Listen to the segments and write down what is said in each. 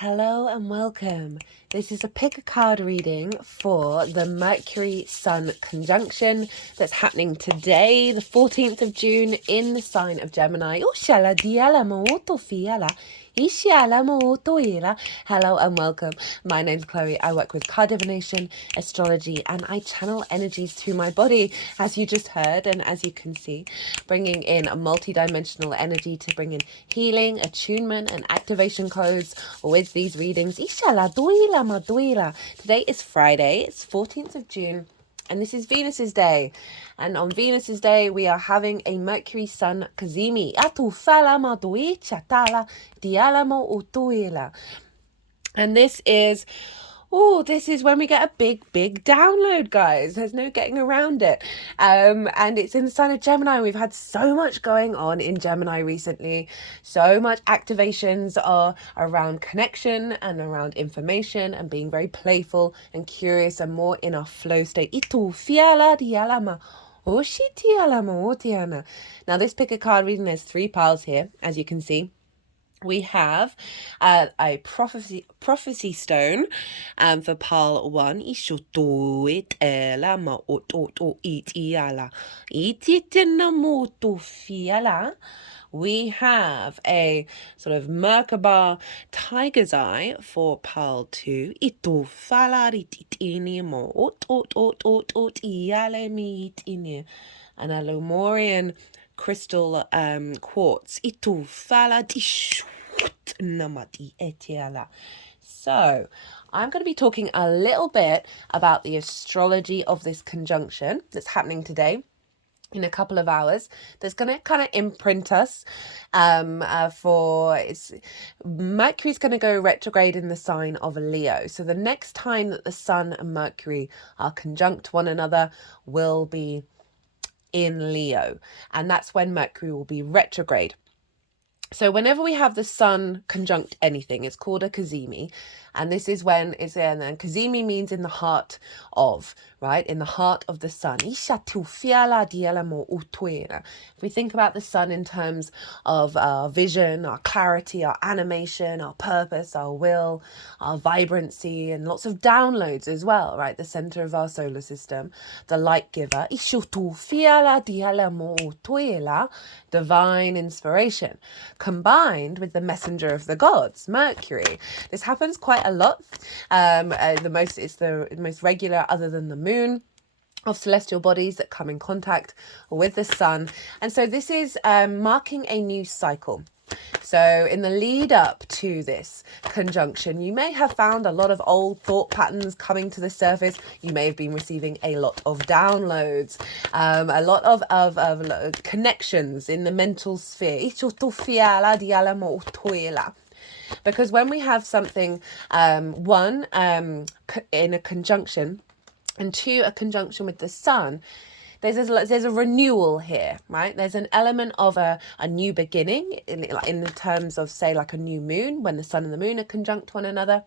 Hello and welcome. This is a pick a card reading for the Mercury Sun conjunction that's happening today, the 14th of June, in the sign of Gemini. Hello and welcome. My name's Chloe. I work with card divination, astrology, and I channel energies through my body, as you just heard and as you can see, bringing in a multi-dimensional energy to bring in healing, attunement, and activation codes with these readings. Today is Friday. It's 14th of June. And this is Venus's day. And on Venus's day, we are having a Mercury Sun Kazemi. And this is when we get a big download, guys. There's no getting around it. And it's in the sign of Gemini. We've had so much going on in Gemini recently. So much activations are around connection and around information and being very playful and curious and more in our flow state. Now, this pick a card reading, there's 3 piles here, as you can see. We have a prophecy stone for pile 1. We have a sort of Merkaba tiger's eye for pile 2. And a Lemurian crystal quartz. So I'm going to be talking a little bit about the astrology of this conjunction that's happening today in a couple of hours. That's going to kind of imprint us Mercury's going to go retrograde in the sign of Leo. So the next time that the Sun and Mercury are conjunct one another will be in Leo, and that's when Mercury will be retrograde. So whenever we have the Sun conjunct anything, it's called a Kazemi. And this is when it's in, and Kazemi means in the heart of, right? In the heart of the Sun. If we think about the Sun in terms of our vision, our clarity, our animation, our purpose, our will, our vibrancy, and lots of downloads as well, right? The center of our solar system, the light giver. Divine inspiration, combined with the messenger of the gods, Mercury. This happens quite a lot. It's the most regular, other than the moon, of celestial bodies that come in contact with the Sun. And so this is marking a new cycle. So in the lead up to this conjunction, you may have found a lot of old thought patterns coming to the surface. You may have been receiving a lot of downloads, a lot of connections in the mental sphere. Because when we have something, in a conjunction, and 2, a conjunction with the Sun, there's a renewal here, right? There's an element of a new beginning in terms of, say, like a new moon, when the Sun and the moon are conjunct one another.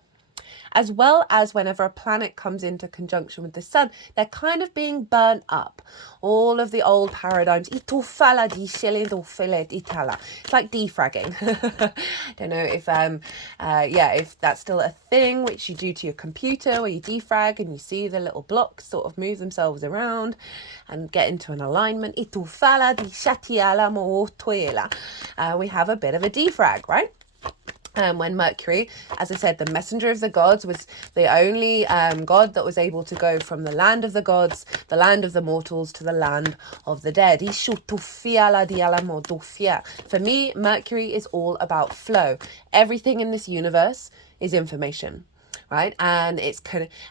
As well as whenever a planet comes into conjunction with the Sun, they're kind of being burnt up. All of the old paradigms. It's like defragging. Don't know if that's still a thing which you do to your computer, where you defrag and you see the little blocks sort of move themselves around and get into an alignment. We have a bit of a defrag, right? When Mercury, as I said, the messenger of the gods, was the only god that was able to go from the land of the gods, the land of the mortals, to the land of the dead. For me, Mercury is all about flow. Everything in this universe is information, right? And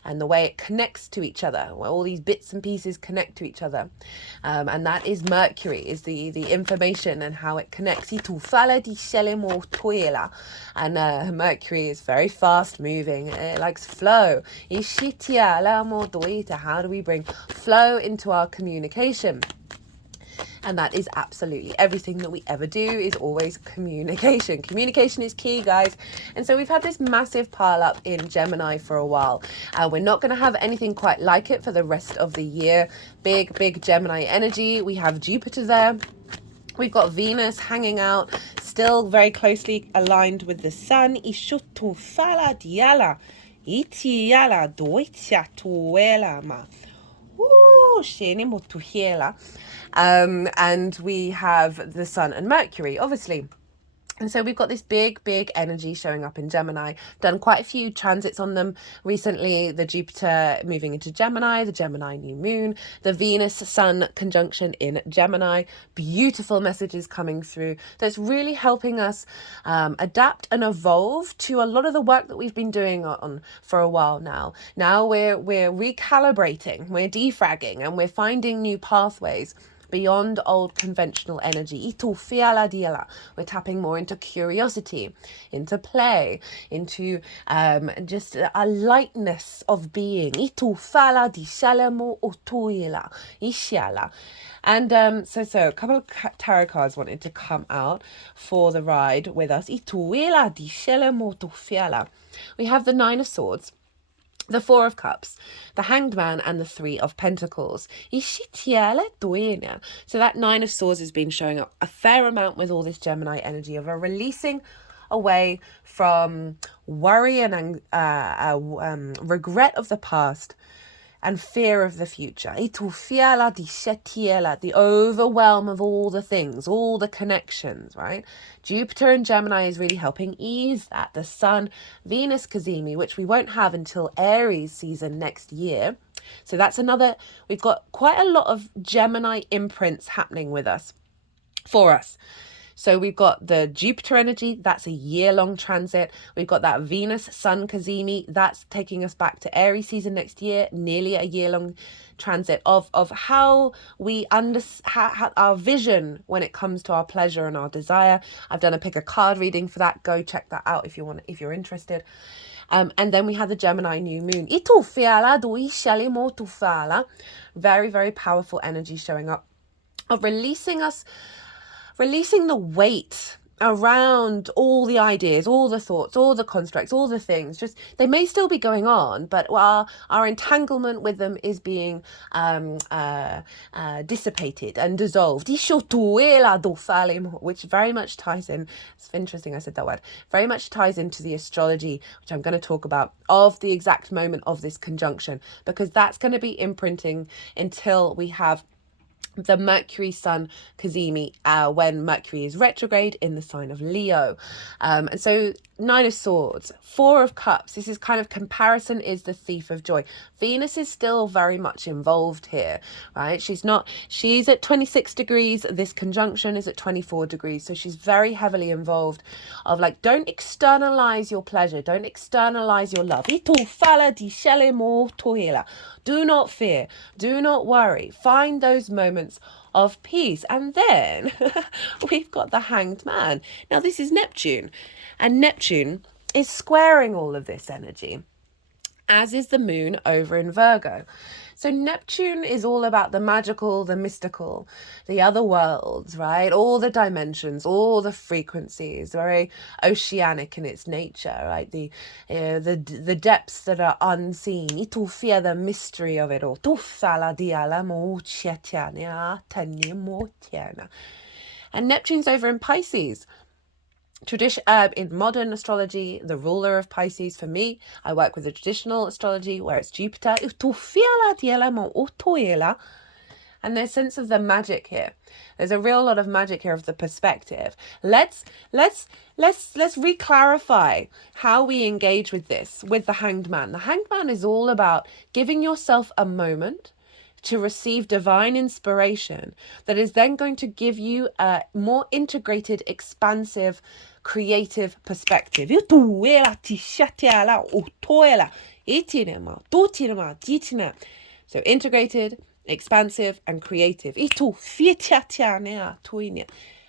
and the way it connects to each other, where all these bits and pieces connect to each other, and that is Mercury, is the information and how it connects. And Mercury is very fast moving. It likes flow. How do we bring flow into our communication? And that is absolutely everything that we ever do, is always communication. Communication is key, guys. And so we've had this massive pile up in Gemini for a while. We're not going to have anything quite like it for the rest of the year. Big Gemini energy. We have Jupiter there. We've got Venus hanging out, still very closely aligned with the Sun. Ishutu fala diala, itiala doitia tuela ma. And we have the Sun and Mercury, obviously. And so we've got this big energy showing up in Gemini. Done quite a few transits on them recently. The Jupiter moving into Gemini, the Gemini new moon, the Venus-Sun conjunction in Gemini. Beautiful messages coming through that's really helping us adapt and evolve to a lot of the work that we've been doing on for a while now. Now we're recalibrating, we're defragging, and we're finding new pathways beyond old conventional energy. We're tapping more into curiosity, into play, into just a lightness of being. And so a couple of tarot cards wanted to come out for the ride with us. We have the Nine of Swords, the Four of Cups, the Hanged Man, and the Three of Pentacles. So that Nine of Swords has been showing up a fair amount with all this Gemini energy of a releasing away from worry and regret of the past and fear of the future. The overwhelm of all the things, all the connections, right? Jupiter and Gemini is really helping ease that. The Sun, Venus cazimi, which we won't have until Aries season next year. So that's another, we've got quite a lot of Gemini imprints happening with us, for us. So we've got the Jupiter energy, that's a year-long transit. We've got that Venus-Sun cazimi, that's taking us back to Aries season next year, nearly a year-long transit of how we how our vision when it comes to our pleasure and our desire. I've done a pick a card reading for that. Go check that out if you're interested. And then we had the Gemini new moon. Very, very powerful energy showing up of releasing the weight around all the ideas, all the thoughts, all the constructs, all the things. Just they may still be going on, but our entanglement with them is being dissipated and dissolved. Which very much ties in. It's interesting I said that word. Very much ties into the astrology, which I'm going to talk about, of the exact moment of this conjunction, because that's going to be imprinting until we have the Mercury Sun cazimi when Mercury is retrograde in the sign of Leo. And so Nine of Swords, Four of Cups, this is kind of comparison is the thief of joy. Venus is still very much involved here, right? She's at 26 degrees. This conjunction is at 24 degrees. So she's very heavily involved of like, don't externalize your pleasure. Don't externalize your love. Do not fear. Do not worry. Find those moments of peace. And then we've got the Hanged Man. Now this is Neptune, and Neptune is squaring all of this energy, as is the moon over in Virgo. So Neptune is all about the magical, the mystical, the other worlds, right? All the dimensions, all the frequencies, very oceanic in its nature, right? The depths that are unseen. Itufia, the mystery of it all. And Neptune's over in Pisces. In modern astrology, the ruler of Pisces for me, I work with the traditional astrology where it's Jupiter. And there's sense of the magic here. There's a real lot of magic here of the perspective. Let's re-clarify how we engage with this, with the Hanged Man. The Hanged Man is all about giving yourself a moment to receive divine inspiration that is then going to give you a more integrated, expansive, creative perspective. So integrated, expansive, and creative. And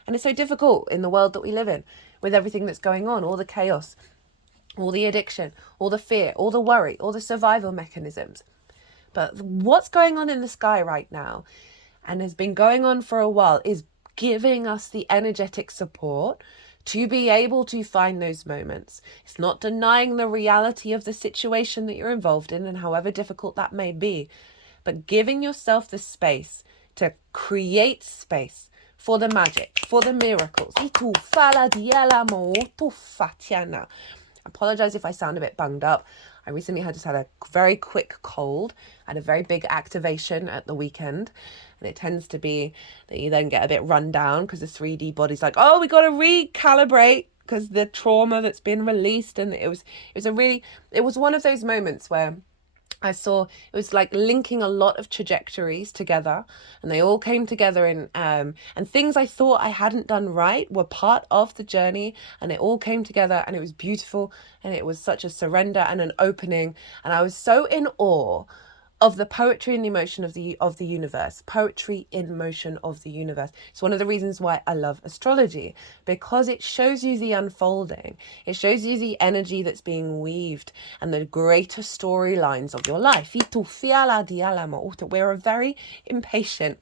it's so difficult in the world that we live in with everything that's going on, all the chaos, all the addiction, all the fear, all the worry, all the survival mechanisms. But what's going on in the sky right now, and has been going on for a while, is giving us the energetic support to be able to find those moments. It's not denying the reality of the situation that you're involved in, and however difficult that may be, but giving yourself the space to create space for the magic, for the miracles. Apologize if I sound a bit bunged up. I recently just had a very quick cold. I had a very big activation at the weekend. And it tends to be that you then get a bit run down because the 3D body's like, oh, we got to recalibrate because the trauma that's been released. And it was one of those moments where I saw it was like linking a lot of trajectories together, and they all came together and things I thought I hadn't done right were part of the journey, and it all came together, and it was beautiful, and it was such a surrender and an opening, and I was so in awe of the poetry and emotion of the universe. Poetry in motion of the universe. It's one of the reasons why I love astrology, because it shows you the unfolding. It shows you the energy that's being weaved and the greater storylines of your life. We're a very impatient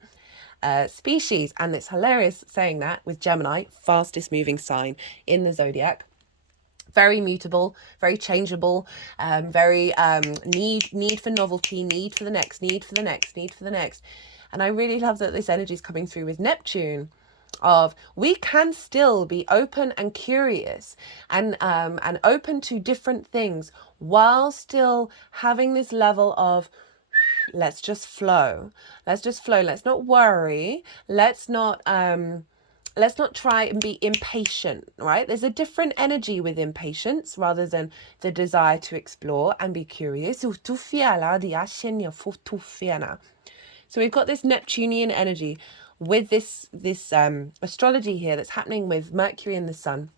species, and it's hilarious saying that with Gemini, fastest moving sign in the zodiac. Very mutable, very changeable, very need for novelty, need for the next. And I really love that this energy is coming through with Neptune, of we can still be open and curious and open to different things while still having this level of let's just flow. Let's not worry. Let's not try and be impatient, right? There's a different energy with impatience rather than the desire to explore and be curious. So we've got this Neptunian energy with this astrology here that's happening with Mercury and the Sun,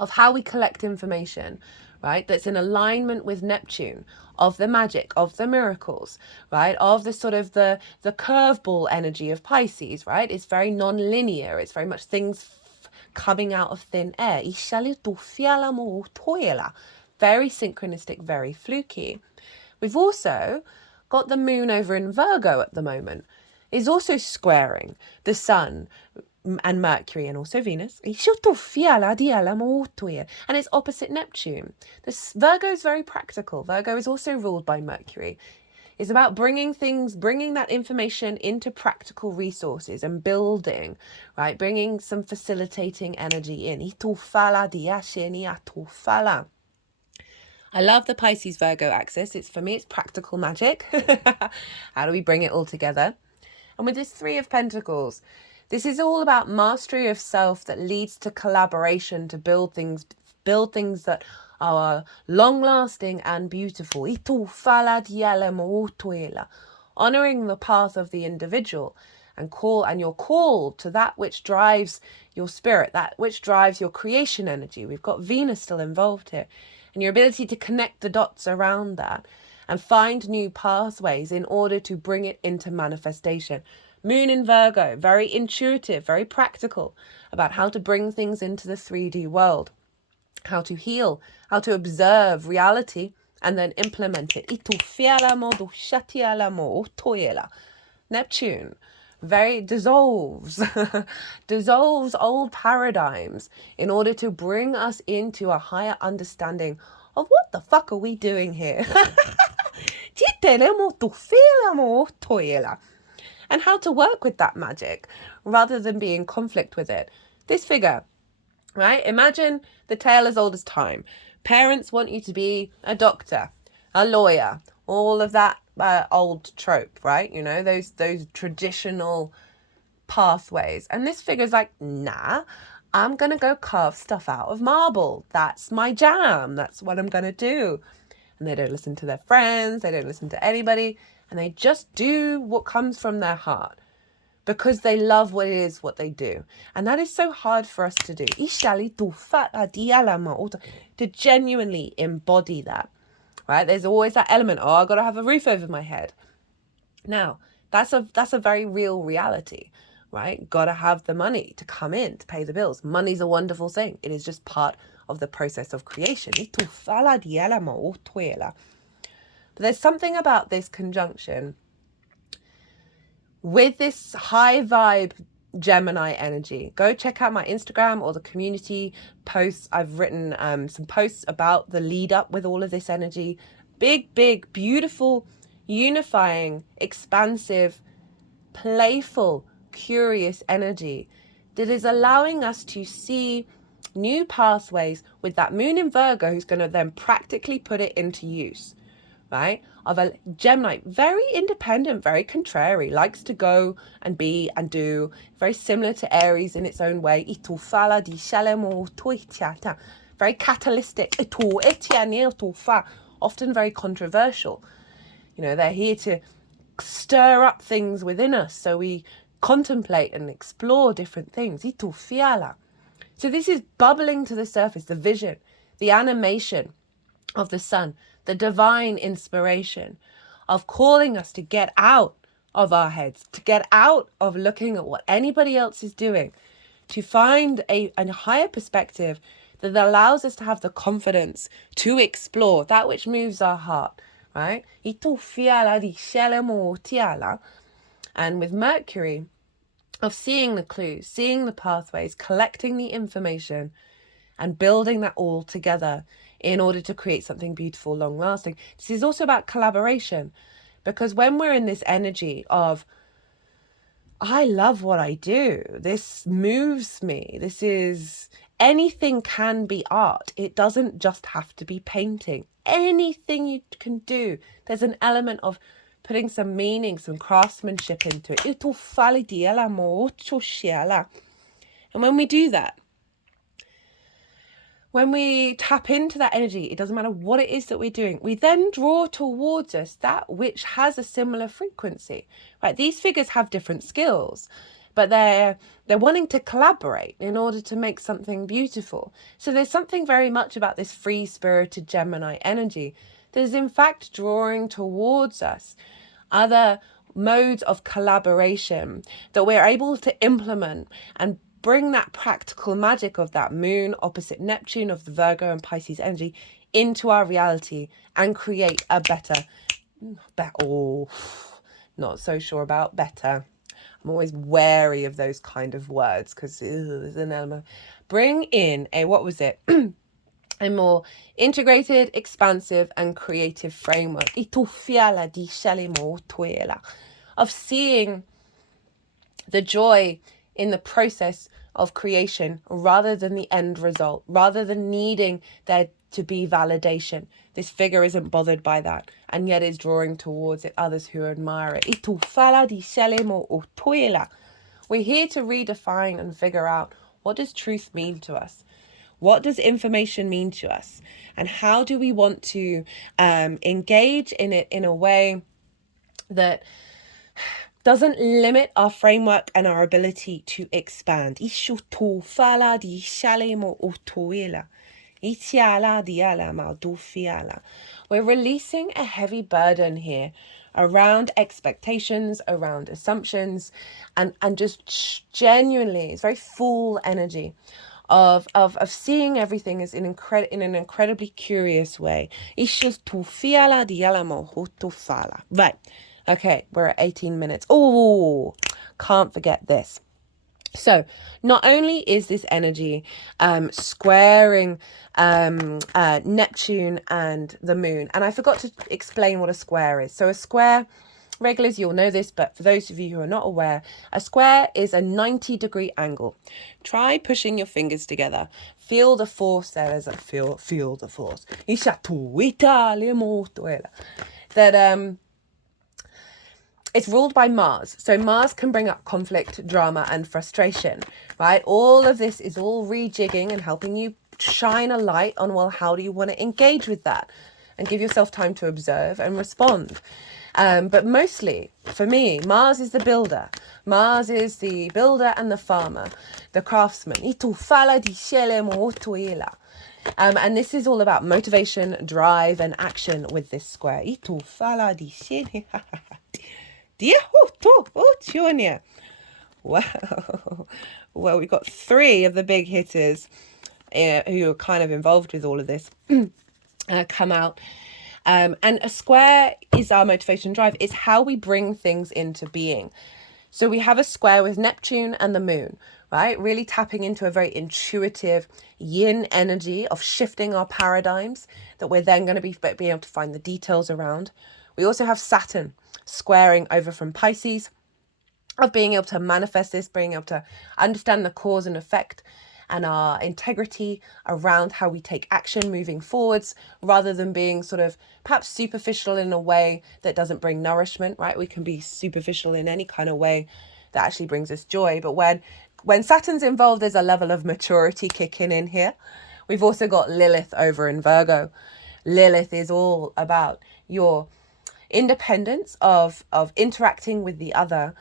of how we collect information, right? That's in alignment with Neptune, of the magic, of the miracles, right? Of the sort of the curveball energy of Pisces, right? It's very non-linear. It's very much things coming out of thin air. Very synchronistic, very fluky. We've also got the moon over in Virgo at the moment. Is also squaring the Sun and Mercury and also Venus. And it's opposite Neptune. Virgo is very practical. Virgo is also ruled by Mercury. It's about bringing that information into practical resources and building, right? Bringing some facilitating energy in. I love the Pisces Virgo axis. For me, it's practical magic. How do we bring it all together? And with this 3 of Pentacles, this is all about mastery of self that leads to collaboration to build things that are long-lasting and beautiful. Honoring the path of the individual and your call to that which drives your spirit, that which drives your creation energy. We've got Venus still involved here, and your ability to connect the dots around that and find new pathways in order to bring it into manifestation. Moon in Virgo, very intuitive, very practical about how to bring things into the 3D world, how to heal, how to observe reality and then implement it. Neptune very dissolves old paradigms in order to bring us into a higher understanding of what the fuck are we doing here. And how to work with that magic rather than be in conflict with it. This figure, right? Imagine the tale as old as time. Parents want you to be a doctor, a lawyer, all of that old trope, right? You know, those traditional pathways. And this figure's like, nah, I'm going to go carve stuff out of marble. That's my jam. That's what I'm going to do. And they don't listen to their friends. They don't listen to anybody. And they just do what comes from their heart because they love what they do. And that is so hard for us to do. To genuinely embody that, right? There's always that element, oh, I've got to have a roof over my head. Now, that's a very real reality, right? Got to have the money to come in, to pay the bills. Money's a wonderful thing. It is just part of the process of creation. But there's something about this conjunction with this high vibe Gemini energy. Go check out my Instagram or the community posts. I've written some posts about the lead up with all of this energy. Big, beautiful, unifying, expansive, playful, curious energy that is allowing us to see new pathways with that moon in Virgo, who's going to then practically put it into use, right? Of a Gemini, very independent, very contrary, likes to go and be and do, very similar to Aries in its own way. Very catalytic, often very controversial. You know, they're here to stir up things within us so we contemplate and explore different things. So this is bubbling to the surface, the vision, the animation of the sun, the divine inspiration of calling us to get out of our heads, to get out of looking at what anybody else is doing, to find a higher perspective that allows us to have the confidence to explore that which moves our heart, right? And with Mercury, of seeing the clues, seeing the pathways, collecting the information, and building that all together in order to create something beautiful, long lasting. This is also about collaboration, because when we're in this energy of, I love what I do, this moves me, this is, anything can be art. It doesn't just have to be painting. Anything you can do, there's an element of putting some meaning, some craftsmanship into it. And when we do that, when we tap into that energy, it doesn't matter what it is that we're doing, we then draw towards us that which has a similar frequency, right? These figures have different skills, but they're wanting to collaborate in order to make something beautiful. So there's something very much about this free-spirited Gemini energy that is in fact drawing towards us other modes of collaboration that we're able to implement and bring that practical magic of that moon opposite Neptune, of the Virgo and Pisces energy, into our reality and create a better, not so sure about better. I'm always wary of those kind of words because there's an element. Bring in a, what was it? A more integrated, expansive and creative framework of seeing the joy in the process of creation rather than the end result, rather than needing there to be validation. This figure isn't bothered by that, and yet is drawing towards it others who admire it. We're here to redefine and figure out, what does truth mean to us? What does information mean to us? And how do we want to engage in it in a way that doesn't limit our framework and our ability to expand? We're releasing a heavy burden here around expectations, around assumptions, and just genuinely, it's very full energy of seeing everything as in an incredibly curious way. Right. Okay, we're at 18 minutes. Oh, can't forget this. So not only is this energy squaring Neptune and the moon, and I forgot to explain what a square is. So a square, regulars, you'll know this, but for those of you who are not aware, a square is a 90-degree angle. Try pushing your fingers together. Feel the force there. There's a feel the force. That it's ruled by Mars. So Mars can bring up conflict, drama, and frustration, right? All of this is all rejigging and helping you shine a light on, well, how do you want to engage with that? And give yourself time to observe and respond. But mostly, for me, Mars is the builder. Mars is the builder and the farmer, the craftsman. And this is all about motivation, drive, and action with this square. Wow. Well, we got 3 of the big hitters who are kind of involved with all of this come out. And a square is our motivation drive. It's how we bring things into being. So we have a square with Neptune and the moon, right? Really tapping into a very intuitive yin energy of shifting our paradigms that we're then going to be able to find the details around. We also have Saturn squaring over from Pisces. of being able to manifest this, being able to understand the cause and effect and our integrity around how we take action moving forwards, rather than being sort of perhaps superficial in a way that doesn't bring nourishment, right? We can be superficial in any kind of way that actually brings us joy. But when Saturn's involved, there's a level of maturity kicking in here. We've also got Lilith over in Virgo. Lilith is all about your independence of interacting with the other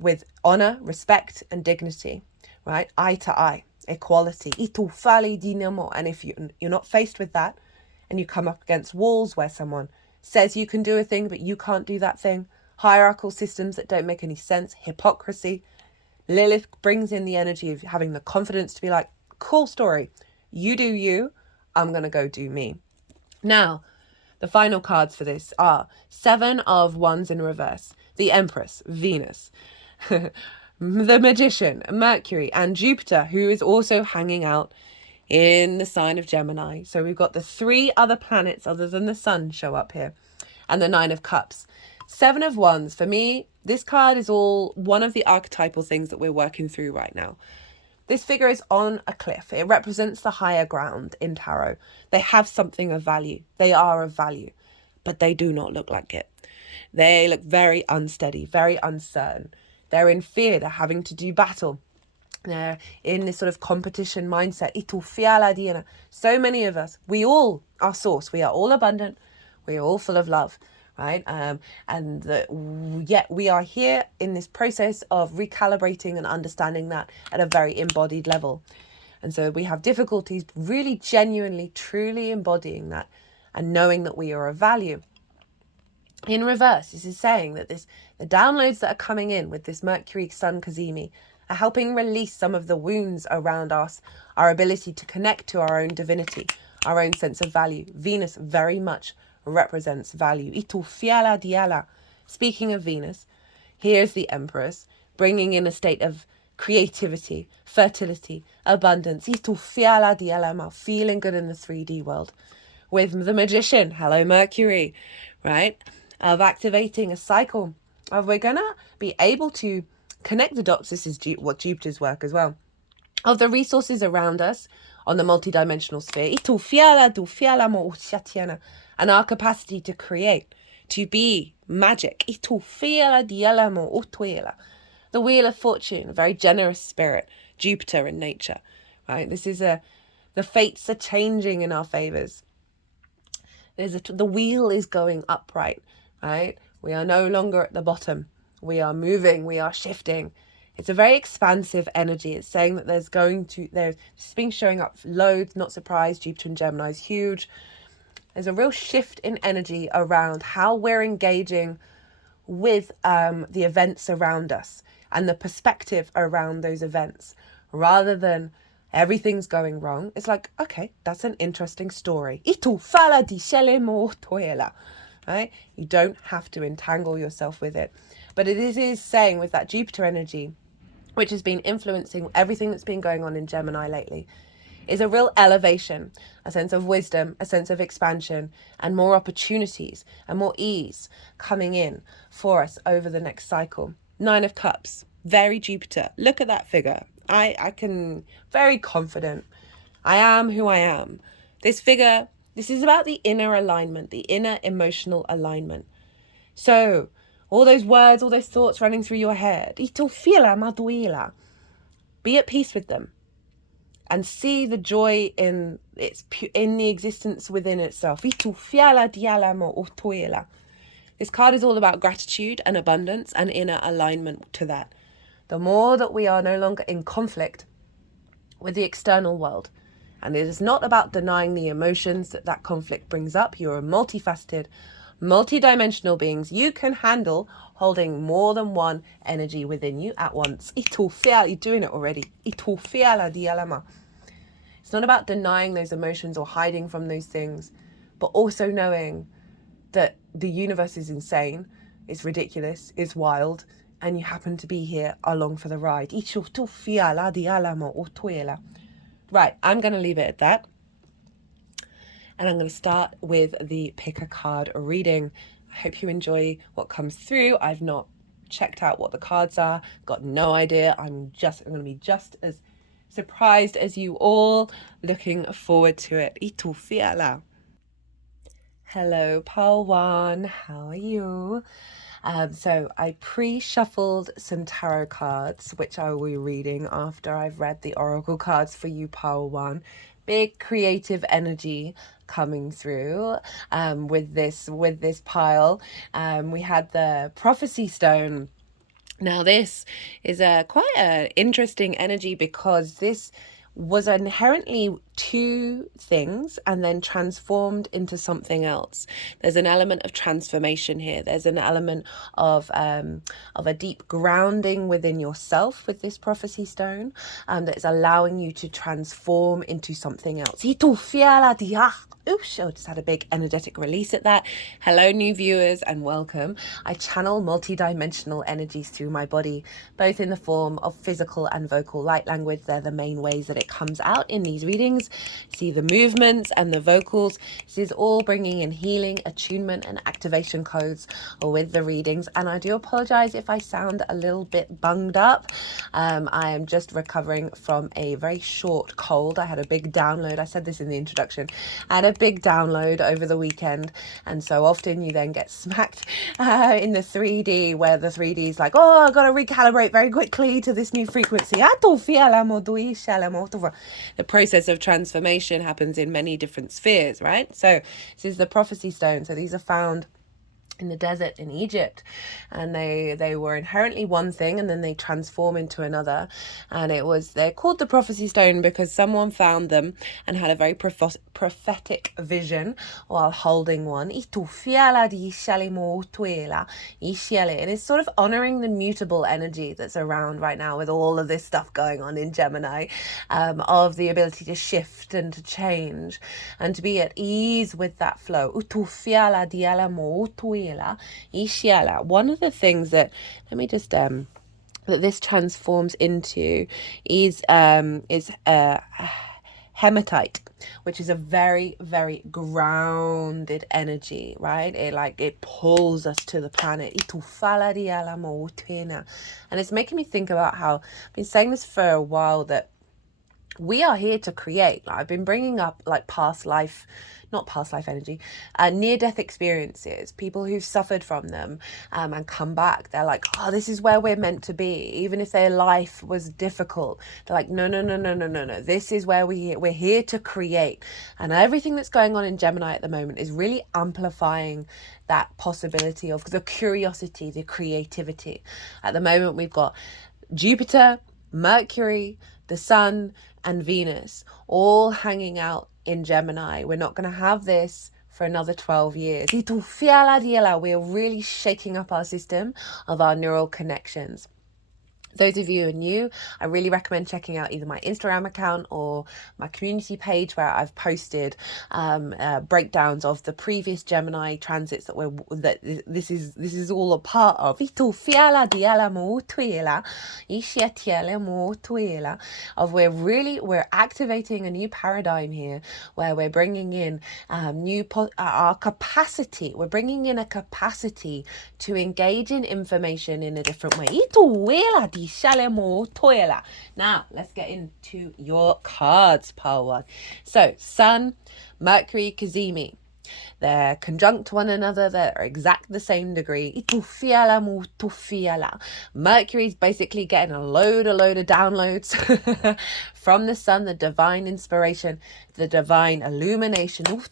with honor, respect, and dignity, right? Eye to eye, equality. And if you're not faced with that, and you come up against walls where someone says you can do a thing, but you can't do that thing, hierarchical systems that don't make any sense, hypocrisy, Lilith brings in the energy of having the confidence to be like, cool story. You do you, I'm going to go do me. Now, the final cards for this are 7 of Wands in reverse, the Empress, Venus, the Magician, Mercury, and Jupiter, who is also hanging out in the sign of Gemini. So we've got the 3 other planets other than the sun show up here, and the 9 of Cups. 7 of Wands, for me, this card is all one of the archetypal things that we're working through right now. This figure is on a cliff. It represents the higher ground in tarot. They have something of value. They are of value, but they do not look like it. They look very unsteady, very uncertain. They're in fear. They're having to do battle. They're in this sort of competition mindset. So many of us, we all are source. We are all abundant. We are all full of love, right? Yet we are here in this process of recalibrating and understanding that at a very embodied level. And so we have difficulties really genuinely, truly embodying that and knowing that we are of value. In reverse, this is saying that the downloads that are coming in with this Mercury Sun Cazimi are helping release some of the wounds around us, our ability to connect to our own divinity, our own sense of value. Venus very much represents value. Speaking of Venus, here's the Empress bringing in a state of creativity, fertility, abundance. Feeling good in the 3D world. With the Magician, hello Mercury, right? Of activating a cycle of we're going to be able to connect the dots. This is what Jupiter's work as well. Of the resources around us on the multidimensional sphere. And our capacity to create, to be magic. The Wheel of Fortune, a very generous spirit, Jupiter in nature, right? This is the fates are changing in our favors. The wheel is going upright, right? We are no longer at the bottom. We are moving, we are shifting. It's a very expansive energy. It's saying that there's been showing up loads, not surprised. Jupiter in Gemini is huge. There's a real shift in energy around how we're engaging with the events around us and the perspective around those events, rather than everything's going wrong. It's like, okay, that's an interesting story. Right? You don't have to entangle yourself with it. But it is saying with that Jupiter energy, which has been influencing everything that's been going on in Gemini lately, is a real elevation, a sense of wisdom, a sense of expansion, and more opportunities and more ease coming in for us over the next cycle. 9 of Cups, very Jupiter. Look at that figure. I can, very confident. I am who I am. This figure, this is about the inner alignment, the inner emotional alignment. So, all those words, all those thoughts running through your head, be at peace with them. And see the joy in the existence within itself. This card is all about gratitude and abundance and inner alignment to that. The more that we are no longer in conflict with the external world, and it is not about denying the emotions that conflict brings up. You're a multifaceted, multidimensional beings. You can handle holding more than one energy within you at once. You're doing it already. It's not about denying those emotions or hiding from those things, but also knowing that the universe is insane, it's ridiculous, it's wild, and you happen to be here along for the ride. Right, I'm going to leave it at that. And I'm going to start with the pick a card reading. I hope you enjoy what comes through. I've not checked out what the cards are. Got no idea. I'm going to be just as surprised as you all. Looking forward to it. Itu fiala. Hello, Palwan. How are you? So I pre-shuffled some tarot cards, which I will be reading after I've read the oracle cards for you, Palwan. Big creative energy coming through with this pile. We had the prophecy stone. Now this is quite an interesting energy because this was inherently two things and then transformed into something else. There's an element of transformation here. There's an element of a deep grounding within yourself with this prophecy stone that is allowing you to transform into something else. Oops, I just had a big energetic release at that. Hello, new viewers, and welcome. I channel multi-dimensional energies through my body, both in the form of physical and vocal light language. They're the main ways that it comes out in these readings. See the movements and the vocals. This is all bringing in healing, attunement, and activation codes with the readings. And I do apologize if I sound a little bit bunged up. I am just recovering from a very short cold. I had a big download. I said this in the introduction. I had a big download over the weekend, and so often you then get smacked in the 3D, where the 3D is like, oh, I've got to recalibrate very quickly to this new frequency. The process of transformation happens in many different spheres, right? So this is the prophecy stone. So these are found in the desert in Egypt, and they were inherently one thing, and then they transform into another. And they're called the prophecy stone because someone found them and had a very prophetic vision while holding one. And it's sort of honoring the mutable energy that's around right now with all of this stuff going on in Gemini, of the ability to shift and to change and to be at ease with that flow. One of the things that, let me just that this transforms into is hematite, which is a very, very grounded energy, right? It pulls us to the planet. And it's making me think about how I've been saying this for a while, that we are here to create. I've been bringing up not past life energy, near-death experiences, people who've suffered from them and come back. They're like, oh, this is where we're meant to be. Even if their life was difficult, they're like, no. This is where we're here to create. And everything that's going on in Gemini at the moment is really amplifying that possibility of the curiosity, the creativity. At the moment, we've got Jupiter, Mercury, the Sun, and Venus all hanging out in Gemini. We're not going to have this for another 12 years. We're really shaking up our system of our neural connections. Those of you who are new, I really recommend checking out either my Instagram account or my community page, where I've posted breakdowns of the previous Gemini transits that this is all a part of. Of we're activating a new paradigm here, where we're bringing in our capacity. We're bringing in a capacity to engage in information in a different way. Now, let's get into your cards, Palwan. So, Sun, Mercury, Kazemi. They're conjunct one another. They're exact the same degree. Mercury's basically getting a load of downloads from the sun, the divine inspiration, the divine illumination. You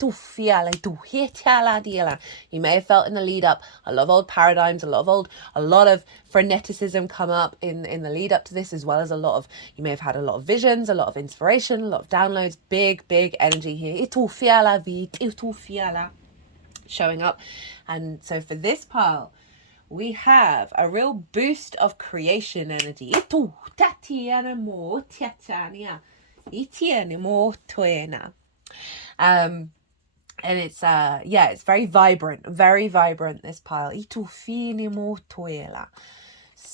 may have felt in the lead up a lot of old paradigms, a lot of freneticism come up in the lead up to this, as well as you may have had a lot of visions, a lot of inspiration, a lot of downloads. Big energy here. Showing up. And so for this pile, we have a real boost of creation energy. And it's it's very vibrant, this pile.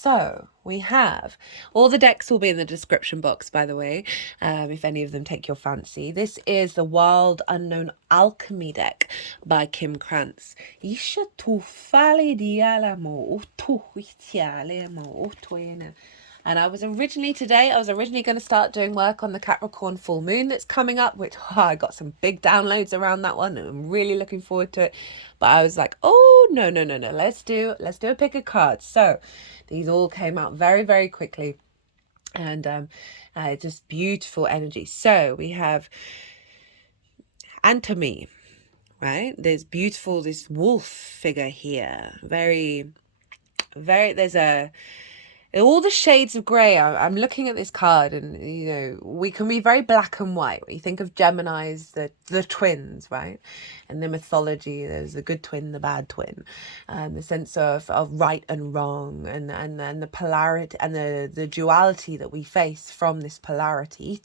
So we have, all the decks will be in the description box, by the way, if any of them take your fancy. This is the Wild Unknown Alchemy deck by Krans. And I was originally going to start doing work on the Capricorn full moon that's coming up, which I got some big downloads around that one, and I'm really looking forward to it. But I was like, oh, no. Let's do a pick of cards. So these all came out very, very quickly, and just beautiful energy. So we have Anatomy, right? There's this wolf figure here. Very, very, all the shades of grey. I'm looking at this card, and we can be very black and white. We think of Geminis, the twins, right? In the mythology, there's the good twin, the bad twin, the sense of right and wrong, and the polarity and the duality that we face from this polarity.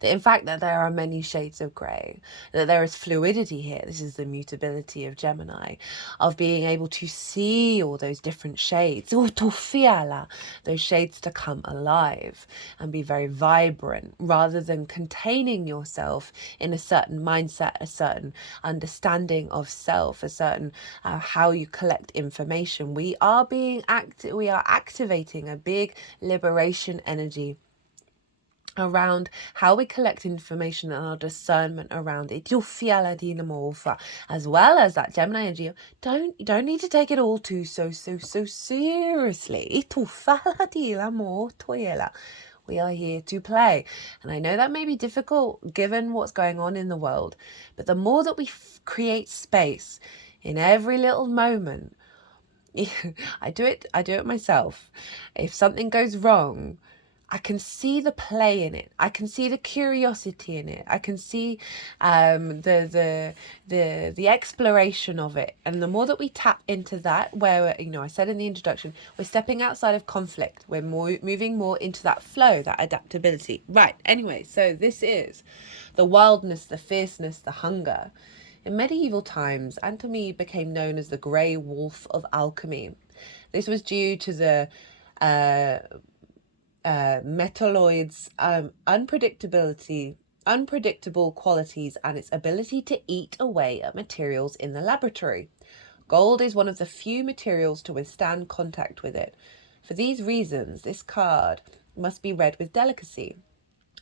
That in fact that there are many shades of grey, that there is fluidity here. This is the mutability of Gemini, of being able to see all those different shades, those shades to come alive and be very vibrant, rather than containing yourself in a certain mindset, a certain understanding of self, a certain how you collect information. We are activating a big liberation energy around how we collect information and our discernment around it, as well as that Gemini energy. You don't need to take it all too so seriously. We are here to play, and I know that may be difficult given what's going on in the world, but the more that we create space in every little moment, I do it myself. If something goes wrong, I can see the play in it. I can see the curiosity in it. I can see the exploration of it. And the more that we tap into that, where I said in the introduction, we're stepping outside of conflict. We're moving more into that flow, that adaptability. Right. Anyway, so this is the wildness, the fierceness, the hunger. In medieval times, Anatomy became known as the Grey Wolf of Alchemy. This was due to the metalloid's unpredictable qualities and its ability to eat away at materials in the laboratory. Gold is one of the few materials to withstand contact with it. For these reasons, this card must be read with delicacy.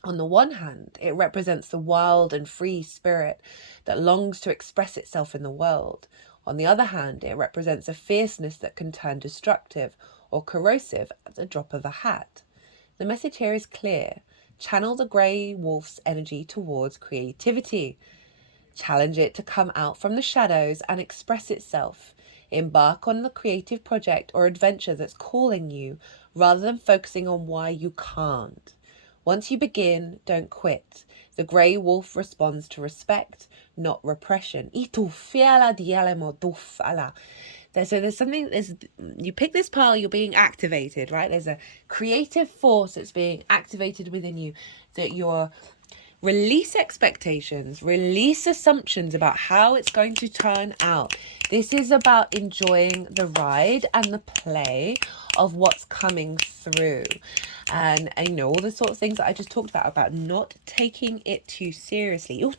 On the one hand, it represents the wild and free spirit that longs to express itself in the world. On the other hand, it represents a fierceness that can turn destructive or corrosive at the drop of a hat. The message here is clear. Channel the grey wolf's energy towards creativity. Challenge it to come out from the shadows and express itself. Embark on the creative project or adventure that's calling you, rather than focusing on why you can't. Once you begin, don't quit. The grey wolf responds to respect, not repression. So there's something, you pick this pile, you're being activated, right? There's a creative force that's being activated within you, that you're release expectations, release assumptions about how it's going to turn out. This is about enjoying the ride and the play of what's coming through. And all the sort of things that I just talked about not taking it too seriously. And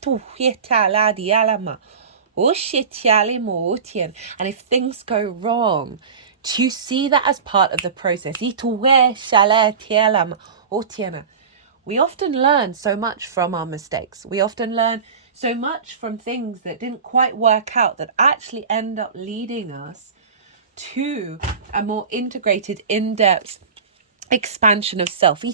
if things go wrong, to see that as part of the process. We often learn so much from our mistakes. We often learn so much from things that didn't quite work out, that actually end up leading us to a more integrated, in-depth expansion of self.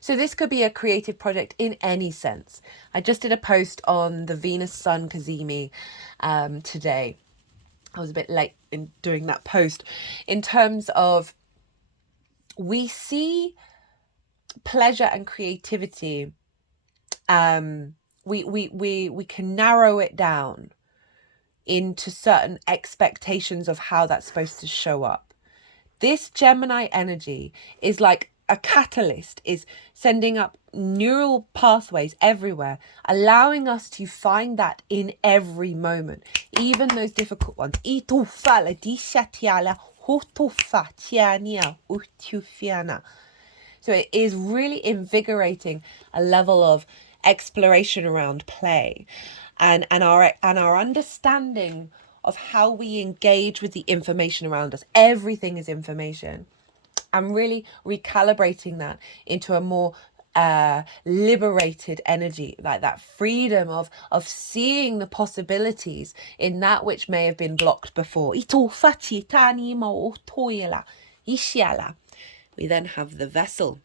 So this could be a creative project in any sense. I just did a post on the Venus Sun Kazemi today. I was a bit late in doing that post. In terms of, we see pleasure and creativity, we can narrow it down into certain expectations of how that's supposed to show up. This Gemini energy is like a catalyst, is sending up neural pathways everywhere, allowing us to find that in every moment, even those difficult ones. So it is really invigorating a level of exploration around play and our understanding of how we engage with the information around us. Everything is information. I'm really recalibrating that into a more liberated energy, like that freedom of seeing the possibilities in that which may have been blocked before. We then have the vessel.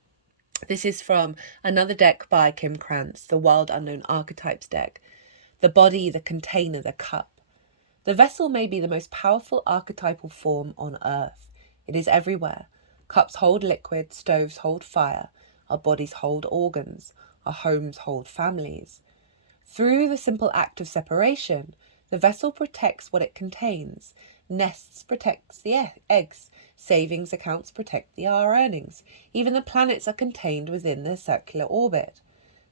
This is from another deck by Krans, the Wild Unknown Archetypes deck. The body, the container, the cup. The vessel may be the most powerful archetypal form on earth. It is everywhere. Cups hold liquid, stoves hold fire, our bodies hold organs, our homes hold families. Through the simple act of separation, the vessel protects what it contains. Nests protects the eggs. Savings accounts protect our earnings. Even the planets are contained within their circular orbit.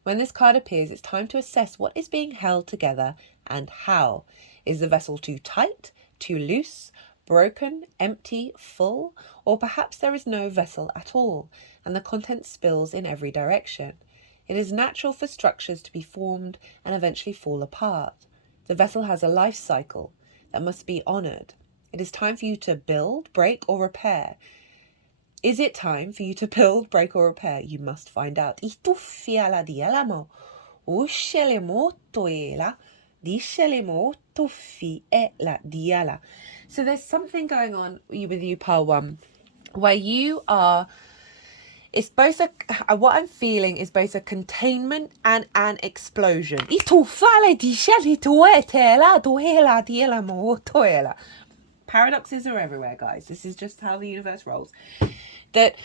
When this card appears, it's time to assess what is being held together and how. Is the vessel too tight, too loose, broken, empty, full, or perhaps there is no vessel at all, and the content spills in every direction. It is natural for structures to be formed and eventually fall apart. The vessel has a life cycle that must be honoured. It is time for you to build, break, or repair. Is it time for you to build, break, or repair? You must find out. So there's something going on with you, Pile 1, where you are, it's both what I'm feeling is both a containment and an explosion. Paradoxes are everywhere, guys. This is just how the universe rolls. That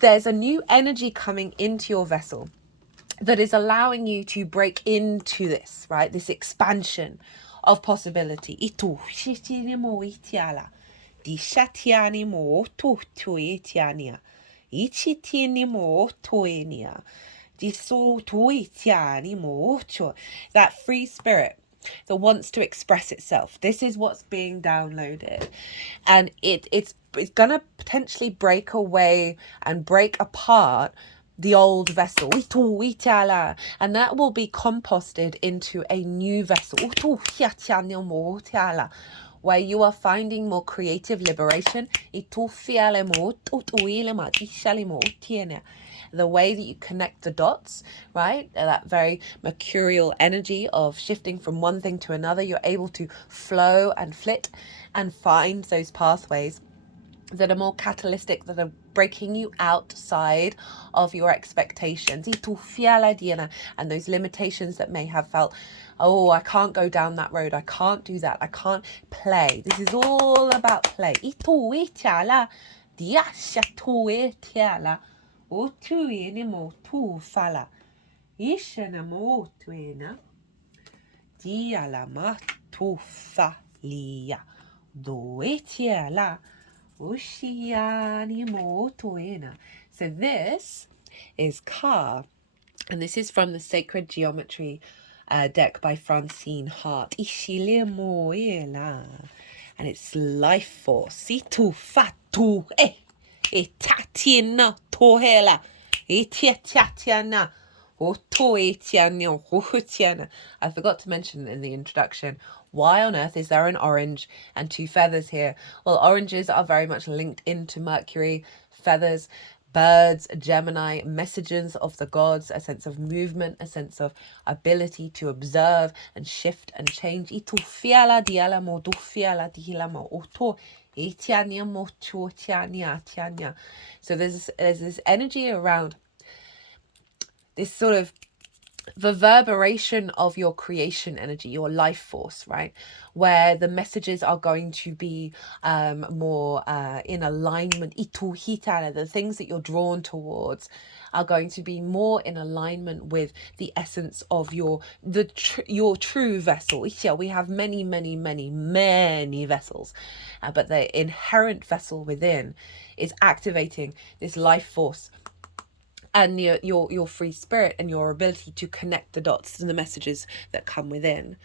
there's a new energy coming into your vessel that is allowing you to break into this, right? This expansion of possibility. That free spirit that wants to express itself. This is what's being downloaded. And it's going to potentially break away and break apart the old vessel. And that will be composted into a new vessel. Where you are finding more creative liberation. The way that you connect the dots, right? That very mercurial energy of shifting from one thing to another. You're able to flow and flit and find those pathways that are more catalytic, that are breaking you outside of your expectations. And those limitations that may have felt, oh, I can't go down that road. I can't do that. I can't play. This is all about play. So this is Ka, and this is from the Sacred Geometry deck by Francene, Hart. And it's life force. I forgot to mention in the introduction, why on earth is there an orange and two feathers here? Well, oranges are very much linked into Mercury, feathers, birds, Gemini, messages of the gods, a sense of movement, a sense of ability to observe and shift and change. So there's this energy around this sort of reverberation of your creation energy, your life force, right? Where the messages are going to be more in alignment. The things that you're drawn towards are going to be more in alignment with the essence of your true vessel. We have many vessels, but the inherent vessel within is activating this life force. and your free spirit and your ability to connect the dots and the messages that come within.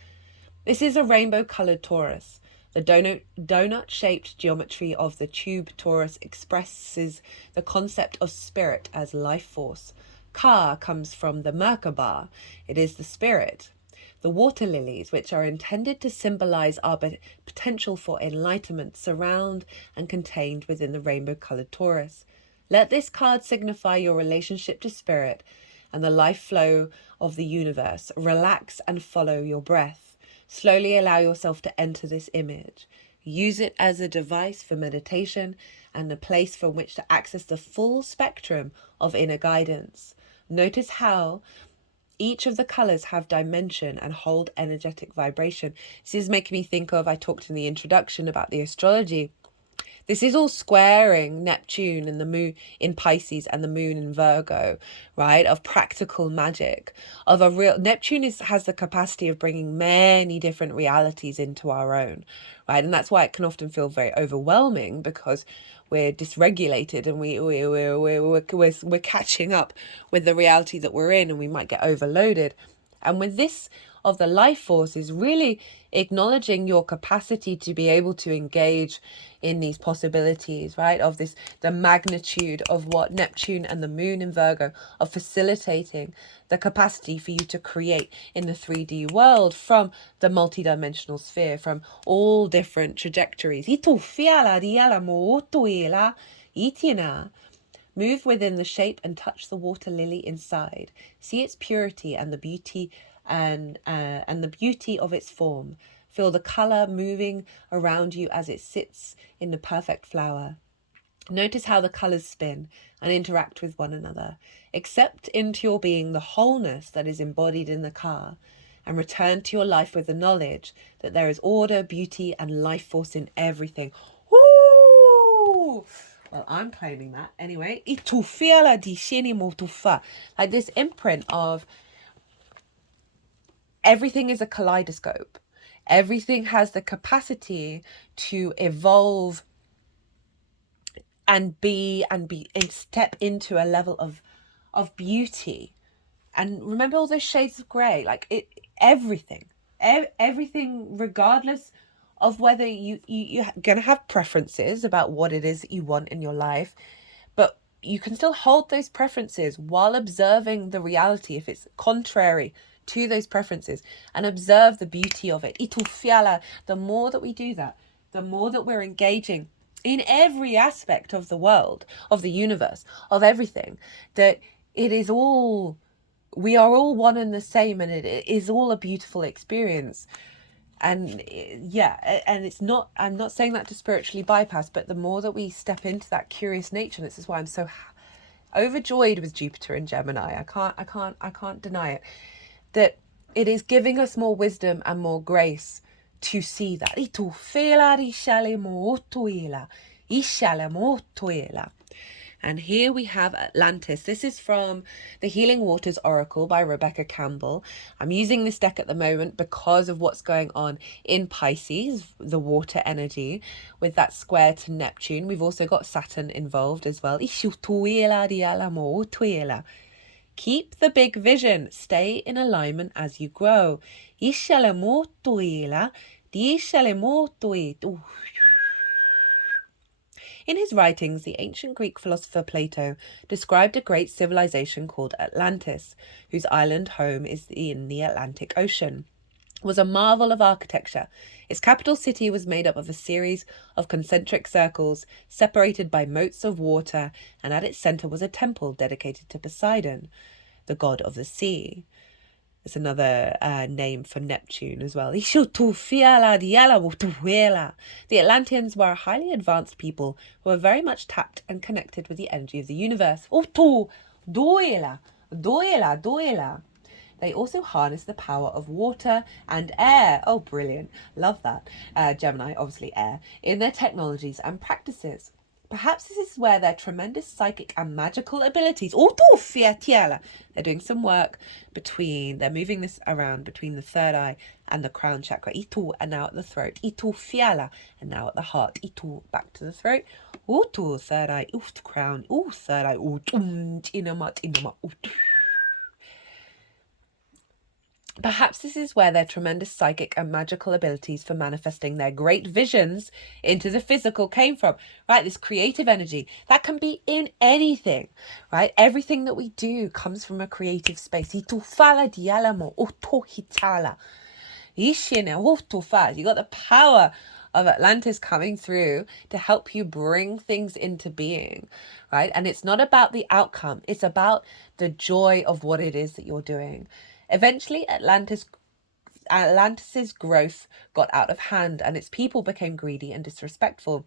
This is a rainbow-coloured torus. The donut-shaped geometry of the tube torus expresses the concept of spirit as life force. Ka comes from the Merkaba. It is the spirit. The water lilies, which are intended to symbolize our potential for enlightenment, surround and contained within the rainbow-coloured torus. Let this card signify your relationship to spirit and the life flow of the universe. Relax and follow your breath. Slowly allow yourself to enter this image. Use it as a device for meditation and a place from which to access the full spectrum of inner guidance. Notice how each of the colours have dimension and hold energetic vibration. This is making me think of, I talked in the introduction about the astrology. This is all squaring Neptune and the moon in Pisces and the moon in Virgo, right? Of practical magic, of a real... Neptune has the capacity of bringing many different realities into our own, right? And that's why it can often feel very overwhelming, because we're dysregulated and we're catching up with the reality that we're in, and we might get overloaded. And with this of the life force is really acknowledging your capacity to be able to engage in these possibilities, right? Of this, the magnitude of what Neptune and the moon in Virgo are facilitating, the capacity for you to create in the 3D world from the multidimensional sphere, from all different trajectories. Move within the shape and touch the water lily inside. See its purity and the beauty and the beauty of its form. Feel the colour moving around you as it sits in the perfect flower. Notice how the colours spin and interact with one another. Accept into your being the wholeness that is embodied in the car, and return to your life with the knowledge that there is order, beauty and life force in everything. Woo! Well, I'm claiming that anyway. Like this imprint of everything is a kaleidoscope. Everything has the capacity to evolve and step into a level of beauty. And remember all those shades of grey, like everything, regardless of whether you're going to have preferences about what it is that you want in your life, but you can still hold those preferences while observing the reality if it's contrary to those preferences, and observe the beauty of it. The more that we do that, the more that we're engaging in every aspect of the world, of the universe, of everything, that it is all, we are all one and the same, and it is all a beautiful experience. And yeah, and it's not, I'm not saying that to spiritually bypass, but the more that we step into that curious nature, this is why I'm so overjoyed with Jupiter and Gemini. I can't deny it, that it is giving us more wisdom and more grace to see that. And here we have Atlantis. This is from the Healing Waters Oracle by Rebecca Campbell. I'm using this deck at the moment because of what's going on in Pisces, the water energy, with that square to Neptune. We've also got Saturn involved as well. Keep the big vision. Stay in alignment as you grow. In his writings, the ancient Greek philosopher Plato described a great civilization called Atlantis, whose island home is in the Atlantic Ocean. It was a marvel of architecture. Its capital city was made up of a series of concentric circles separated by moats of water, and at its centre was a temple dedicated to Poseidon, the god of the sea. It's another name for Neptune as well. The Atlanteans were a highly advanced people who were very much tapped and connected with the energy of the universe. They also harness the power of water and air. Oh, brilliant. Love that. Gemini, obviously air, in their technologies and practices. Perhaps this is where their tremendous psychic and magical abilities, they're doing some work they're moving this around between the third eye and the crown chakra, and now at the throat, and now at the heart, back to the throat, third eye, crown, third eye, Perhaps this is where their tremendous psychic and magical abilities for manifesting their great visions into the physical came from, right? This creative energy that can be in anything, right? Everything that we do comes from a creative space. You got the power of Atlantis coming through to help you bring things into being, right? And it's not about the outcome. It's about the joy of what it is that you're doing. Eventually, Atlantis's growth got out of hand and its people became greedy and disrespectful.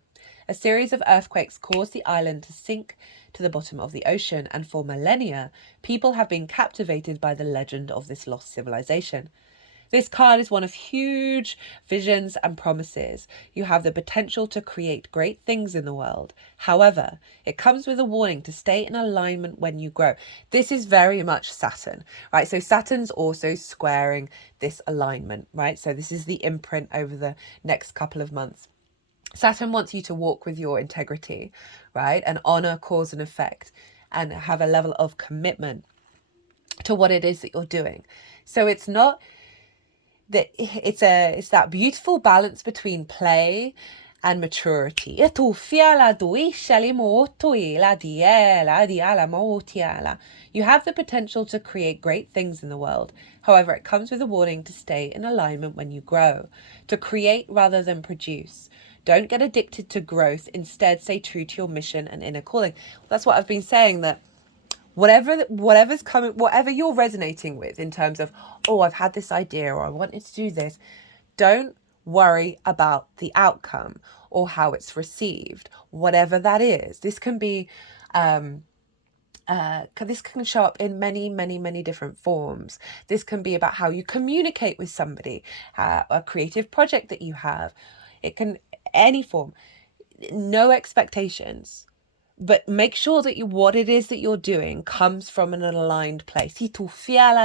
A series of earthquakes caused the island to sink to the bottom of the ocean, and for millennia, people have been captivated by the legend of this lost civilization. This card is one of huge visions and promises. You have the potential to create great things in the world. However, it comes with a warning to stay in alignment when you grow. This is very much Saturn, right? So Saturn's also squaring this alignment, right? So this is the imprint over the next couple of months. Saturn wants you to walk with your integrity, right? And honor cause and effect and have a level of commitment to what it is that you're doing. So it's not that it's that beautiful balance between play and maturity. You have the potential to create great things in the world. However, it comes with a warning to stay in alignment when you grow, to create rather than produce. Don't get addicted to growth. Instead, stay true to your mission and inner calling. That's what I've been saying, that whatever's coming, whatever you're resonating with in terms of, oh, I've had this idea or I wanted to do this, don't worry about the outcome or how it's received, whatever that is. This can be, this can show up in many, many, many different forms. This can be about how you communicate with somebody, a creative project that you have. It can, any form, no expectations. But make sure that what it is that you're doing comes from an aligned place. I'm just going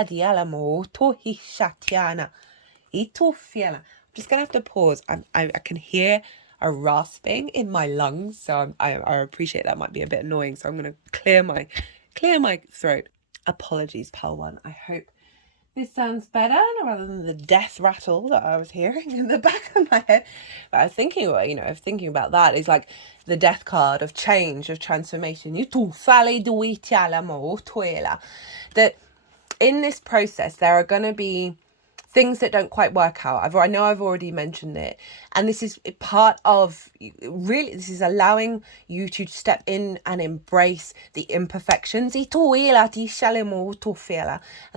to have to pause. I can hear a rasping in my lungs, so I appreciate that might be a bit annoying. So I'm going to clear my throat. Apologies, pal one. I hope this sounds better rather than the death rattle that I was hearing in the back of my head. But I was thinking, thinking about that is like the death card of change, of transformation. That in this process, there are going to be things that don't quite work out. I know I've already mentioned it. And this is part of, really, this is allowing you to step in and embrace the imperfections. And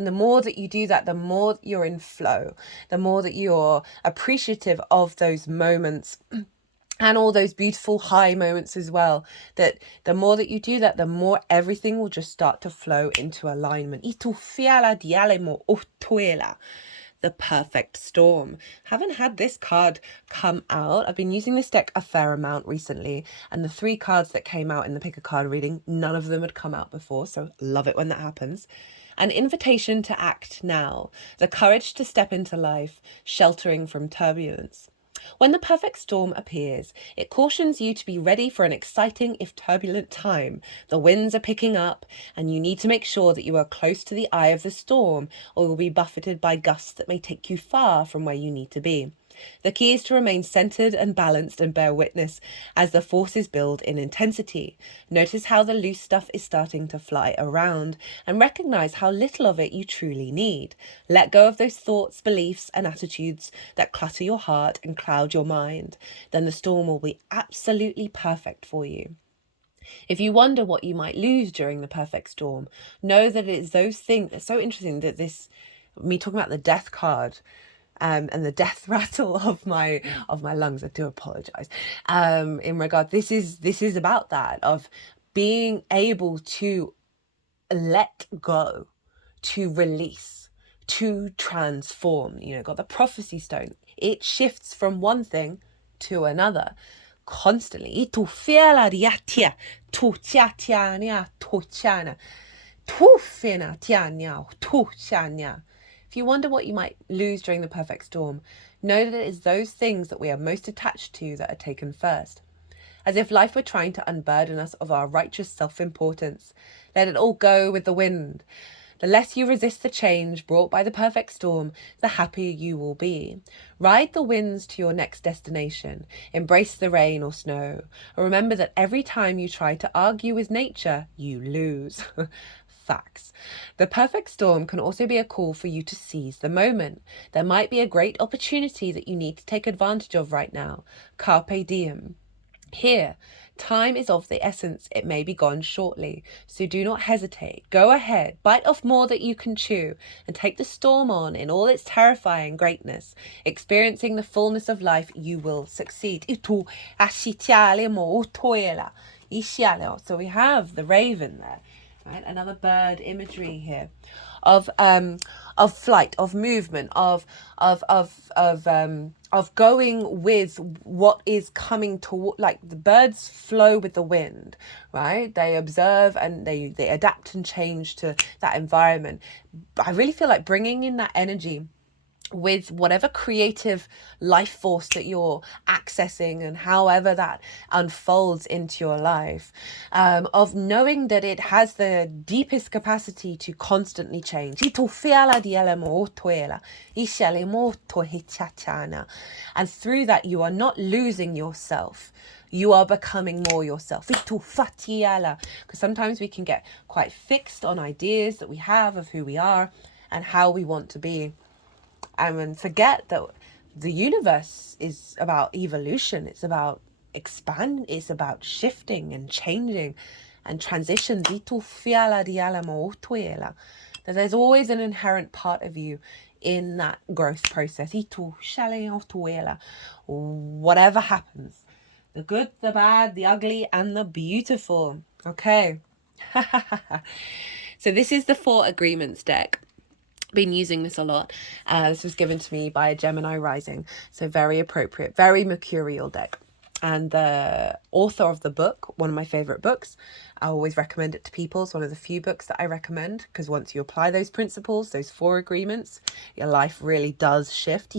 the more that you do that, the more you're in flow, the more that you're appreciative of those moments and all those beautiful high moments as well. That the more that you do that, the more everything will just start to flow into alignment. The perfect storm. Haven't had this card come out. I've been using this deck a fair amount recently, and the 3 cards that came out in the pick a card reading, none of them had come out before, so love it when that happens. An invitation to act now, the courage to step into life, sheltering from turbulence. When the perfect storm appears, it cautions you to be ready for an exciting, if turbulent, time. The winds are picking up, and you need to make sure that you are close to the eye of the storm, or you'll be buffeted by gusts that may take you far from where you need to be. The key is to remain centered and balanced and bear witness as the forces build in intensity. Notice how the loose stuff is starting to fly around and recognize how little of it you truly need. Let go of those thoughts, beliefs, and attitudes that clutter your heart and cloud your mind. Then the storm will be absolutely perfect for you. If you wonder what you might lose during the perfect storm, know that it's those things. It's so interesting that me talking about the death card, and the death rattle of my lungs. I do apologize. In regard, this is about that, of being able to let go, to release, to transform. Got the prophecy stone. It shifts from one thing to another. constantly. I tu fiela diatia, tu tiatiania, tu chana, tu fina tiania, tu chania. If you wonder what you might lose during the perfect storm, know that it is those things that we are most attached to that are taken first. As if life were trying to unburden us of our righteous self-importance. Let it all go with the wind. The less you resist the change brought by the perfect storm, the happier you will be. Ride the winds to your next destination. Embrace the rain or snow. Remember that every time you try to argue with nature, you lose. Facts. The perfect storm can also be a call for you to seize the moment. There might be a great opportunity that you need to take advantage of right now. Carpe diem. Here, time is of the essence. It may be gone shortly, so do not hesitate. Go ahead, bite off more that you can chew, and take the storm on in all its terrifying greatness. Experiencing the fullness of life, you will succeed. So we have the raven there, right? Another bird imagery here of flight, of movement, of going with what is coming toward. Like the birds flow with the wind, right? They observe and they adapt and change to that environment. I really feel like bringing in that energy with whatever creative life force that you're accessing and however that unfolds into your life, of knowing that it has the deepest capacity to constantly change. And through that, you are not losing yourself. You are becoming more yourself. Because sometimes we can get quite fixed on ideas that we have of who we are and how we want to be. And forget that the universe is about evolution. It's about expand. It's about shifting and changing and transitions. That there's always an inherent part of you in that growth process. Whatever happens, the good, the bad, the ugly, and the beautiful. Okay. So this is the 4 agreements deck. Been using this a lot. This was given to me by a Gemini rising, so very appropriate, very mercurial deck. And the author of the book, one of my favorite books, I always recommend it to people. It's one of the few books that I recommend, because once you apply those principles, those 4 agreements, your life really does shift.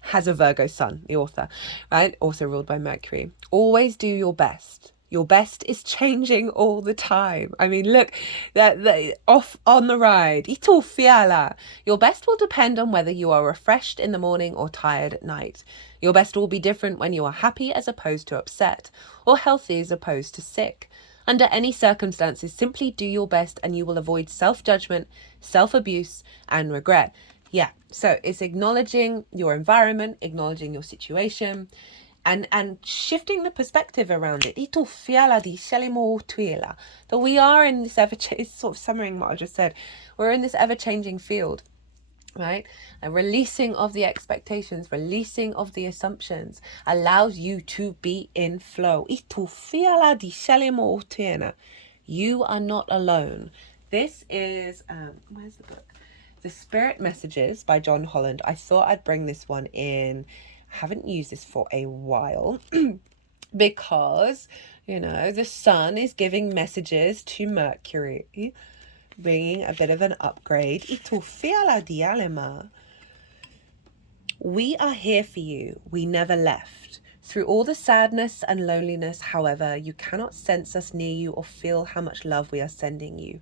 Has a Virgo sun, the author, right? Also ruled by Mercury. Always do your best. Your best is changing all the time. I mean, look, that off on the ride. Your best will depend on whether you are refreshed in the morning or tired at night. Your best will be different when you are happy as opposed to upset, or healthy as opposed to sick. Under any circumstances, simply do your best and you will avoid self-judgment, self-abuse, and regret. Yeah, so it's acknowledging your environment, acknowledging your situation, and shifting the perspective around it. That we are in this it's sort of summarizing what I just said. We're in this ever-changing field, right? And releasing of the expectations, releasing of the assumptions allows you to be in flow. You are not alone. This is, where's the book? The Spirit Messages by John Holland. I thought I'd bring this one in. Haven't used this for a while because, you know, the sun is giving messages to Mercury, bringing a bit of an upgrade. We are here for you. We never left. Through all the sadness and loneliness, however, you cannot sense us near you or feel how much love we are sending you.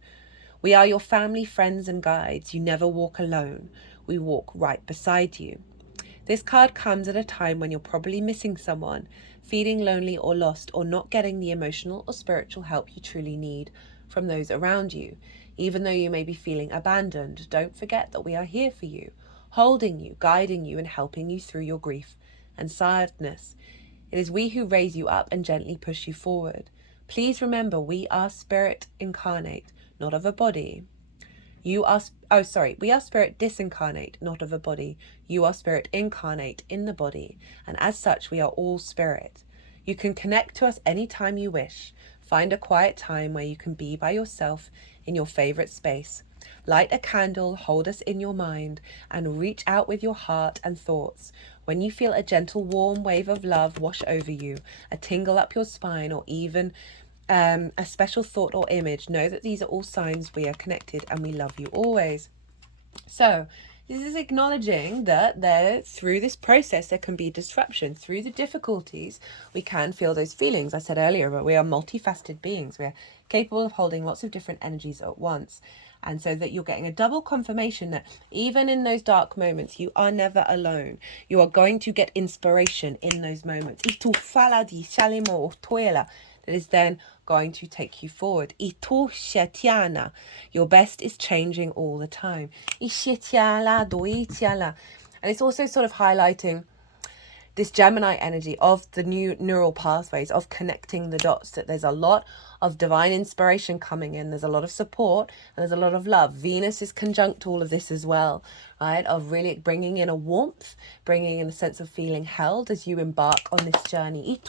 We are your family, friends, and guides. You never walk alone. We walk right beside you. This card comes at a time when you're probably missing someone, feeling lonely or lost, or not getting the emotional or spiritual help you truly need from those around you. Even though you may be feeling abandoned, don't forget that we are here for you, holding you, guiding you, and helping you through your grief and sadness. It is we who raise you up and gently push you forward. Please remember, we are spirit incarnate, not of a body. We are spirit disincarnate, not of a body. You are spirit incarnate in the body, and as such, we are all spirit. You can connect to us anytime you wish. Find a quiet time where you can be by yourself in your favorite space. Light a candle, hold us in your mind, and reach out with your heart and thoughts. When you feel a gentle, warm wave of love wash over you, a tingle up your spine, or even a special thought or image, know that these are all signs we are connected and we love you always. So this is acknowledging that through this process there can be disruption. Through the difficulties we can feel those feelings. I said earlier, but we are multifaceted beings. We're capable of holding lots of different energies at once. And so that you're getting a double confirmation that even in those dark moments, you are never alone. You are going to get inspiration in those moments. That is then going to take you forward. Your best is changing all the time. And it's also sort of highlighting this Gemini energy of the new neural pathways, of connecting the dots, that there's a lot of divine inspiration coming in. There's a lot of support and there's a lot of love. Venus is conjunct all of this as well, right? Of really bringing in a warmth, bringing in a sense of feeling held as you embark on this journey.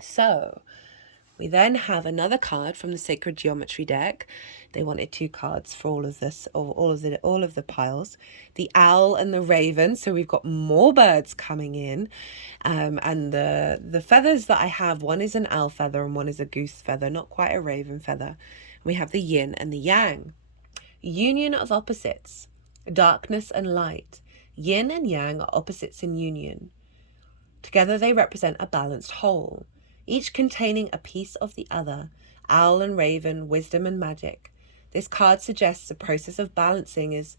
So we then have another card from the Sacred Geometry deck. They wanted 2 cards for all of this, or all of the piles. The owl and the raven. So we've got more birds coming in, and the feathers that I have, one is an owl feather and one is a goose feather, not quite a raven feather. We have the yin and the yang, union of opposites, darkness and light. Yin and yang are opposites in union. Together they represent a balanced whole, each containing a piece of the other. Owl and raven, wisdom and magic. This card suggests a process of balancing is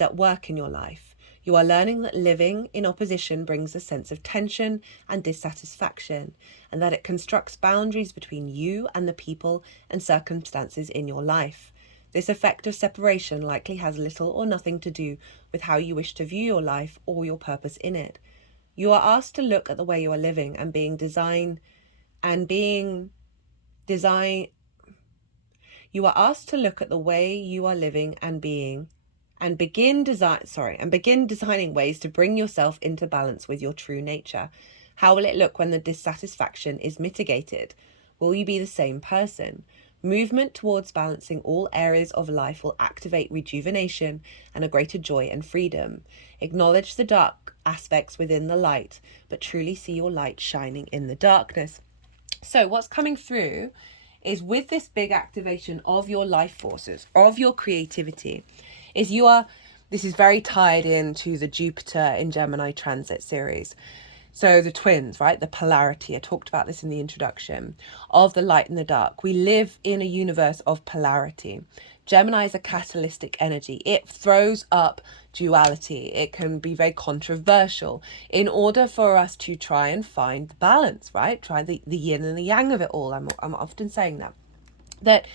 at work in your life. You are learning that living in opposition brings a sense of tension and dissatisfaction, and that it constructs boundaries between you and the people and circumstances in your life. This effect of separation likely has little or nothing to do with how you wish to view your life or your purpose in it. You are asked to look at the way you are living and begin designing ways to bring yourself into balance with your true nature. How will it look when the dissatisfaction is mitigated? Will you be the same person? Movement towards balancing all areas of life will activate rejuvenation and a greater joy and freedom. Acknowledge the dark aspects within the light, but truly see your light shining in the darkness. So what's coming through is, with this big activation of your life forces, of your creativity, is this is very tied into the Jupiter in Gemini transit series. So the twins, right? The polarity. I talked about this in the introduction, of the light and the dark. We live in a universe of polarity. Gemini is a catalytic energy. It throws up duality. It can be very controversial in order for us to try and find the balance, right? Try the yin and the yang of it all. I'm often saying that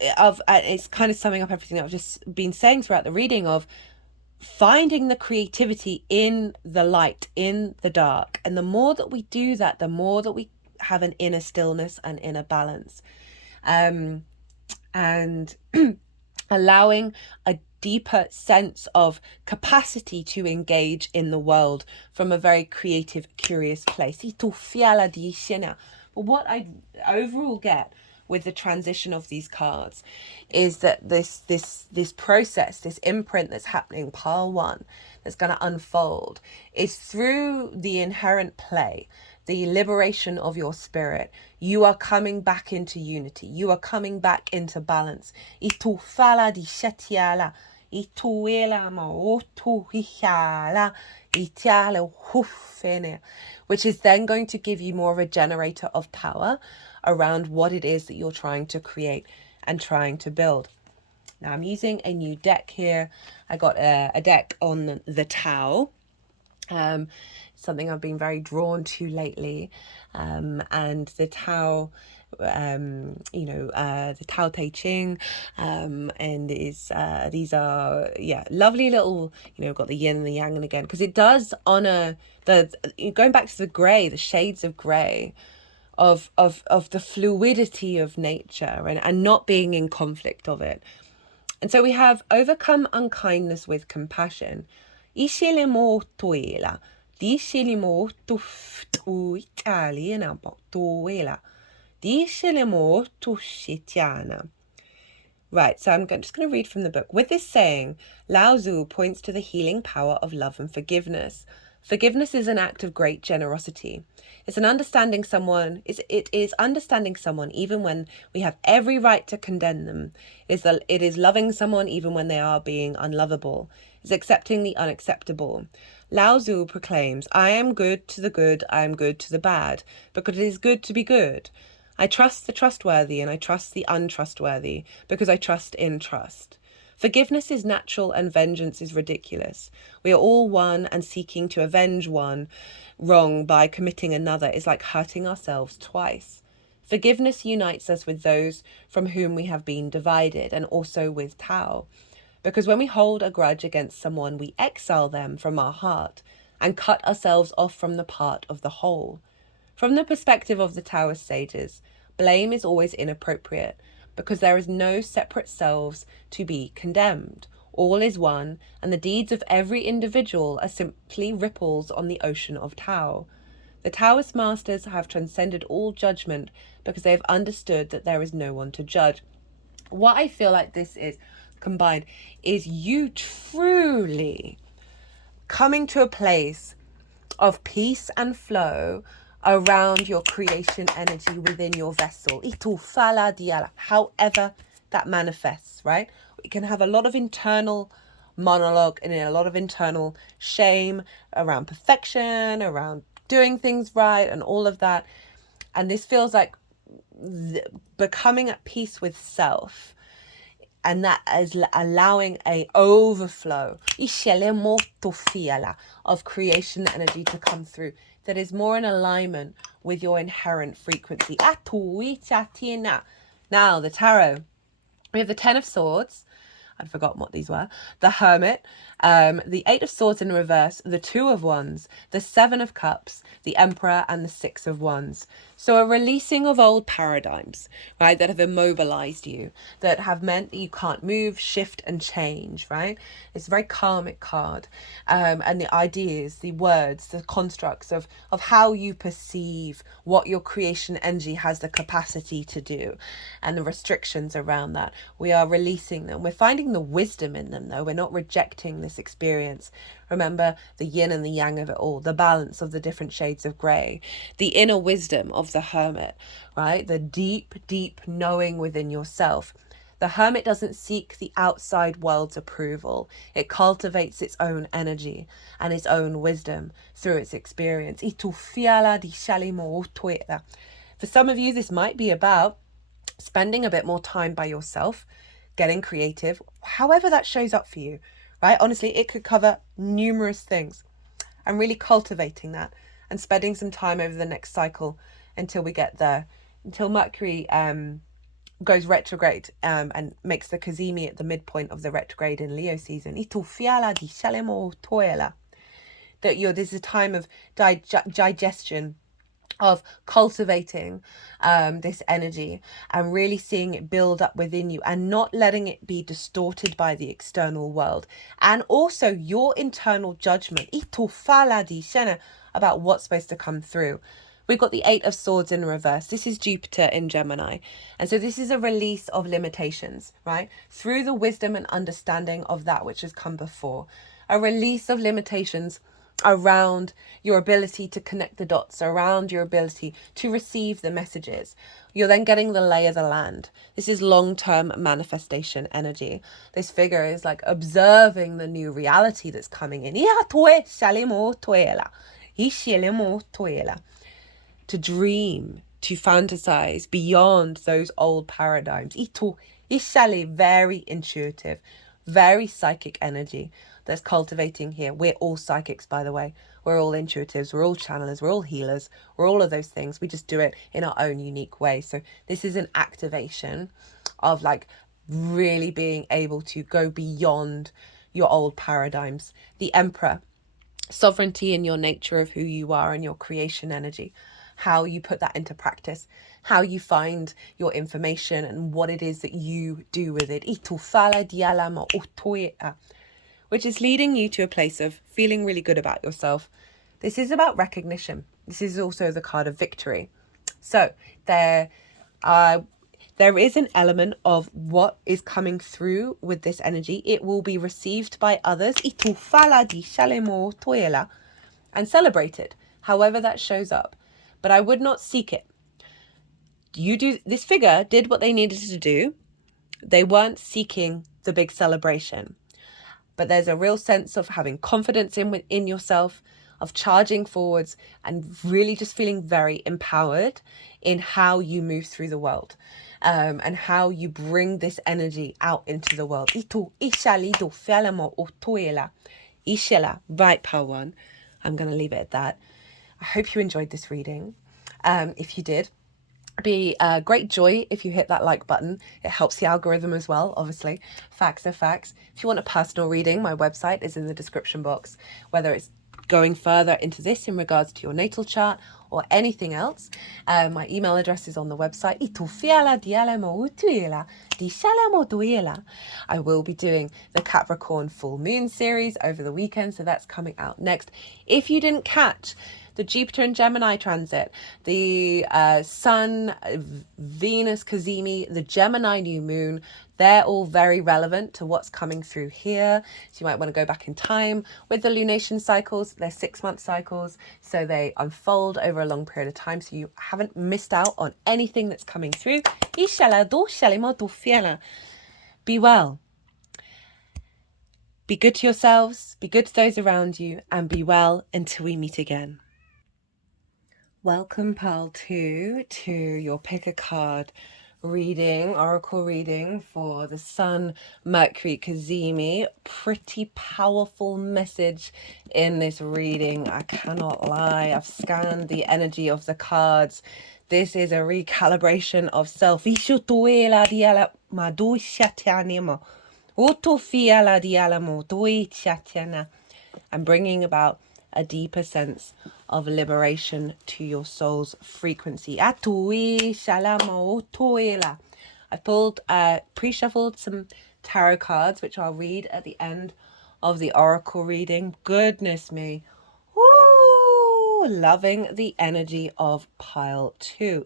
it's kind of summing up everything that I've just been saying throughout the reading, of finding the creativity in the light, in the dark. And the more that we do that, the more that we have an inner stillness and inner balance, and allowing a deeper sense of capacity to engage in the world from a very creative, curious place. But what I overall get with the transition of these cards is that this process, this imprint that's happening, pile 1, that's going to unfold, is through the inherent play, the liberation of your spirit. You are coming back into unity. You are coming back into balance. Which is then going to give you more of a generator of power around what it is that you're trying to create and trying to build. Now I'm using a new deck here. I got a deck on the Tao, something I've been very drawn to lately, and the Tao, the Tao Te Ching, and is these are lovely little, got the yin and the yang, and again, because it does honor going back to the gray, the shades of gray, of the fluidity of nature, and not being in conflict of it. And so we have overcome unkindness with compassion. Di shilimo tu Italiana tuela. Di shilimo tu shitiana. Right, so I'm just going to read from the book. With this saying, Lao Tzu points to the healing power of love and forgiveness. Forgiveness is an act of great generosity. It is understanding someone even when we have every right to condemn them. It is loving someone even when they are being unlovable. It is accepting the unacceptable. Lao Tzu proclaims, I am good to the good, I am good to the bad, because it is good to be good. I trust the trustworthy and I trust the untrustworthy because I trust in trust. Forgiveness is natural and vengeance is ridiculous. We are all one, and seeking to avenge one wrong by committing another is like hurting ourselves twice. Forgiveness unites us with those from whom we have been divided, and also with Tao. Because when we hold a grudge against someone, we exile them from our heart and cut ourselves off from the part of the whole. From the perspective of the Taoist sages, blame is always inappropriate because there is no separate selves to be condemned. All is one, and the deeds of every individual are simply ripples on the ocean of Tao. The Taoist masters have transcended all judgment because they have understood that there is no one to judge. What I feel like this is combined is you truly coming to a place of peace and flow around your creation energy within your vessel. However that manifests, right? We can have a lot of internal monologue and a lot of internal shame around perfection, around doing things right and all of that. And this feels like becoming at peace with self. And that is allowing a overflow of creation energy to come through that is more in alignment with your inherent frequency. Now, the tarot. We have the Ten of Swords. I'd forgotten what these were. The Hermit, the Eight of Swords in reverse, the Two of Wands, the Seven of Cups, the Emperor, and the Six of Wands. So a releasing of old paradigms, right, that have immobilized you, that have meant that you can't move, shift, and change, right? It's a very karmic card. And the ideas, the words, the constructs of how you perceive what your creation energy has the capacity to do, and the restrictions around that. We are releasing them. We're finding the wisdom in them, though. We're not rejecting this experience. Remember the yin and the yang of it all, the balance of the different shades of grey, the inner wisdom of the hermit, right? The deep, deep knowing within yourself. The hermit doesn't seek the outside world's approval. It cultivates its own energy and its own wisdom through its experience. For some of you, this might be about spending a bit more time by yourself, getting creative, however that shows up for you, right? Honestly, it could cover numerous things, and really cultivating that and spending some time over the next cycle until we get there, until Mercury goes retrograde and makes the Kazemi at the midpoint of the retrograde in Leo season. That this is a time of digestion, of cultivating this energy and really seeing it build up within you and not letting it be distorted by the external world, and also your internal judgment about what's supposed to come through. We've got the Eight of Swords in reverse. This is Jupiter in Gemini. And so this is a release of limitations, right? Through the wisdom and understanding of that which has come before. A release of limitations around your ability to connect the dots, around your ability to receive the messages. You're then getting the lay of the land. This is long-term manifestation energy. This figure is like observing the new reality that's coming in. To dream, to fantasize beyond those old paradigms. Very intuitive, very psychic energy that's cultivating here. We're all psychics, by the way. We're all intuitives, we're all channelers, we're all healers, we're all of those things. We just do it in our own unique way. So this is an activation of like really being able to go beyond your old paradigms. The Emperor, sovereignty in your nature of who you are and your creation energy. How you put that into practice, how you find your information and what it is that you do with it. Which is leading you to a place of feeling really good about yourself, This is about recognition. This is also the card of victory. So there is an element of what is coming through with this energy. It will be received by others and celebrated, however that shows up. But I would not seek it. This figure did what they needed to do. They weren't seeking the big celebration. But there's a real sense of having confidence in yourself, of charging forwards, and really just feeling very empowered in how you move through the world, and how you bring this energy out into the world. Right, Power One. I'm going to leave it at that. I hope you enjoyed this reading. If you did, be a great joy if you hit that like button. It helps the algorithm as well, obviously. Facts are facts. If you want a personal reading, my website is in the description box, whether it's going further into this in regards to your natal chart or anything else. My email address is on the website. I will be doing the Capricorn full moon series over the weekend, so that's coming out next. If you didn't catch the Jupiter and Gemini transit, the Sun, Venus, Cazimi, the Gemini new moon, they're all very relevant to what's coming through here. So you might want to go back in time with the lunation cycles. They're 6-month cycles, so they unfold over a long period of time, so you haven't missed out on anything that's coming through. Be well. Be good to yourselves, be good to those around you, and be well until we meet again. Welcome, Pal 2, to your pick a card reading, oracle reading for the Sun, Mercury, Cazimi. Pretty powerful message in this reading, I cannot lie. I've scanned the energy of the cards. This is a recalibration of self. I'm bringing about a deeper sense of liberation to your soul's frequency. I've pulled, pre-shuffled some tarot cards, which I'll read at the end of the oracle reading. Goodness me. Woo! Loving the energy of pile 2.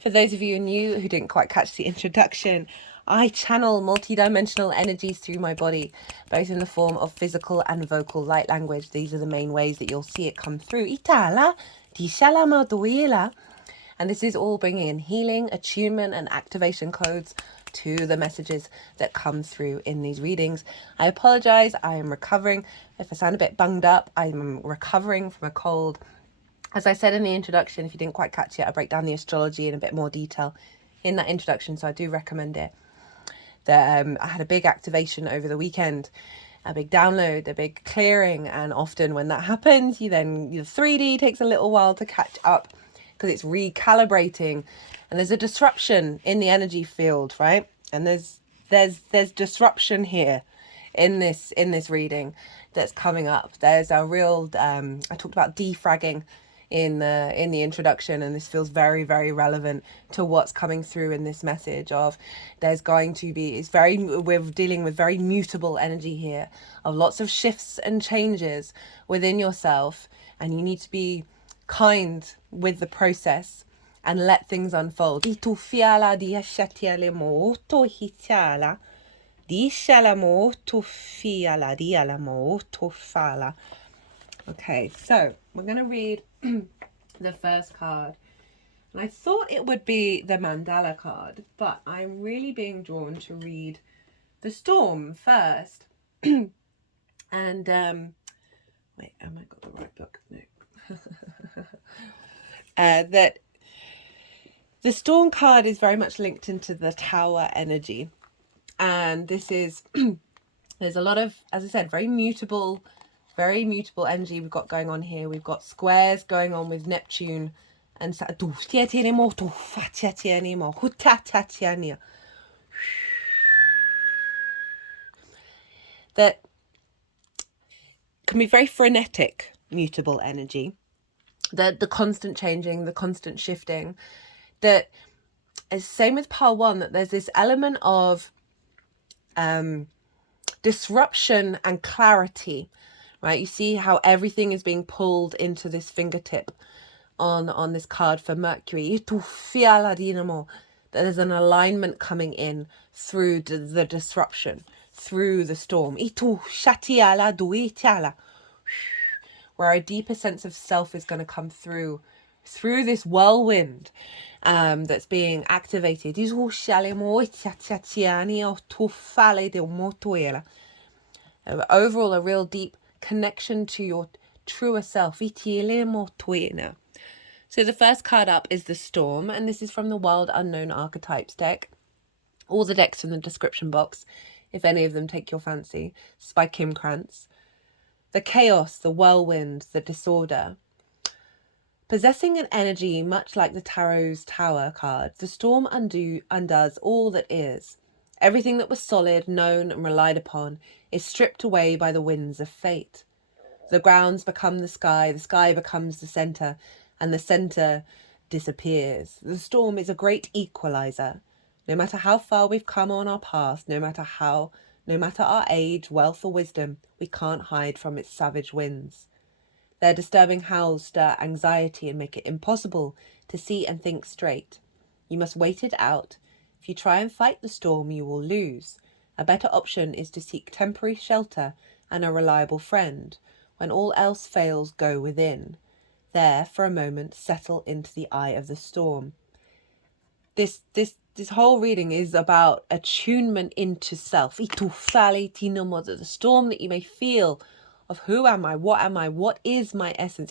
For those of you new who didn't quite catch the introduction, I channel multidimensional energies through my body, both in the form of physical and vocal light language. These are the main ways that you'll see it come through. And this is all bringing in healing, attunement, and activation codes to the messages that come through in these readings. I apologize. I am recovering. If I sound a bit bunged up, I'm recovering from a cold. As I said in the introduction, if you didn't quite catch it, I break down the astrology in a bit more detail in that introduction, so I do recommend it. I had a big activation over the weekend, a big download, a big clearing, and often when that happens, your 3D takes a little while to catch up because it's recalibrating, and there's a disruption in the energy field, right? And there's disruption here in this reading that's coming up. There's a real I talked about defragging in the introduction, and this feels very, very relevant to what's coming through in this message of we're dealing with very mutable energy here of lots of shifts and changes within yourself, and you need to be kind with the process and let things unfold. Okay, so we're going to read the first card. And I thought it would be the mandala card, but I'm really being drawn to read the storm first. And, wait, am I got the right book? No. That the storm card is very much linked into the tower energy. And this is, there's a lot of, as I said, very mutable energy we've got going on here. We've got squares going on with Neptune and Saturn. That can be very frenetic, mutable energy. The constant changing, the constant shifting. That is same with pile 1, that there's this element of disruption and clarity, right? You see how everything is being pulled into this fingertip on this card for Mercury. That there's an alignment coming in through the disruption, through the storm. Where a deeper sense of self is going to come through this whirlwind that's being activated. Overall, a real deep connection to your truer self. So the first card up is the Storm, and this is from the Wild Unknown Archetypes deck. All the decks in the description box, if any of them take your fancy. It's by Krans. The chaos, the whirlwind, the disorder. Possessing an energy much like the Tarot's Tower card, the Storm undoes all that is. Everything that was solid, known and relied upon is stripped away by the winds of fate. The grounds become the sky becomes the centre, and the centre disappears. The Storm is a great equalizer. No matter how far we've come on our path, no matter our age, wealth or wisdom, we can't hide from its savage winds. Their disturbing howls stir anxiety and make it impossible to see and think straight. You must wait it out. If you try and fight the storm, you will lose. A better option is to seek temporary shelter and a reliable friend. When all else fails, go within. There, for a moment, settle into the eye of the storm. This whole reading is about attunement into self. The storm that you may feel of who am I, what is my essence.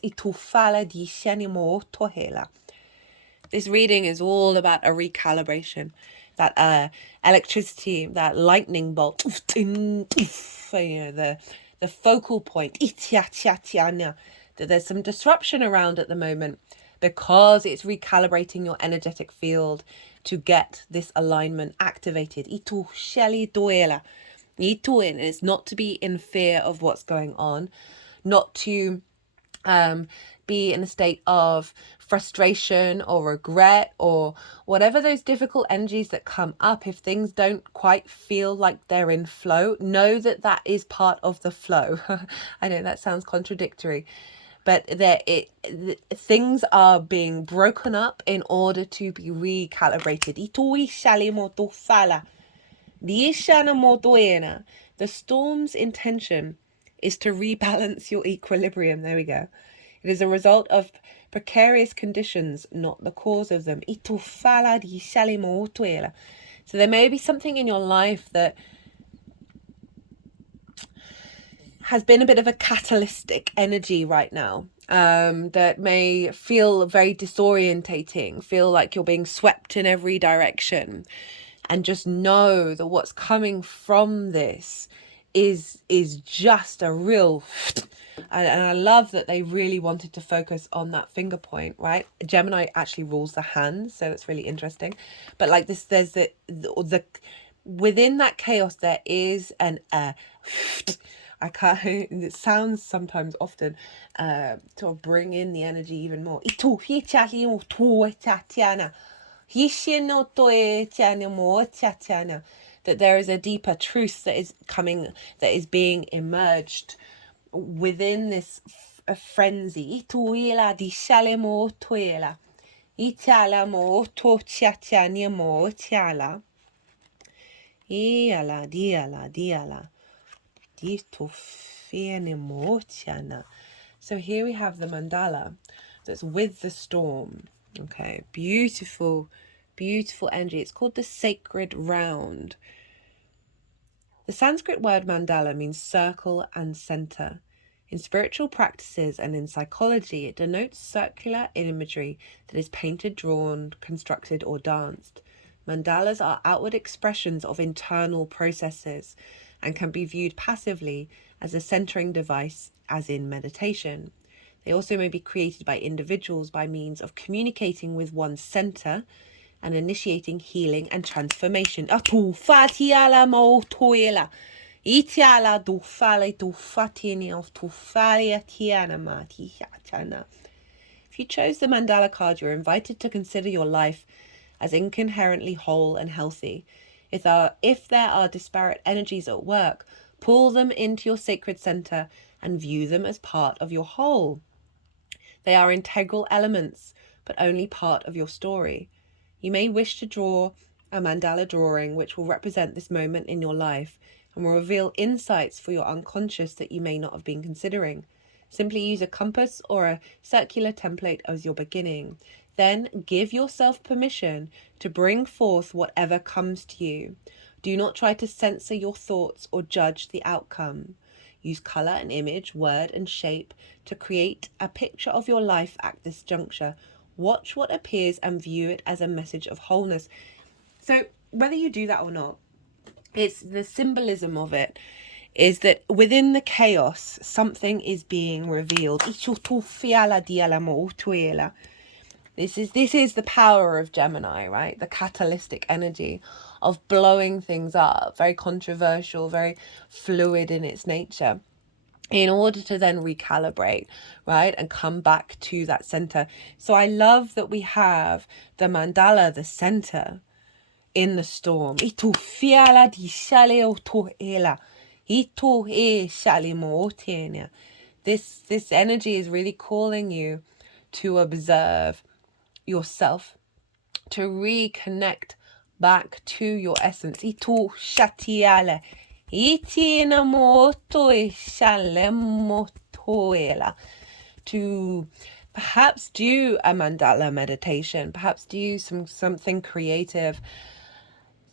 This reading is all about a recalibration. That electricity, that lightning bolt, the focal point. That there's some disruption around at the moment because it's recalibrating your energetic field to get this alignment activated. And it's not to be in fear of what's going on, not to be in a state of frustration or regret or whatever those difficult energies that come up. If things don't quite feel like they're in flow, know that that is part of the flow. I know that sounds contradictory, but things are being broken up in order to be recalibrated. The storm's intention is to rebalance your equilibrium. There we go. It is a result of precarious conditions, not the cause of them. So there may be something in your life that has been a bit of a catalytic energy right now, that may feel very disorientating, feel like you're being swept in every direction. And just know that what's coming from this is just a real... And I love that they really wanted to focus on that finger point, right? Gemini actually rules the hands, so that's really interesting. But like this, there's the within that chaos, there is an I can't, it sounds sometimes often to bring in the energy even more. That there is a deeper truth that is coming, that is being emerged within this frenzy. So here we have the mandala that's with the storm. Okay, beautiful, beautiful energy. It's called the sacred round. The Sanskrit word mandala means circle and center. In spiritual practices and in psychology, it denotes circular imagery that is painted, drawn, constructed, or danced. Mandalas are outward expressions of internal processes and can be viewed passively as a centering device, as in meditation. They also may be created by individuals by means of communicating with one's center and initiating healing and transformation. If you chose the mandala card, you're invited to consider your life as incoherently whole and healthy. If there are disparate energies at work, Pull them into your sacred center and view them as part of your whole. They are integral elements, but only part of your story. You may wish to draw a mandala drawing which will represent this moment in your life and will reveal insights for your unconscious that you may not have been considering. Simply use a compass or a circular template as your beginning. Then give yourself permission to bring forth whatever comes to you. Do not try to censor your thoughts or judge the outcome. Use color and image, word and shape to create a picture of your life at this juncture. Watch what appears and view it as a message of wholeness. So whether you do that or not, it's the symbolism of it is that within the chaos, something is being revealed. This is the power of Gemini, right? The catalytic energy of blowing things up, very controversial, very fluid in its nature, in order to then recalibrate, right? And come back to that center. So I love that we have the mandala, the center, in the storm. This energy is really calling you to observe yourself, to reconnect back to your essence. To perhaps do a mandala meditation, perhaps do something creative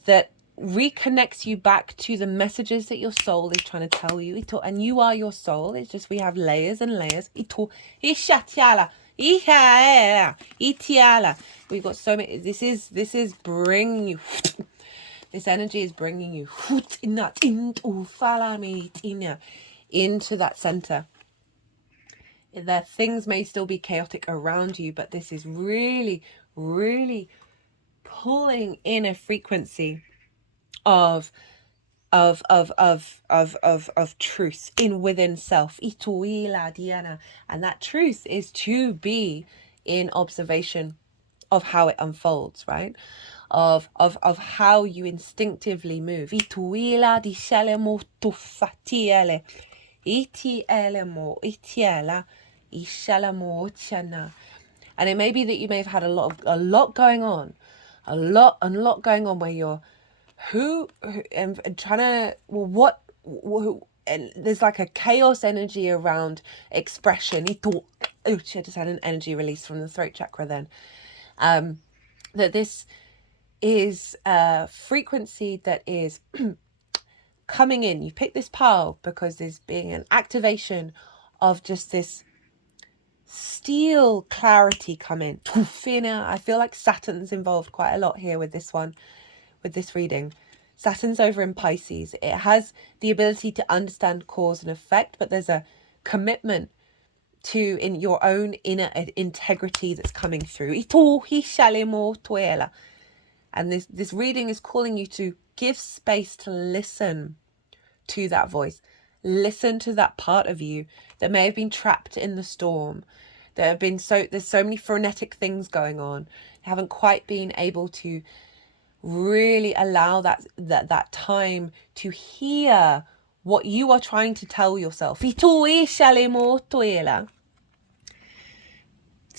that reconnects you back to the messages that your soul is trying to tell you. And you are your soul. It's just we have layers and layers. We've got so many. This is bringing you. This energy is bringing you into that center. That things may still be chaotic around you, but this is really, really pulling in a frequency of truth in within self. And that truth is to be in observation of how it unfolds, right? Of how you instinctively move. And it may be that you may have had a lot going on, a lot going on where you're and trying to, well, what, and there's like a chaos energy around expression. I just had an energy release from the throat chakra then. That this is a frequency that is coming in. You pick this pile because there's being an activation of just this steel clarity come in. I feel like Saturn's involved quite a lot here with this one, with this reading. Saturn's over in Pisces. It has the ability to understand cause and effect, but there's a commitment to in your own inner integrity that's coming through. And this reading is calling you to give space to listen to that voice. Listen to that part of you that may have been trapped in the storm. There's so many frenetic things going on. You haven't quite been able to really allow that time to hear what you are trying to tell yourself. So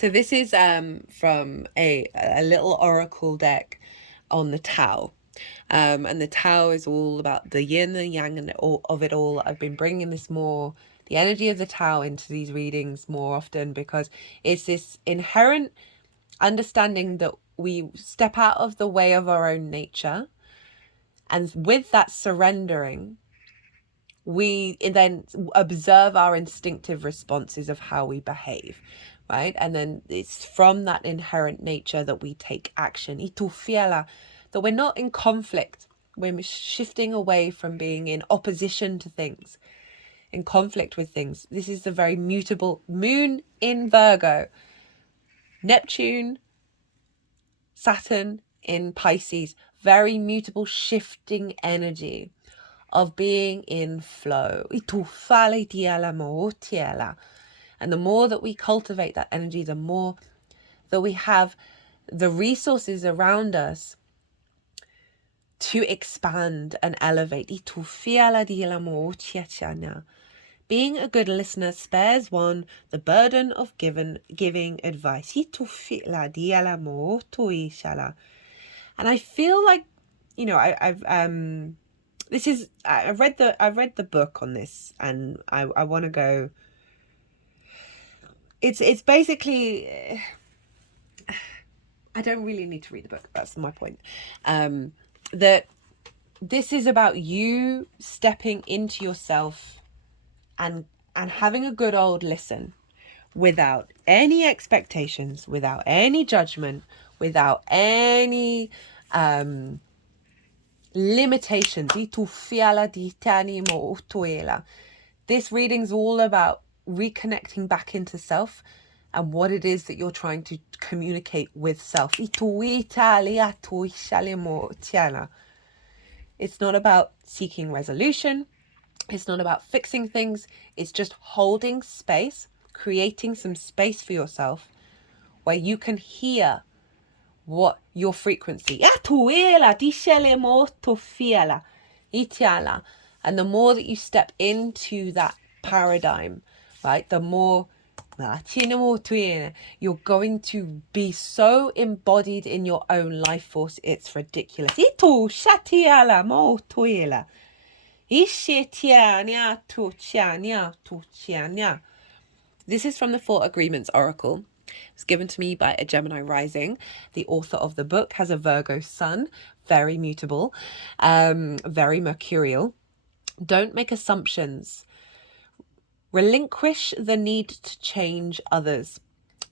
this is from a little oracle deck on the Tao. And the Tao is all about the yin and yang and of it all. I've been bringing the energy of the Tao into these readings more often because it's this inherent understanding that we step out of the way of our own nature. And with that surrendering, we then observe our instinctive responses of how we behave, right? And then it's from that inherent nature that we take action. That we're not in conflict. We're shifting away from being in opposition to things, in conflict with things. This is the very mutable moon in Virgo, Neptune, Saturn in Pisces, very mutable, shifting energy of being in flow. And the more that we cultivate that energy, the more that we have the resources around us to expand and elevate. Being a good listener spares one the burden of giving advice. And I feel like, you know, I've read the book on this, and I want to go. It's basically, I don't really need to read the book. That's my point. That this is about you stepping into yourself and having a good old listen, without any expectations, without any judgment, without any limitations. This reading's all about reconnecting back into self and what it is that you're trying to communicate with self. It's not about seeking resolution. It's not about fixing things. It's just holding space, creating some space for yourself where you can hear what your frequency. And the more that you step into that paradigm, right, the more you're going to be so embodied in your own life force. It's ridiculous. This is from the Four Agreements Oracle. It was given to me by a Gemini rising. The author of the book has a Virgo sun, very mutable, very mercurial. Don't make assumptions. Relinquish the need to change others.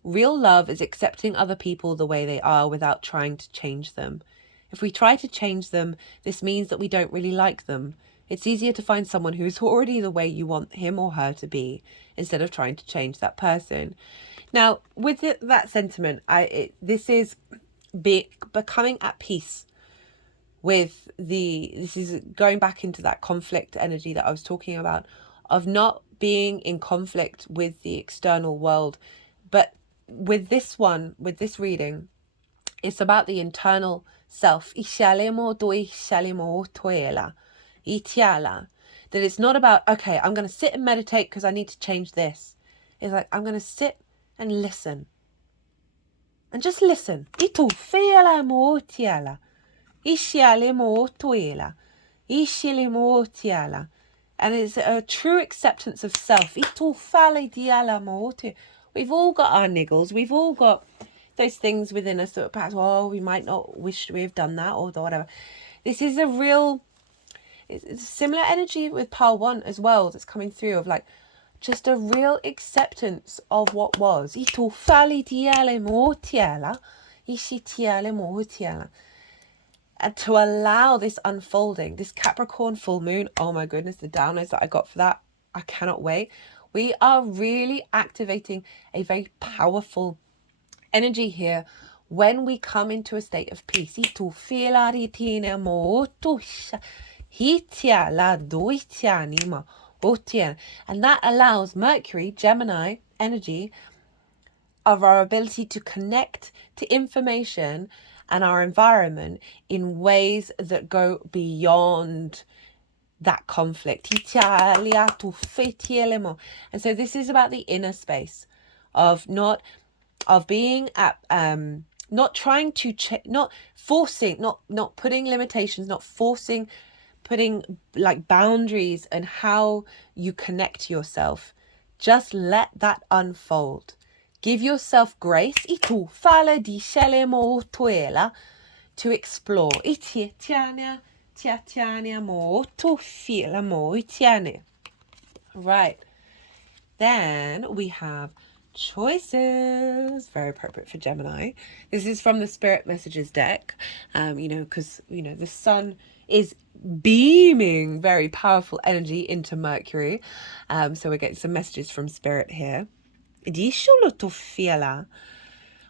Real love is accepting other people the way they are without trying to change them. If we try to change them, this means that we don't really like them. It's easier to find someone who's already the way you want him or her to be, instead of trying to change that person. Now, with that sentiment, this is becoming at peace with this is going back into that conflict energy that I was talking about, of not being in conflict with the external world. But with this reading, it's about the internal self. That it's not about, okay, I'm going to sit and meditate because I need to change this. It's like, I'm going to sit and listen. And just listen. And it's a true acceptance of self. We've all got our niggles. We've all got those things within us that perhaps, we might not wish we have done that or whatever. This is it's a similar energy with Pile 1 as well that's coming through, of like just a real acceptance of what was. And to allow this unfolding, this Capricorn full moon, oh my goodness, the downloads that I got for that, I cannot wait. We are really activating a very powerful energy here when we come into a state of peace. And that allows Mercury, Gemini energy, of our ability to connect to information and our environment in ways that go beyond that conflict. And so this is about the inner space of being at not trying to not forcing, not putting limitations, not forcing, putting like boundaries and how you connect to yourself. Just let that unfold. Give yourself grace to explore. Right. Then we have choices. Very appropriate for Gemini. This is from the Spirit Messages deck. Because, the sun is beaming very powerful energy into Mercury. So we're getting some messages from Spirit here.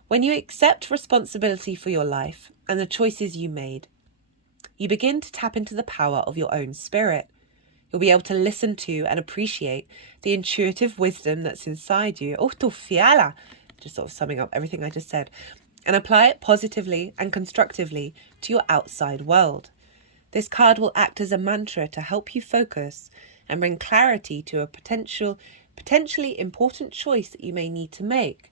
When you accept responsibility for your life and the choices you made, you begin to tap into the power of your own spirit. You'll be able to listen to and appreciate the intuitive wisdom that's inside you. Just sort of summing up everything I just said. And apply it positively and constructively to your outside world. This card will act as a mantra to help you focus and bring clarity to a potentially important choice that you may need to make.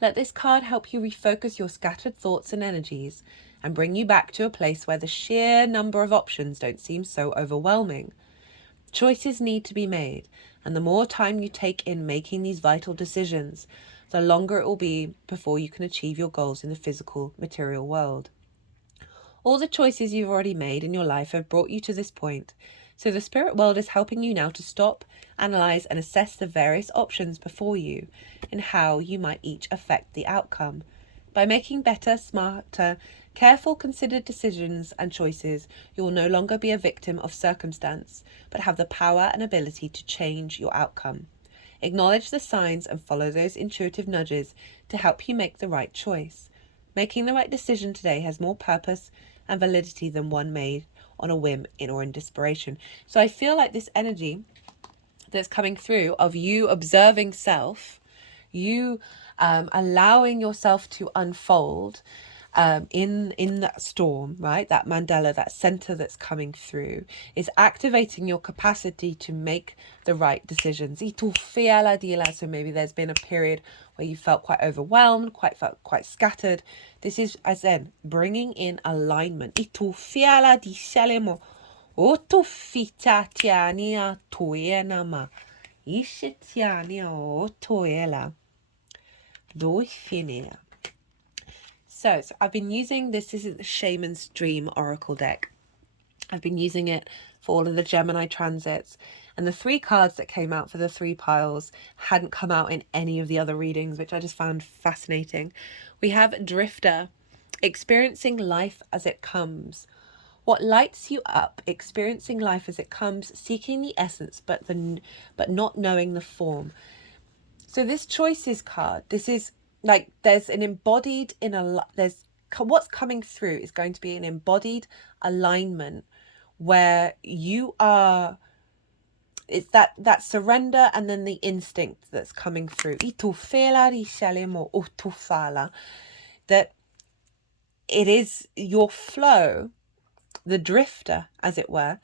Let this card help you refocus your scattered thoughts and energies and bring you back to a place where the sheer number of options don't seem so overwhelming. Choices need to be made, and the more time you take in making these vital decisions, the longer it will be before you can achieve your goals in the physical, material world. All the choices you've already made in your life have brought you to this point, so the spirit world is helping you now to stop, analyze, and assess the various options before you and how you might each affect the outcome. By making better, smarter, careful, considered decisions and choices, you will no longer be a victim of circumstance, but have the power and ability to change your outcome. Acknowledge the signs and follow those intuitive nudges to help you make the right choice. Making the right decision today has more purpose and validity than one made on a whim or in desperation. So I feel like this energy that's coming through of you observing self, you allowing yourself to unfold in that storm, right? That mandala, that center that's coming through, is activating your capacity to make the right decisions. So maybe there's been a period where you felt quite overwhelmed, felt quite scattered. This is, as in, bringing in alignment. So I've been using this. This is the Shaman's Dream Oracle deck. I've been using it for all of the Gemini transits, and the 3 cards that came out for the 3 piles hadn't come out in any of the other readings, which I just found fascinating. We have Drifter, experiencing life as it comes. What lights you up, experiencing life as it comes, seeking the essence, but not knowing the form. So this choices card, this is like there's an embodied what's coming through is going to be an embodied alignment where you are, it's that surrender and then the instinct that's coming through. That it is your flow, the drifter, as it were,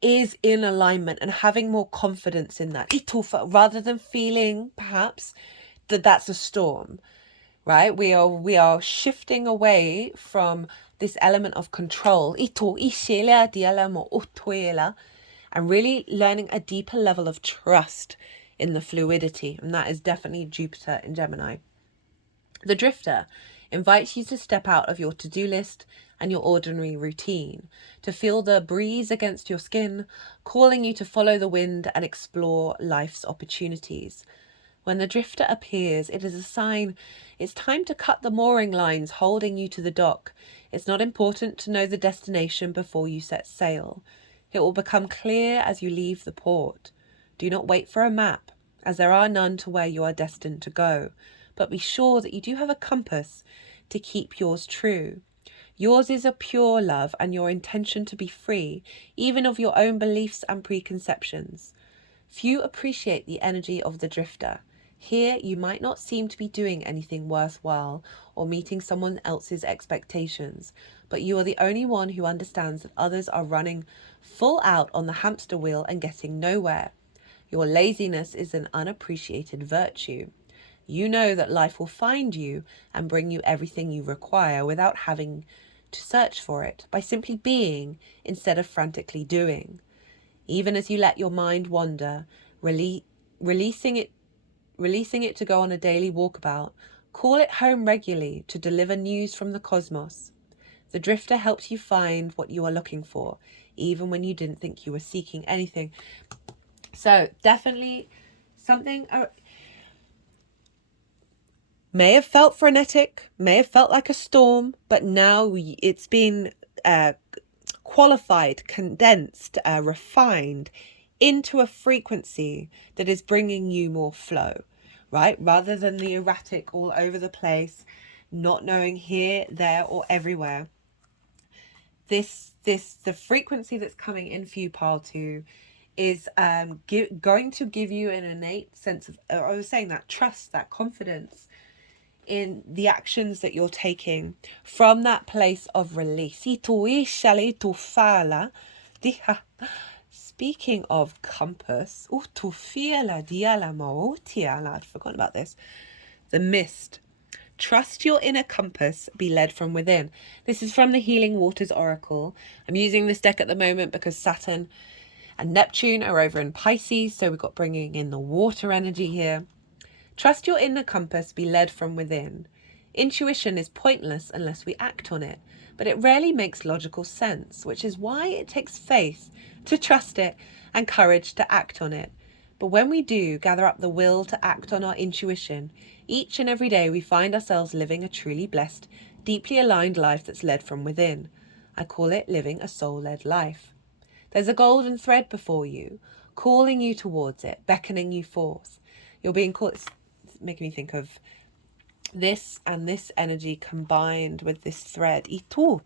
is in alignment and having more confidence in that. Rather than feeling perhaps that's a storm, right? We are shifting away from this element of control and really learning a deeper level of trust in the fluidity, and that is definitely Jupiter in Gemini. The Drifter invites you to step out of your to-do list and your ordinary routine, to feel the breeze against your skin, calling you to follow the wind and explore life's opportunities. When the Drifter appears, it is a sign it's time to cut the mooring lines holding you to the dock. It's not important to know the destination before you set sail. It will become clear as you leave the port. Do not wait for a map, as there are none to where you are destined to go, but be sure that you do have a compass to keep yours true. Yours is a pure love and your intention to be free, even of your own beliefs and preconceptions. Few appreciate the energy of the Drifter. Here, you might not seem to be doing anything worthwhile or meeting someone else's expectations, but you are the only one who understands that others are running full out on the hamster wheel and getting nowhere. Your laziness is an unappreciated virtue. You know that life will find you and bring you everything you require without having to search for it, by simply being instead of frantically doing. Even as you let your mind wander, releasing it to go on a daily walkabout, call it home regularly to deliver news from the cosmos. The Drifter helps you find what you are looking for, even when you didn't think you were seeking anything. So definitely something may have felt frenetic, may have felt like a storm, but now it's been qualified, condensed, refined into a frequency that is bringing you more flow, right? Rather than the erratic all over the place, not knowing here, there, or everywhere. The frequency that's coming in for you, pile 2, is going to give you an innate sense of, I was saying, that trust, that confidence in the actions that you're taking from that place of release. Speaking of compass, I'd forgotten about this. The mist. Trust your inner compass, be led from within. This is from the Healing Waters Oracle. I'm using this deck at the moment because Saturn and Neptune are over in Pisces, so we've got bringing in the water energy here. Trust your inner compass, be led from within. Intuition is pointless unless we act on it, but it rarely makes logical sense, which is why it takes faith to trust it and courage to act on it. But when we do gather up the will to act on our intuition, each and every day we find ourselves living a truly blessed, deeply aligned life that's led from within. I call it living a soul-led life. There's a golden thread before you, calling you towards it, beckoning you forth. You're being called. It's making me think of this and this energy combined with this thread. Itu,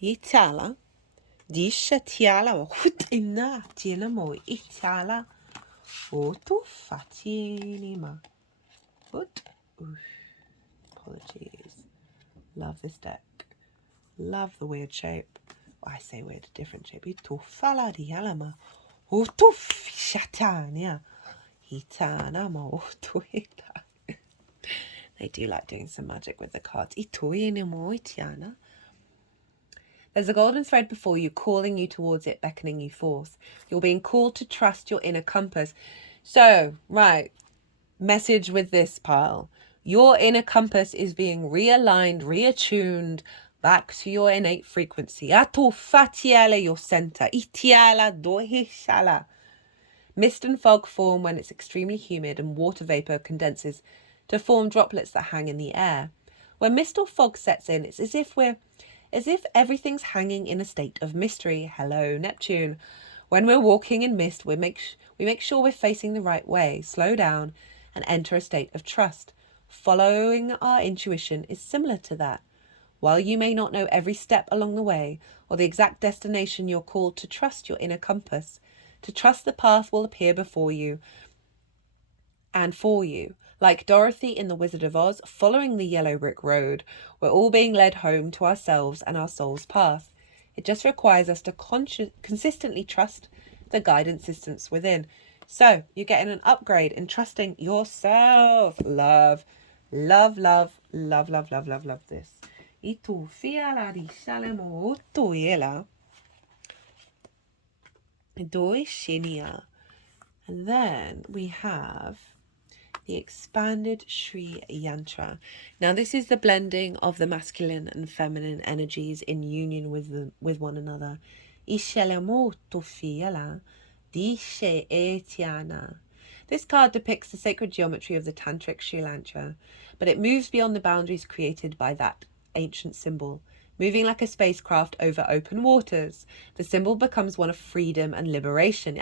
itala, disha tiala, hutina tinamo itala, otu fatinima. Apologies. Love this deck. Love the weird shape. Well, I say weird, different shape. Itu fala dialama, otu shatania, hitana mo otu ita. They do like doing some magic with the cards. There's a golden thread before you, calling you towards it, beckoning you forth. You're being called to trust your inner compass. So, right, message with this pile. Your inner compass is being realigned, reattuned back to your innate frequency. Your center. Mist and fog form when it's extremely humid and water vapor condenses to form droplets that hang in the air. When mist or fog sets in, it's as if everything's hanging in a state of mystery. Hello, Neptune. When we're walking in mist, we make sure we're facing the right way, slow down, and enter a state of trust. Following our intuition is similar to that. While you may not know every step along the way or the exact destination, you're called to trust your inner compass, to trust the path will appear before you and for you. Like Dorothy in The Wizard of Oz, following the yellow brick road, we're all being led home to ourselves and our soul's path. It just requires us to consistently trust the guidance systems within. So you're getting an upgrade in trusting yourself. Love, love, love, love, love, love, love, love this. And then we have the expanded Shri Yantra. Now this is the blending of the masculine and feminine energies in union with one another. This card depicts the sacred geometry of the tantric Sri Lanka, but it moves beyond the boundaries created by that ancient symbol. Moving like a spacecraft over open waters, the symbol becomes one of freedom and liberation.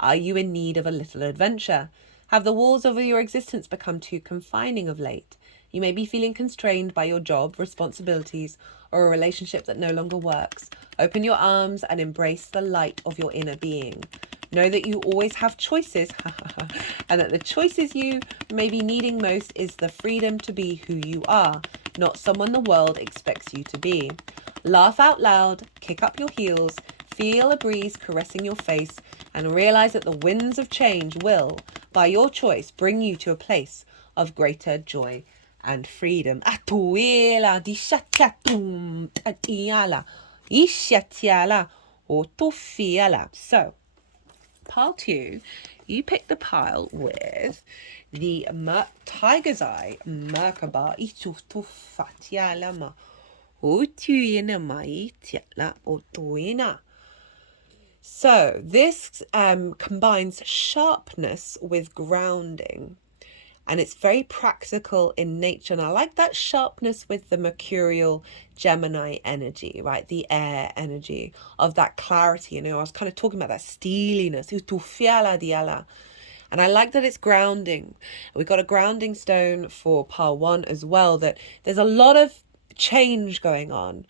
Are you in need of a little adventure? Have the walls over your existence become too confining of late? You may be feeling constrained by your job, responsibilities, or a relationship that no longer works. Open your arms and embrace the light of your inner being. Know that you always have choices, and that the choices you may be needing most is the freedom to be who you are, not someone the world expects you to be. Laugh out loud, kick up your heels, feel a breeze caressing your face, and realize that the winds of change will, by your choice, bring you to a place of greater joy and freedom. So, pile 2, you pick the pile with the Tiger's Eye Merkaba. So this combines sharpness with grounding, and it's very practical in nature. And I like that sharpness with the mercurial Gemini energy, right? The air energy of that clarity. I was kind of talking about that steeliness. And I like that it's grounding. We've got a grounding stone for pile 1 as well, that there's a lot of change going on.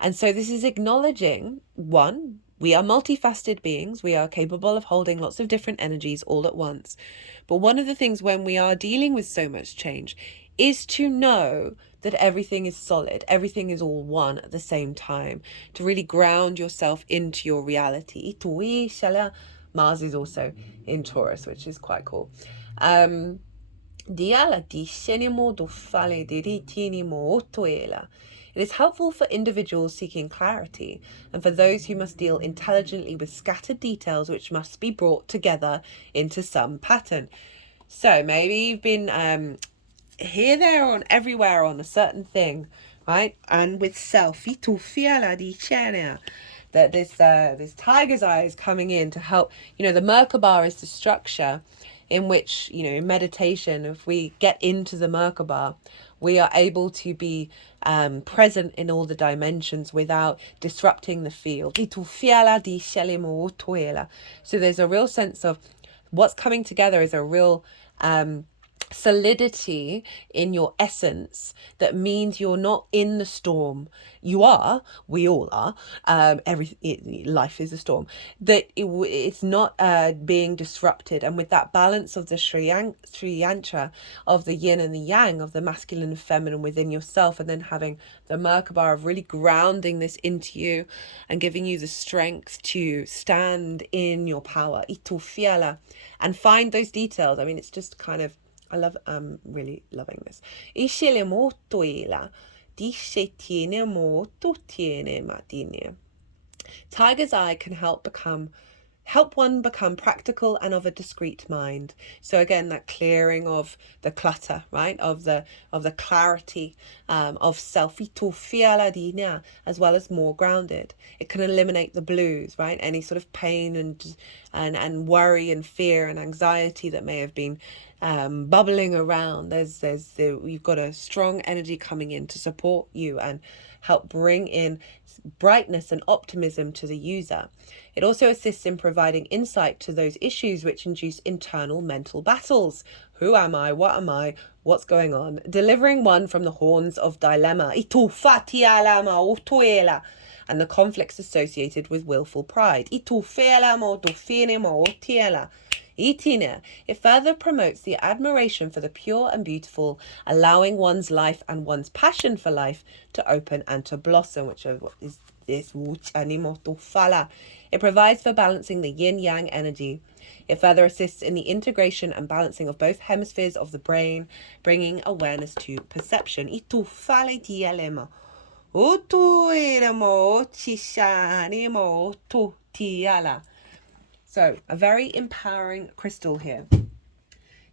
And so this is acknowledging, one, We are multifaceted beings. We are capable of holding lots of different energies all at once. But one of the things when we are dealing with so much change is to know that everything is solid, everything is all one at the same time, to really ground yourself into your reality. Mars is also in Taurus, which is quite cool. It is helpful for individuals seeking clarity and for those who must deal intelligently with scattered details which must be brought together into some pattern. So maybe you've been here, there, or everywhere on a certain thing, right? And with self, that this tiger's eye is coming in to help. The Merkaba is the structure in which, in meditation, if we get into the Merkaba, we are able to be present in all the dimensions without disrupting the field. So there's a real sense of what's coming together is a real solidity in your essence that means you're not in the storm. We all are. Life is a storm. That it's not being disrupted, and with that balance of the Yantra of the yin and the yang, of the masculine and feminine within yourself, and then having the Merkaba of really grounding this into you and giving you the strength to stand in your power, and find those details. I mean, it's just kind of, I'm really loving this. Tiger's eye can help one become practical and of a discreet mind. So again, that clearing of the clutter, right? Of the clarity of self, as well as more grounded. It can eliminate the blues, right? Any sort of pain and worry and fear and anxiety that may have been bubbling around. You've got a strong energy coming in to support you and help bring in brightness and optimism to the user. It also assists in providing insight to those issues which induce internal mental battles. Who am I? What am I? What's going on? Delivering one from the horns of dilemma. And the conflicts associated with willful pride. It further promotes the admiration for the pure and beautiful, allowing one's life and one's passion for life to open and to blossom, which is this. It provides for balancing the yin-yang energy. It further assists in the integration and balancing of both hemispheres of the brain, bringing awareness to perception. So, a very empowering crystal here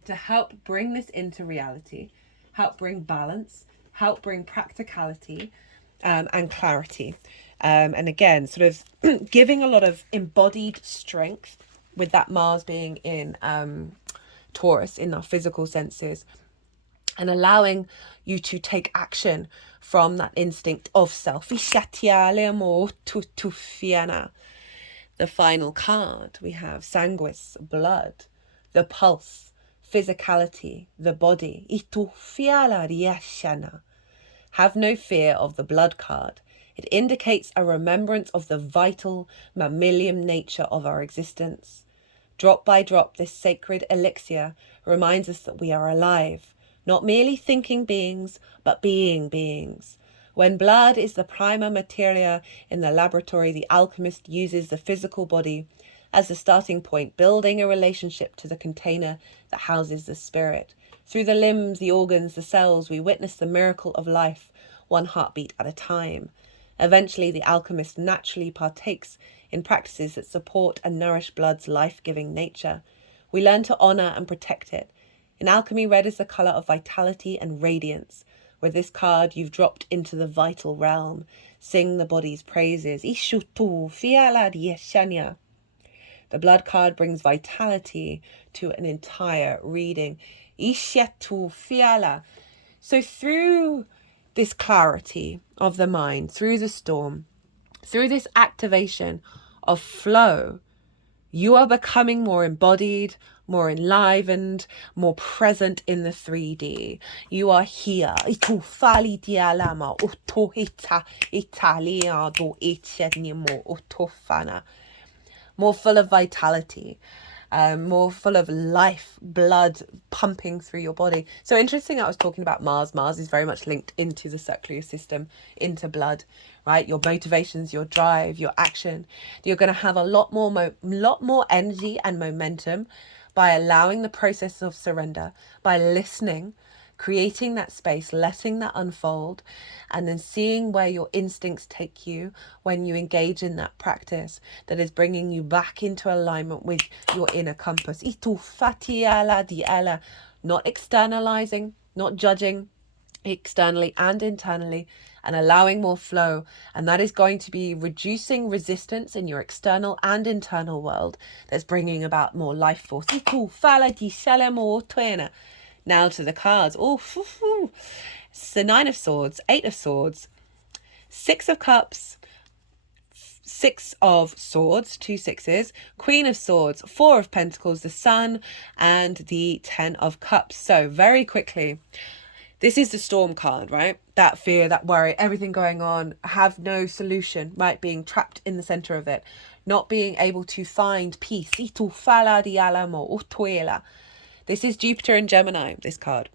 to help bring this into reality, help bring balance, help bring practicality and clarity. And again, sort of giving a lot of embodied strength with that Mars being in Taurus, in our physical senses, and allowing you to take action from that instinct of self. The final card, we have sanguis, blood, the pulse, physicality, the body. Have no fear of the blood card. It indicates a remembrance of the vital mammalian nature of our existence. Drop by drop, this sacred elixir reminds us that we are alive, not merely thinking beings, but being beings. When blood is the prima materia in the laboratory, the alchemist uses the physical body as the starting point, building a relationship to the container that houses the spirit. Through the limbs, the organs, the cells, we witness the miracle of life, one heartbeat at a time. Eventually, the alchemist naturally partakes in practices that support and nourish blood's life-giving nature. We learn to honor and protect it. In alchemy, red is the color of vitality and radiance. With this card, you've dropped into the vital realm. Sing the body's praises. The blood card brings vitality to an entire reading. So through this clarity of the mind, through the storm, through this activation of flow, you are becoming more embodied, more enlivened, more present in the 3D. You are here. More full of vitality, more full of life, blood pumping through your body. So interesting, I was talking about Mars. Mars is very much linked into the circular system, into blood, right? Your motivations, your drive, your action. You're going to have a lot more energy and momentum by allowing the process of surrender, by listening, creating that space, letting that unfold, and then seeing where your instincts take you when you engage in that practice that is bringing you back into alignment with your inner compass. Not externalizing, not judging, externally and internally, and allowing more flow. And that is going to be reducing resistance in your external and internal world. That's bringing about more life force. Now to the cards. So 9 of Swords, 8 of Swords, 6 of Cups, 6 of Swords, 2 sixes, Queen of Swords, 4 of Pentacles, the Sun, and the 10 of Cups. So very quickly, this is the Storm card, right? That fear, that worry, everything going on, have no solution, right? Being trapped in the center of it, not being able to find peace. This is Jupiter and Gemini, this card.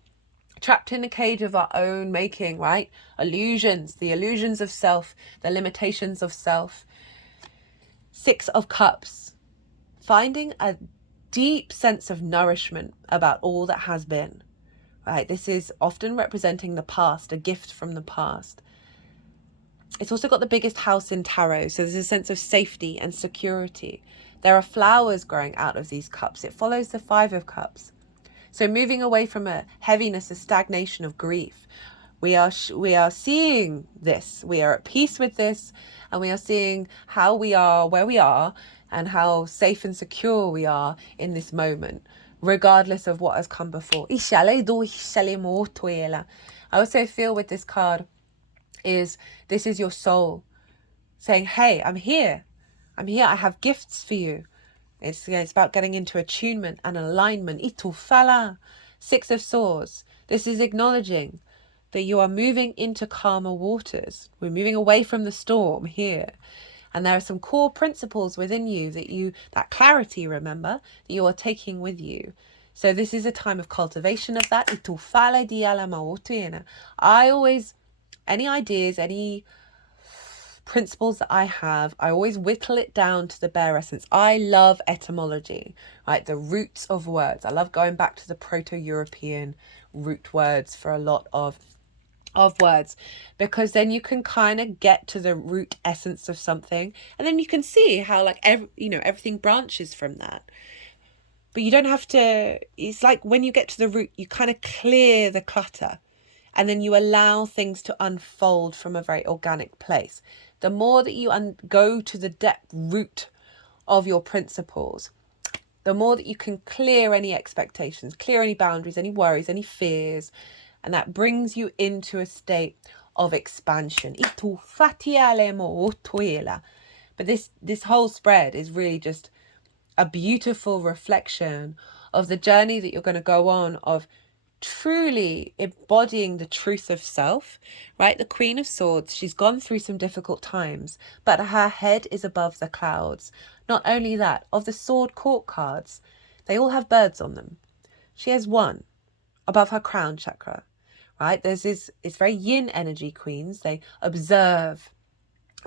Trapped in a cage of our own making, right? Illusions, the illusions of self, the limitations of self. 6 of Cups. Finding a deep sense of nourishment about all that has been. Right, this is often representing the past, a gift from the past. It's also got the biggest house in tarot, so there's a sense of safety and security. There are flowers growing out of these cups. It follows the 5 of Cups. So moving away from a heaviness, a stagnation of grief. We are seeing this. We are at peace with this, and we are seeing how we are, where we are, and how safe and secure we are in this moment, regardless of what has come before. I also feel with this card is this is your soul saying, hey, I'm here. I'm here. I have gifts for you. It's about getting into attunement and alignment. 6 of Swords. This is acknowledging that you are moving into calmer waters. We're moving away from the storm here. And there are some core principles within you that clarity, remember, that you are taking with you. So this is a time of cultivation of that. Any ideas, any principles that I have, I always whittle it down to the bare essence. I love etymology, right? The roots of words. I love going back to the Proto-European root words for a lot of words, because then you can kind of get to the root essence of something, and then you can see how everything branches from that. But you don't have to, it's like when you get to the root, you kind of clear the clutter, and then you allow things to unfold from a very organic place. The more that you go to the depth root of your principles, the more that you can clear any expectations, clear any boundaries, any worries, any fears, and that brings you into a state of expansion. But this whole spread is really just a beautiful reflection of the journey that you're going to go on of truly embodying the truth of self, right? The Queen of Swords, she's gone through some difficult times, but her head is above the clouds. Not only that, of the Sword Court cards, they all have birds on them. She has one above her crown chakra, right? It's very yin energy, queens. They observe,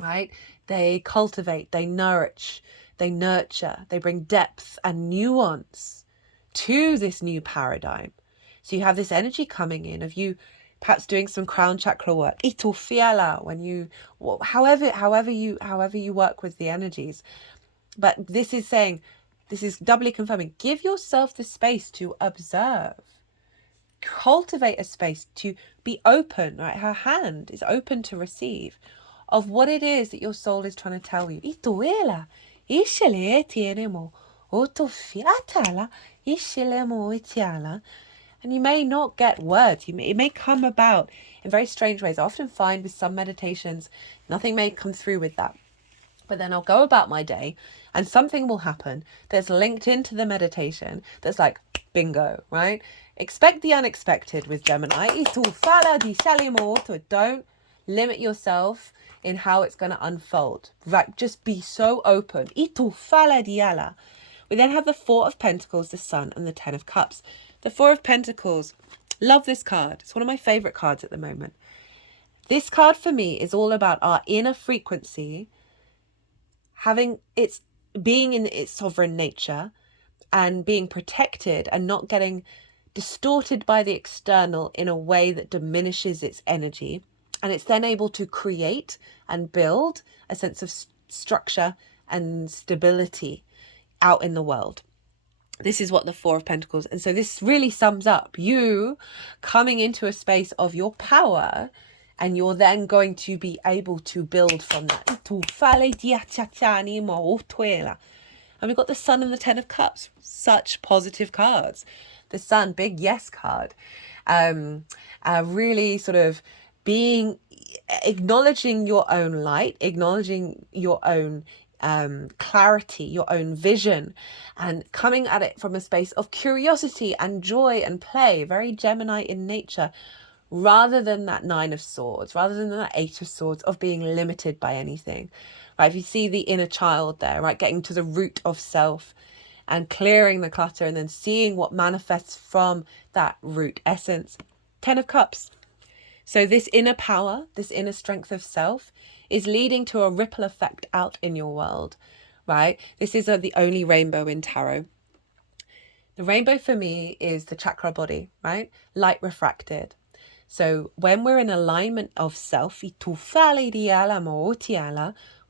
right? They cultivate, they nourish, they nurture, they bring depth and nuance to this new paradigm. So you have this energy coming in of you perhaps doing some crown chakra work. When you, however you work with the energies. But this is saying, this is doubly confirming, give yourself the space to observe. Cultivate a space to be open, right? Her hand is open to receive of what it is that your soul is trying to tell you. And you may not get words. It may come about in very strange ways. I often find with some meditations, nothing may come through with that. But then I'll go about my day and something will happen that's linked into the meditation that's like, bingo, right? Expect the unexpected with Gemini. Don't limit yourself in how it's going to unfold. Right? Just be so open. We then have the Four of Pentacles, the Sun, and the Ten of Cups. The Four of Pentacles, love this card. It's one of my favorite cards at the moment. This card for me is all about our inner frequency, being in its sovereign nature and being protected and not getting distorted by the external in a way that diminishes its energy. And it's then able to create and build a sense of structure and stability out in the world. This is what the Four of Pentacles. And so this really sums up you coming into a space of your power, and you're then going to be able to build from that. And we've got the Sun and the Ten of Cups. Such positive cards. The Sun, big yes card. Really sort of acknowledging your own light, acknowledging your own clarity, your own vision, and coming at it from a space of curiosity and joy and play, very Gemini in nature, rather than that Nine of Swords, rather than that Eight of Swords of being limited by anything. Right? If you see the inner child there, right, getting to the root of self and clearing the clutter and then seeing what manifests from that root essence. Ten of Cups. So this inner power, this inner strength of self is leading to a ripple effect out in your world, right? This is the only rainbow in tarot. The rainbow for me is the chakra body, right? Light refracted. So when we're in alignment of self, we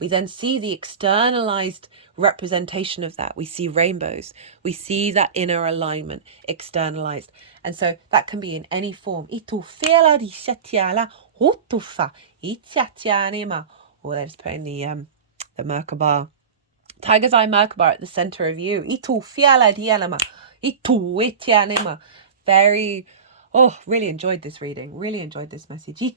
then see the externalized representation of that. We see rainbows. We see that inner alignment externalized. And so that can be in any form. Or let's put in the Merkaba. Tiger's Eye Merkaba at the center of you. Very... Oh, really enjoyed this reading. Really enjoyed this message. If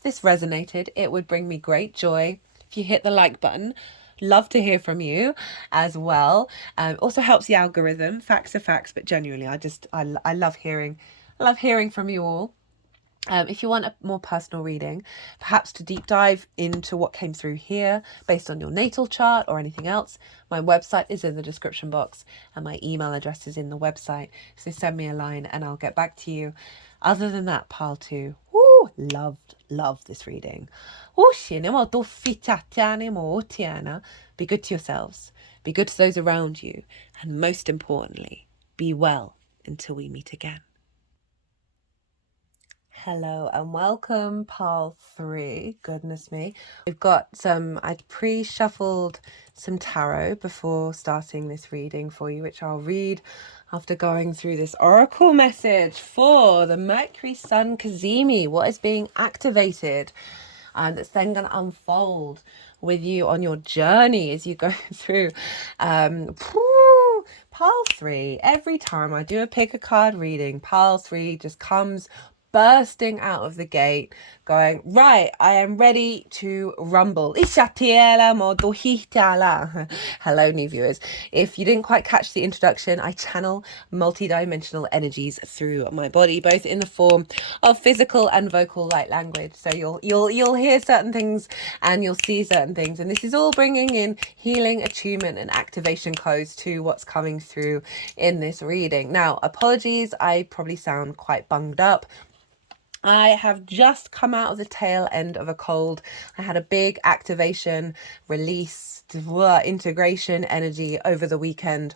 this resonated, it would bring me great joy if you hit the like button. Love to hear from you as well. Also helps the algorithm. Facts are facts, but genuinely, I love hearing from you all. If you want a more personal reading, perhaps to deep dive into what came through here based on your natal chart or anything else, my website is in the description box and my email address is in the website. So send me a line and I'll get back to you. Other than that, pile 2. Woo, loved this reading. Be good to yourselves. Be good to those around you. And most importantly, be well until we meet again. Hello and welcome, pile 3. Goodness me. We've got I'd pre-shuffled some tarot before starting this reading for you, which I'll read after going through this oracle message for the Mercury Sun Cazimi. What is being activated? And that's then going to unfold with you on your journey as you go through. Pile 3. Every time I do a pick a card reading, pile 3 just comes bursting out of the gate, going, right, I am ready to rumble. Hello, new viewers. If you didn't quite catch the introduction, I channel multi-dimensional energies through my body, both in the form of physical and vocal light language. So you'll hear certain things and you'll see certain things, and this is all bringing in healing, attunement, and activation codes to what's coming through in this reading. Now, apologies, I probably sound quite bunged up. I have just come out of the tail end of a cold. I had a big activation, release, integration energy over the weekend.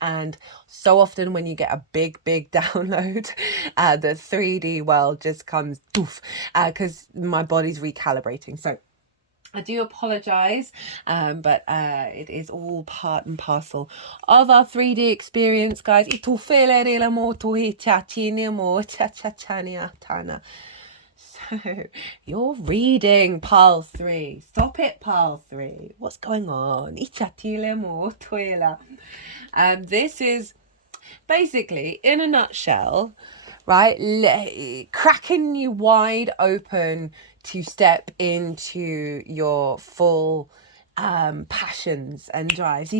And so often when you get a big download, the 3D world just comes doof, because my body's recalibrating. So I do apologize, but it is all part and parcel of our 3D experience, guys. So, you're reading, pile 3. Stop it, pile 3. What's going on? This is basically, in a nutshell, right? Cracking you wide open to step into your full passions and drives.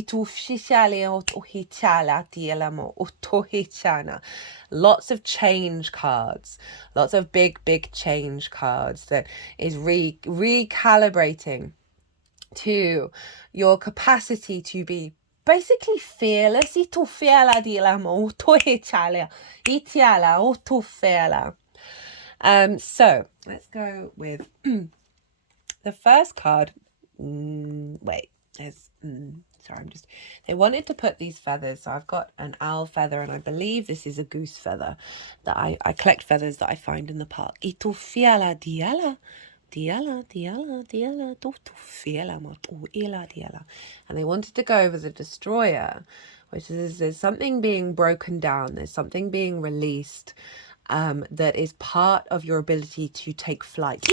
Lots of change cards, lots of big change cards that is recalibrating to your capacity to be basically fearless. So let's go with the first card. Wait, there's sorry, they wanted to put these feathers, so I've got an owl feather, and I believe this is a goose feather. That I collect feathers that I find in the park. And they wanted to go over the destroyer, which is there's something being broken down, there's something being released that is part of your ability to take flight.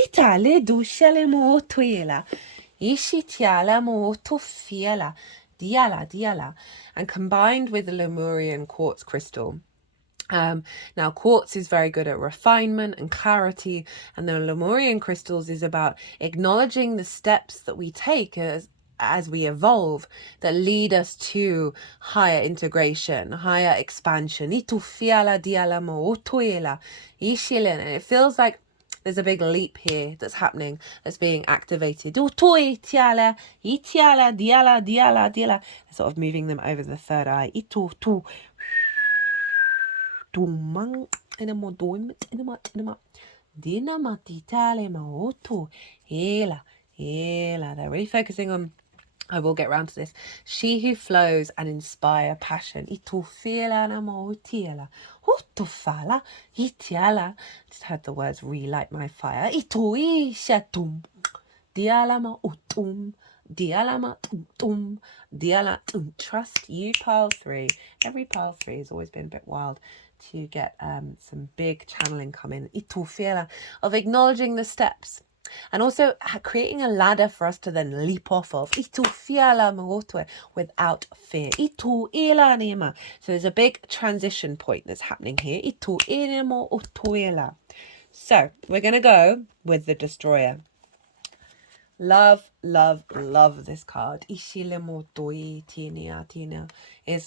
And combined with the Lemurian quartz crystal. Now, quartz is very good at refinement and clarity, and the Lemurian crystals is about acknowledging the steps that we take as we evolve that lead us to higher integration, higher expansion. And it feels like there's a big leap here that's happening, that's being activated. Sort of moving them over the third eye. They're really focusing on, I will get round to this, she who flows and inspire passion. Just heard the words relight my fire. Trust you, pile 3. Every pile 3 has always been a bit wild to get some big channeling coming. Of acknowledging the steps. And also creating a ladder for us to then leap off of. Without fear. So there's a big transition point that's happening here. So we're going to go with the destroyer. Love this card. It's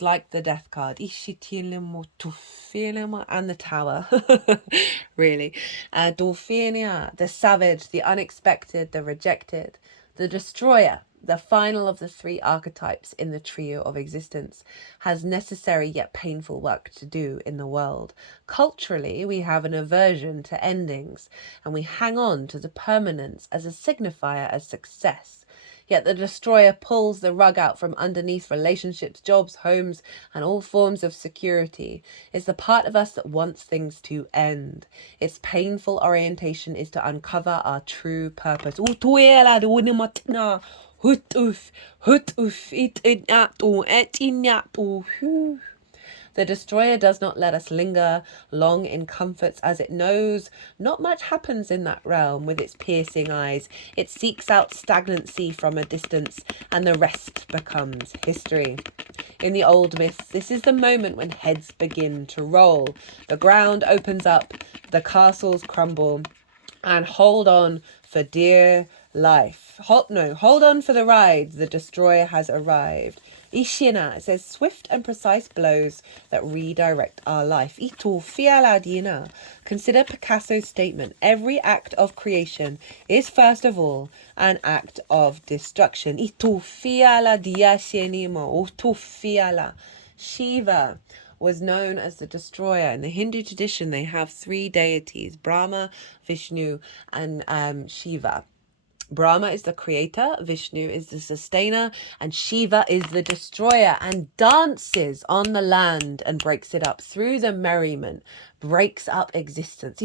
like the death card. And the tower. Really. The savage, the unexpected, the rejected. The destroyer, the final of the 3 archetypes in the trio of existence, has necessary yet painful work to do in the world. Culturally, we have an aversion to endings, and we hang on to the permanence as a signifier of success. Yet the destroyer pulls the rug out from underneath relationships, jobs, homes, and all forms of security. It's the part of us that wants things to end. Its painful orientation is to uncover our true purpose. The destroyer does not let us linger long in comforts, as it knows not much happens in that realm with its piercing eyes. It seeks out stagnancy from a distance, and the rest becomes history. In the old myths, this is the moment when heads begin to roll. The ground opens up, the castles crumble, and hold on for dear life. Hold on for the ride. The destroyer has arrived. Ishina, it says swift and precise blows that redirect our life. Consider Picasso's statement. Every act of creation is first of all an act of destruction. Shiva was known as the destroyer. In the Hindu tradition, they have 3 deities, Brahma, Vishnu, and Shiva. Brahma is the creator, Vishnu is the sustainer, and Shiva is the destroyer, and dances on the land and breaks it up through the merriment, breaks up existence,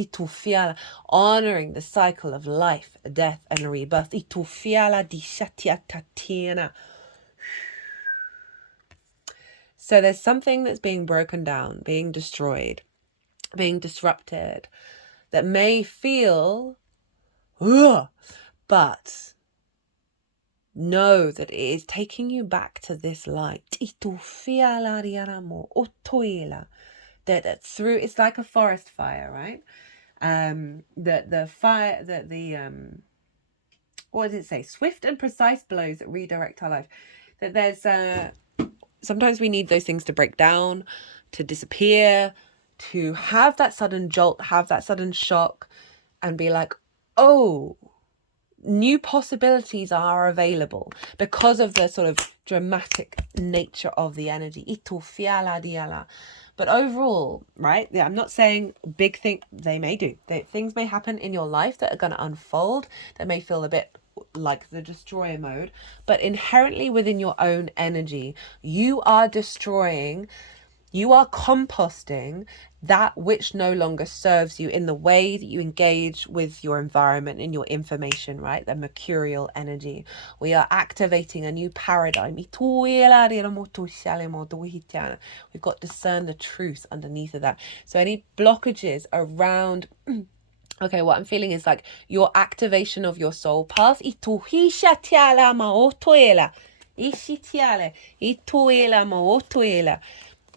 honoring the cycle of life, death, and rebirth. So there's something that's being broken down, being destroyed, being disrupted, that may feel, but know that it is taking you back to this light. that through, it's like a forest fire, right? The fire, what does it say? Swift and precise blows that redirect our life. That there's sometimes we need those things to break down, to disappear, to have that sudden jolt, have that sudden shock, and be like, oh, new possibilities are available because of the sort of dramatic nature of the energy. But overall, right? Yeah, I'm not saying big things, they may do. Things may happen in your life that are going to unfold, that may feel a bit like the destroyer mode, but inherently within your own energy, you are destroying, you are composting that which no longer serves you in the way that you engage with your environment and your information, right? The mercurial energy. We are activating a new paradigm. We've got discern the truth underneath of that. So any blockages around... Okay, what I'm feeling is like your activation of your soul path.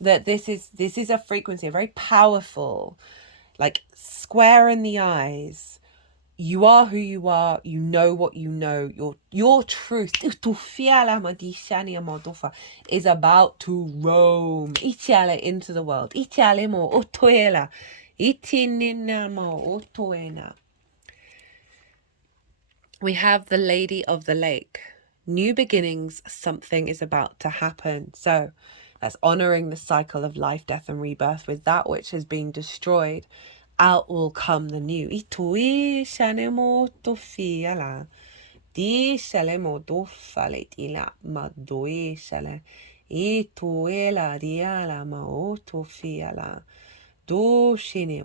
That this is a frequency, a very powerful, like square in the eyes. You are who you are. You know what you know. Your truth is about to roam into the world. We have the Lady of the Lake. New beginnings, something is about to happen. So that's honoring the cycle of life, death, and rebirth. With that which has been destroyed, out will come the new.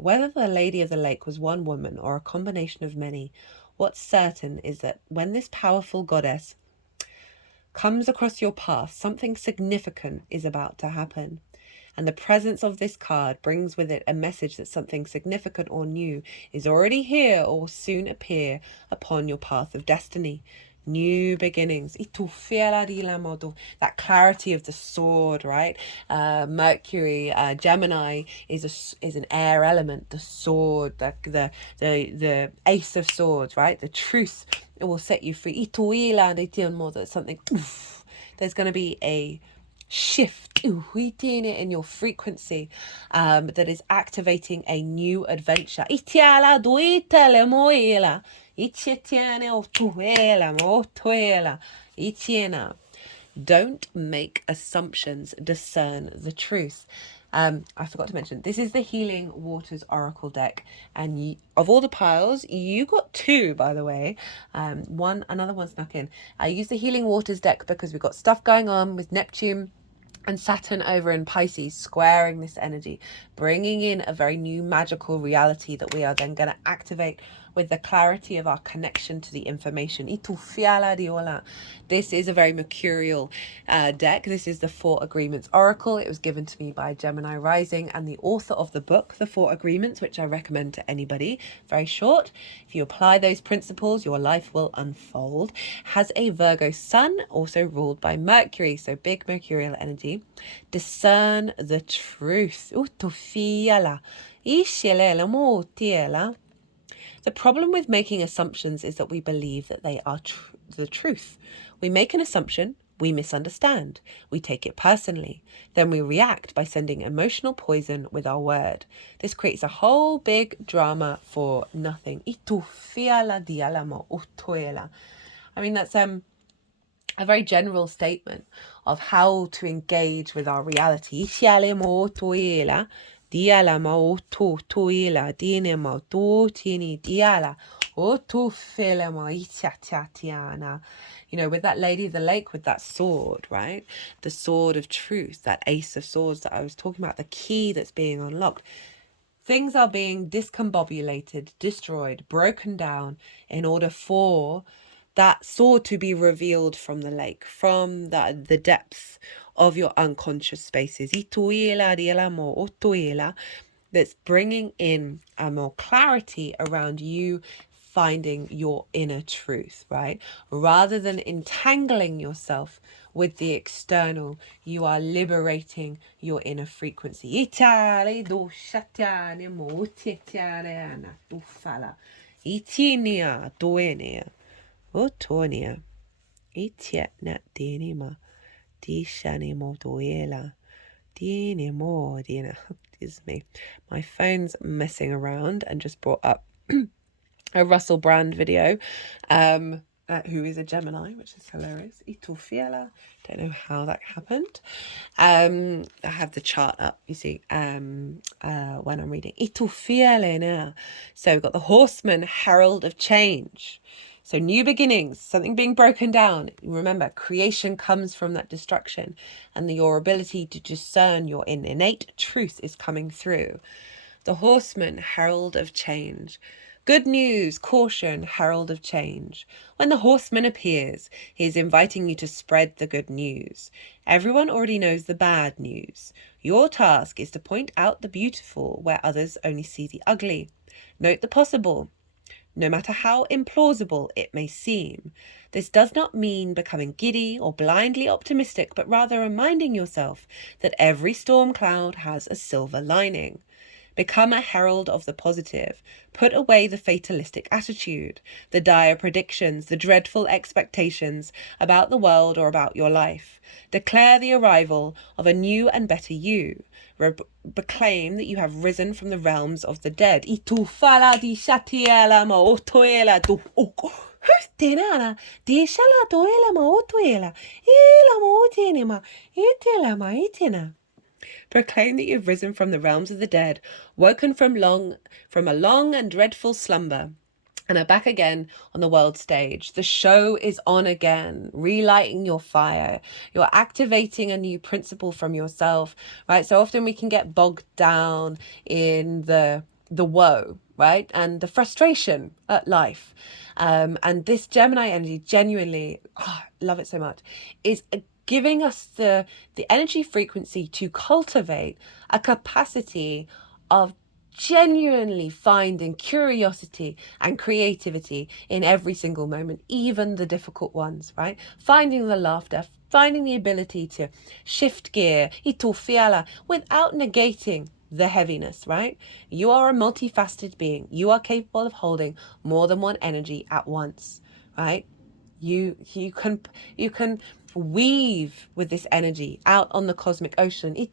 Whether the Lady of the Lake was one woman or a combination of many, what's certain is that when this powerful goddess comes across your path, something significant is about to happen. And the presence of this card brings with it a message that something significant or new is already here or will soon appear upon your path of destiny. New beginnings. That clarity of the sword, right? Mercury, Gemini is an air element. The sword, the ace of swords, right? The truth, it will set you free. Something. There's going to be a shift in your frequency that is activating a new adventure. Don't make assumptions, discern the truth. I forgot to mention, this is the Healing Waters Oracle deck, and of all the piles, you got two, by the way. Another one snuck in. I use the Healing Waters deck because we've got stuff going on with Neptune and Saturn over in Pisces squaring this energy, bringing in a very new magical reality that we are then going to activate with the clarity of our connection to the information. This is a very mercurial deck. This is the Four Agreements Oracle. It was given to me by Gemini Rising and the author of the book, The Four Agreements, which I recommend to anybody. Very short. If you apply those principles, your life will unfold. Has a Virgo sun, also ruled by Mercury, so big mercurial energy. Discern the truth. The problem with making assumptions is that we believe that they are the truth. We make an assumption, we misunderstand, we take it personally. Then we react by sending emotional poison with our word. This creates a whole big drama for nothing. I mean, that's a very general statement of how to engage with our reality. You know, with that Lady of the Lake, with that sword, right? The sword of truth, that ace of swords that I was talking about, the key that's being unlocked. Things are being discombobulated, destroyed, broken down in order for that sword to be revealed from the lake, from the depths of your unconscious spaces. That's bringing in a more clarity around you finding your inner truth, right? Rather than entangling yourself with the external, you are liberating your inner frequency. Excuse me. My phone's messing around and just brought up a Russell Brand video, who is a Gemini, which is hilarious. Don't know how that happened. I have the chart up, you see, when I'm reading. So we've got the Horseman, Herald of Change. So new beginnings, something being broken down. Remember, creation comes from that destruction, and your ability to discern your innate truth is coming through. The Horseman, Herald of Change. Good news, caution, herald of change. When the horseman appears, he is inviting you to spread the good news. Everyone already knows the bad news. Your task is to point out the beautiful where others only see the ugly. Note the possible, no matter how implausible it may seem. This does not mean becoming giddy or blindly optimistic, but rather reminding yourself that every storm cloud has a silver lining. Become a herald of the positive. Put away the fatalistic attitude, the dire predictions, the dreadful expectations about the world or about your life. Declare the arrival of a new and better you. Proclaim that you have risen from the realms of the dead. Proclaim that you've risen from the realms of the dead, woken from a long and dreadful slumber, and are back again on the world stage. The show is on again, relighting your fire. You're activating a new principle from yourself, right? So often we can get bogged down in the woe, right? And the frustration at life. And this Gemini energy, genuinely, I love it so much, is giving us the energy frequency to cultivate a capacity of genuinely finding curiosity and creativity in every single moment, even the difficult ones, right? Finding the laughter, finding the ability to shift gear, without negating the heaviness, right? You are a multifaceted being. You are capable of holding more than one energy at once, right? You can weave with this energy out on the cosmic ocean. The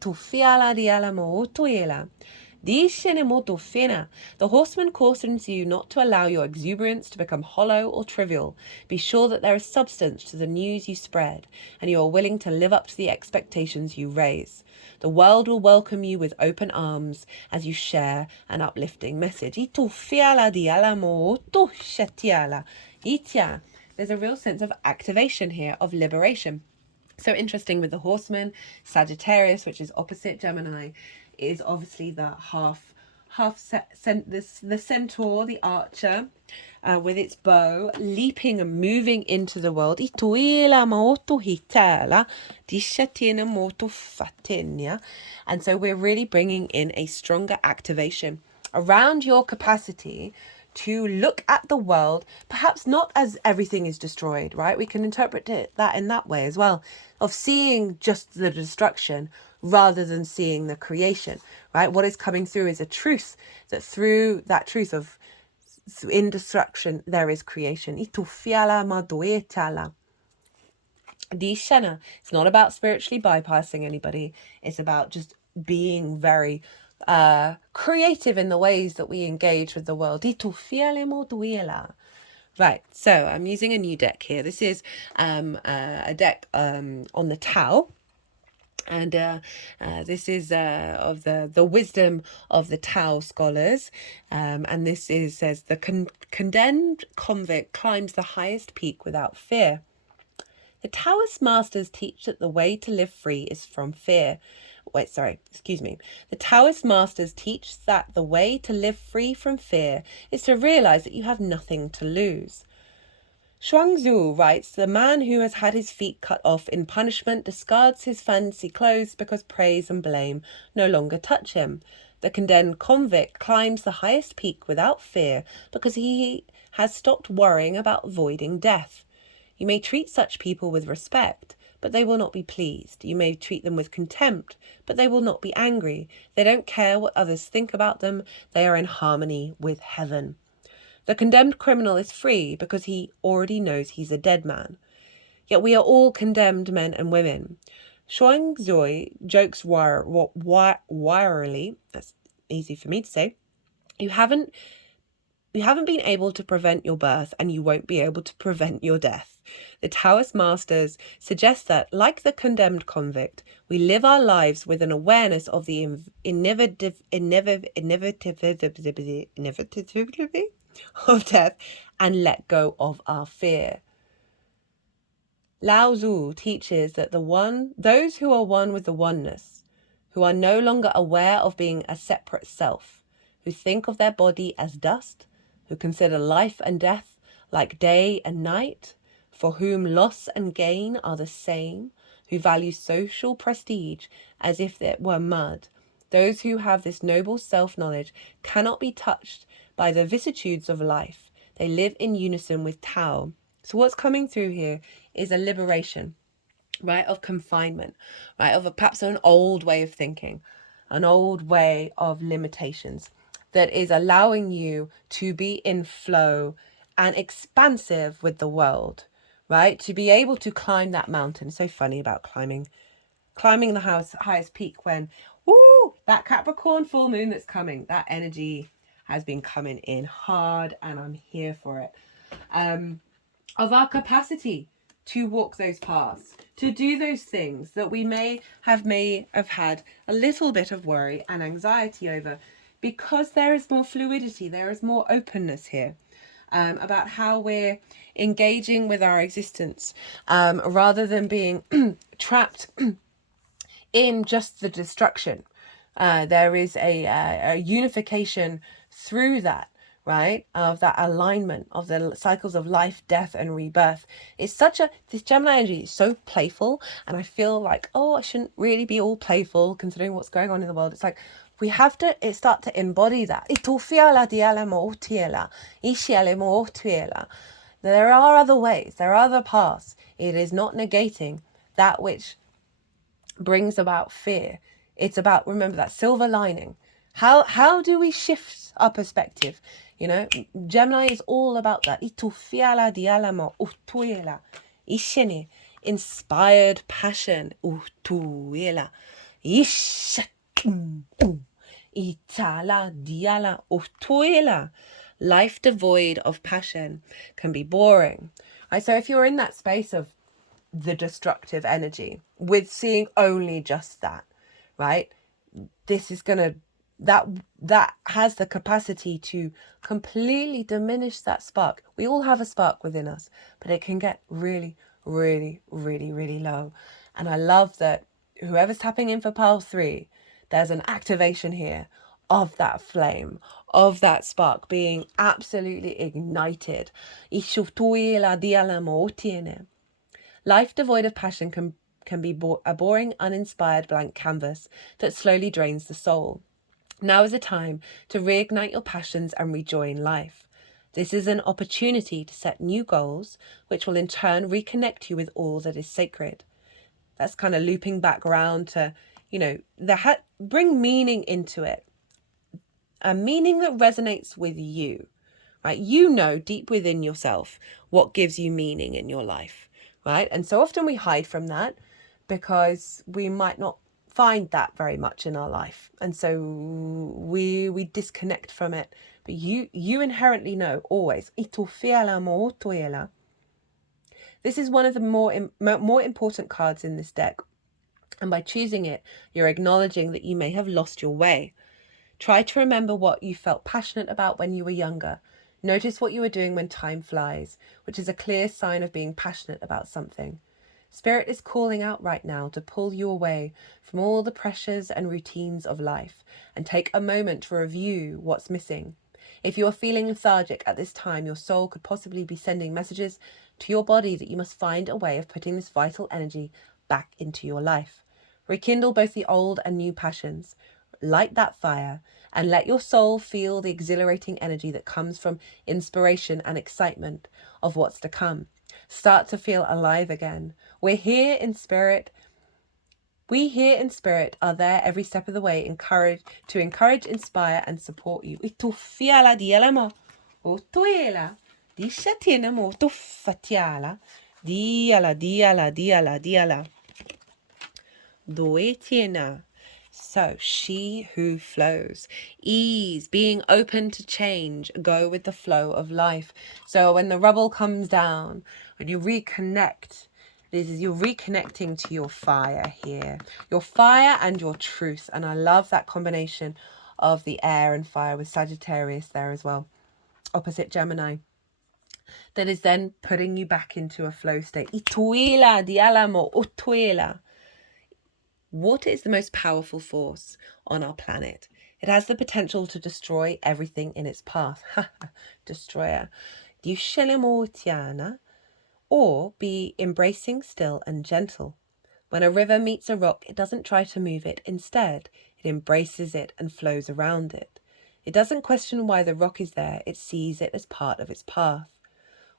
horseman cautions you not to allow your exuberance to become hollow or trivial. Be sure that there is substance to the news you spread, and you are willing to live up to the expectations you raise. The world will welcome you with open arms as you share an uplifting message. There's a real sense of activation here, of liberation. So interesting with the horseman, Sagittarius, which is opposite Gemini, is obviously the the centaur, the archer, with its bow, leaping and moving into the world. And so we're really bringing in a stronger activation around your capacity to look at the world, perhaps not as everything is destroyed, right? We can interpret that in that way as well, of seeing just the destruction rather than seeing the creation, right? What is coming through is a truth, that through that truth of in destruction, there is creation. It's not about spiritually bypassing anybody. It's about just being very creative in the ways that we engage with the world. Right, so I'm using a new deck here. This is a deck on the Tao. And this is of the wisdom of the Tao scholars. And this says, the condemned convict climbs the highest peak without fear. The Taoist masters teach that the way to live free is from fear. The Taoist masters teach that the way to live free from fear is to realize that you have nothing to lose. Shuangzhu writes, the man who has had his feet cut off in punishment discards his fancy clothes because praise and blame no longer touch him. The condemned convict climbs the highest peak without fear because he has stopped worrying about avoiding death. You may treat such people with respect, but they will not be pleased. You may treat them with contempt, but they will not be angry. They don't care what others think about them. They are in harmony with heaven. The condemned criminal is free because he already knows he's a dead man. Yet we are all condemned men and women. Shuangzui jokes wirily, that's easy for me to say, you haven't been able to prevent your birth and you won't be able to prevent your death. The Taoist masters suggest that, like the condemned convict, we live our lives with an awareness of the inevitability of death and let go of our fear. Lao Tzu teaches that those who are one with the oneness, who are no longer aware of being a separate self, who think of their body as dust, who consider life and death like day and night, for whom loss and gain are the same, who value social prestige as if it were mud, those who have this noble self-knowledge cannot be touched by the vicissitudes of life. They live in unison with Tao. So what's coming through here is a liberation, right, of confinement, right, of perhaps an old way of thinking, an old way of limitations that is allowing you to be in flow and expansive with the world, right, to be able to climb that mountain. So funny about climbing the highest peak when, that Capricorn full moon that's coming, that energy has been coming in hard and I'm here for it. Of our capacity to walk those paths, to do those things that we may have had a little bit of worry and anxiety over, because there is more fluidity, there is more openness here. About how we're engaging with our existence, rather than being trapped in just the destruction. There is a unification through that, right? Of that alignment of the cycles of life, death, and rebirth. It's this Gemini energy is so playful, and I feel like, I shouldn't really be all playful considering what's going on in the world. It's like, we have to start to embody that. There are other ways, there are other paths. It is not negating that which brings about fear. It's about, remember, that silver lining. How do we shift our perspective? You know, Gemini is all about that. Inspired passion. Life devoid of passion can be boring. Right? So if you're in that space of the destructive energy with seeing only just that, right, this is gonna, that has the capacity to completely diminish that spark. We all have a spark within us, but it can get really, really, really, really low. And I love that whoever's tapping in for pile 3, there's an activation here of that flame, of that spark being absolutely ignited. Life devoid of passion can be a boring, uninspired blank canvas that slowly drains the soul. Now is a time to reignite your passions and rejoin life. This is an opportunity to set new goals, which will in turn reconnect you with all that is sacred. That's kind of looping back around to, bring meaning into it. A meaning that resonates with you, right? You know deep within yourself what gives you meaning in your life, right? And so often we hide from that because we might not find that very much in our life. And so we disconnect from it. But you inherently know always. This is one of the more important cards in this deck. And by choosing it, you're acknowledging that you may have lost your way. Try to remember what you felt passionate about when you were younger. Notice what you were doing when time flies, which is a clear sign of being passionate about something. Spirit is calling out right now to pull you away from all the pressures and routines of life and take a moment to review what's missing. If you are feeling lethargic at this time, your soul could possibly be sending messages to your body that you must find a way of putting this vital energy back into your life. Rekindle both the old and new passions. Light that fire and let your soul feel the exhilarating energy that comes from inspiration and excitement of what's to come. Start to feel alive again. We here in spirit are there every step of the way, to encourage, inspire, and support you. So, she who flows. Ease, being open to change, go with the flow of life. So when the rubble comes down, when you reconnect, you're reconnecting to your fire here. Your fire and your truth. And I love that combination of the air and fire with Sagittarius there as well, opposite Gemini. That is then putting you back into a flow state. Ituila dialamo utuila. Water is the most powerful force on our planet. It has the potential to destroy everything in its path. Destroyer. Or be embracing, still, and gentle. When a river meets a rock, it doesn't try to move it. Instead, it embraces it and flows around it. It doesn't question why the rock is there. It sees it as part of its path.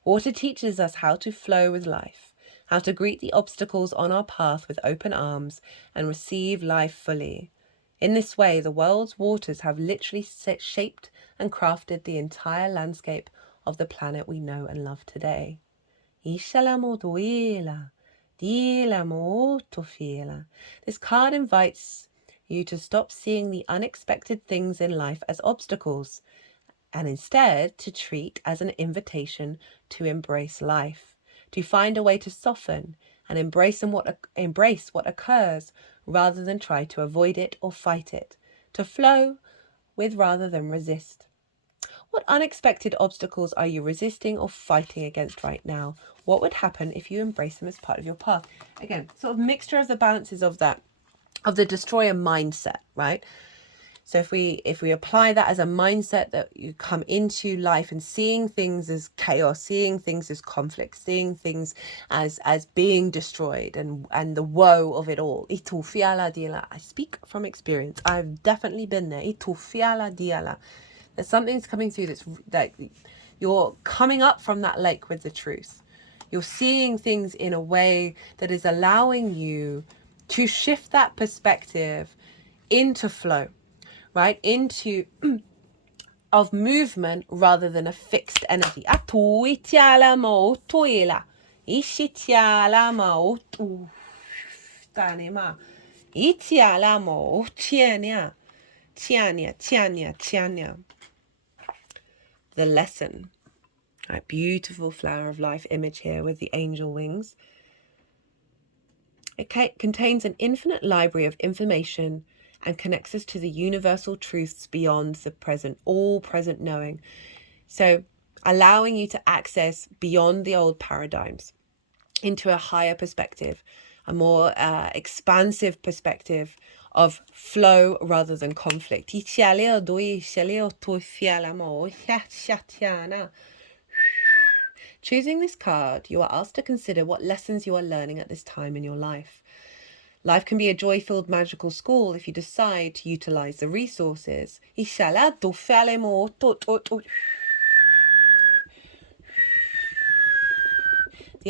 Water teaches us how to flow with life, how to greet the obstacles on our path with open arms and receive life fully. In this way, the world's waters have literally shaped and crafted the entire landscape of the planet we know and love today. This card invites you to stop seeing the unexpected things in life as obstacles, and instead to treat as an invitation to embrace life, to find a way to soften and embrace what occurs rather than try to avoid it or fight it, to flow with rather than resist. What unexpected obstacles are you resisting or fighting against right now? What would happen if you embrace them as part of your path? Again, sort of mixture of the balances of that, of the destroyer mindset, right? So if we apply that as a mindset that you come into life and seeing things as chaos, seeing things as conflict, seeing things as being destroyed and the woe of it all. I speak from experience. I've definitely been there. There's something's coming through that you're coming up from that lake with the truth. You're seeing things in a way that is allowing you to shift that perspective into flow. Right, into of movement rather than a fixed energy. The lesson. Right, beautiful flower of life image here with the angel wings. It contains an infinite library of information and connects us to the universal truths beyond the present, all present knowing. So allowing you to access beyond the old paradigms into a higher perspective, a more expansive perspective of flow rather than conflict. Choosing this card, you are asked to consider what lessons you are learning at this time in your life. Life can be a joy-filled magical school if you decide to utilize the resources. The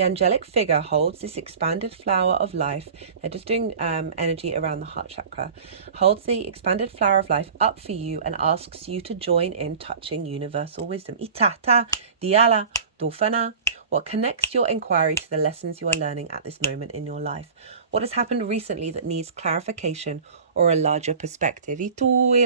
angelic figure holds this expanded flower of life. They're just doing energy around the heart chakra. Holds the expanded flower of life up for you and asks you to join in touching universal wisdom. Itata, diala, dofana. What connects your inquiry to the lessons you are learning at this moment in your life? What has happened recently that needs clarification or a larger perspective? Allow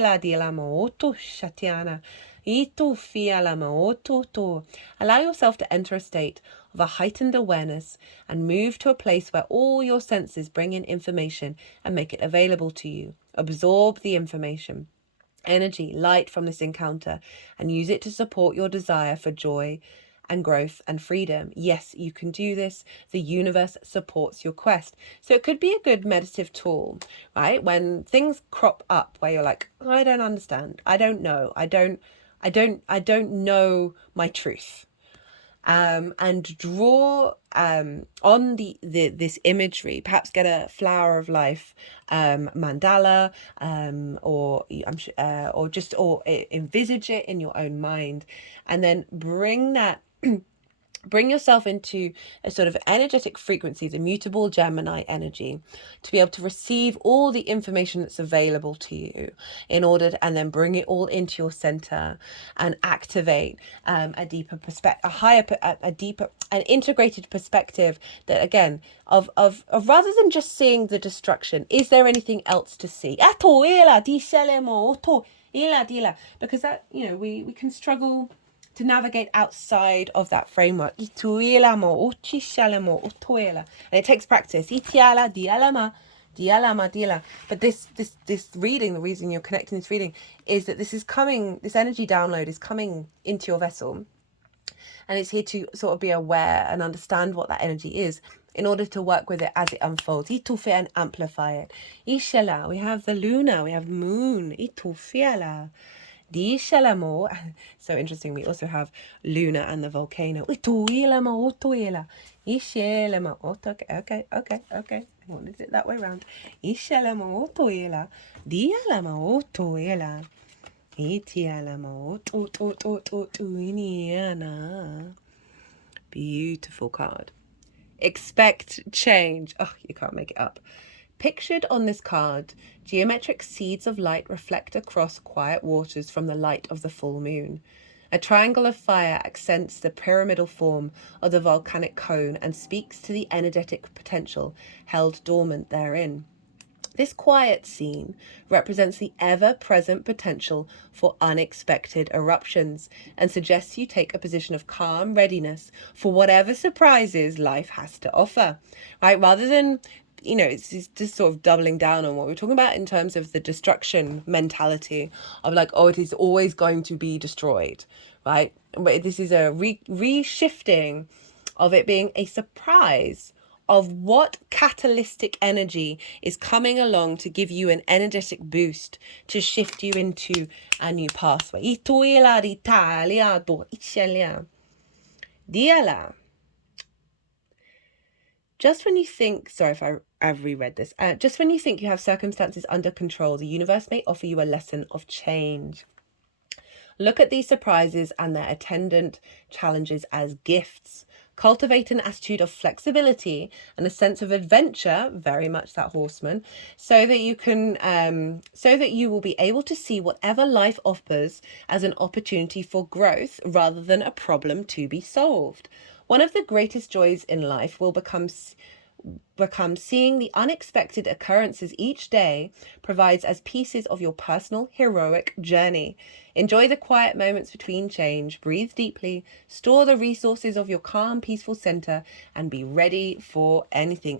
yourself to enter a state of a heightened awareness and move to a place where all your senses bring in information and make it available to you. Absorb the information, energy, light from this encounter and use it to support your desire for joy and growth and freedom. Yes, you can do this. The universe supports your quest. So it could be a good meditative tool, right? When things crop up where you're like, I don't understand. I don't know. I don't know my truth. and draw on this imagery. Perhaps get a flower of life mandala, or I'm sure, or envisage it in your own mind, and then bring yourself into a sort of energetic frequency, the mutable Gemini energy, to be able to receive all the information that's available to you in order to, and then bring it all into your center and activate a deeper perspective, a deeper, an integrated perspective that, again, of rather than just seeing the destruction, is there anything else to see? Because that, we can struggle to navigate outside of that framework. And it takes practice. But this reading, the reason you're connecting this reading, is that this energy download is coming into your vessel. And it's here to sort of be aware and understand what that energy is in order to work with it as it unfolds. And amplify it. We have the Luna, we have Moon. So interesting. We also have Luna and the volcano. Okay. I wanted it that way around. Beautiful card. Expect change. Oh, you can't make it up. Pictured on this card, geometric seeds of light reflect across quiet waters from the light of the full moon. A triangle of fire accents the pyramidal form of the volcanic cone and speaks to the energetic potential held dormant therein. This quiet scene represents the ever-present potential for unexpected eruptions and suggests you take a position of calm readiness for whatever surprises life has to offer, right? Rather than, it's just sort of doubling down on what we're talking about in terms of the destruction mentality of like, oh, it is always going to be destroyed, right? But this is a reshifting of it being a surprise of what catalytic energy is coming along to give you an energetic boost to shift you into a new pathway. Just when you think, sorry if I've reread this, just when you think you have circumstances under control, the universe may offer you a lesson of change. Look at these surprises and their attendant challenges as gifts. Cultivate an attitude of flexibility and a sense of adventure, very much that horseman, so that you will be able to see whatever life offers as an opportunity for growth rather than a problem to be solved. One of the greatest joys in life will become seeing the unexpected occurrences each day provides as pieces of your personal heroic journey. Enjoy the quiet moments between change, breathe deeply, store the resources of your calm, peaceful center, and be ready for anything.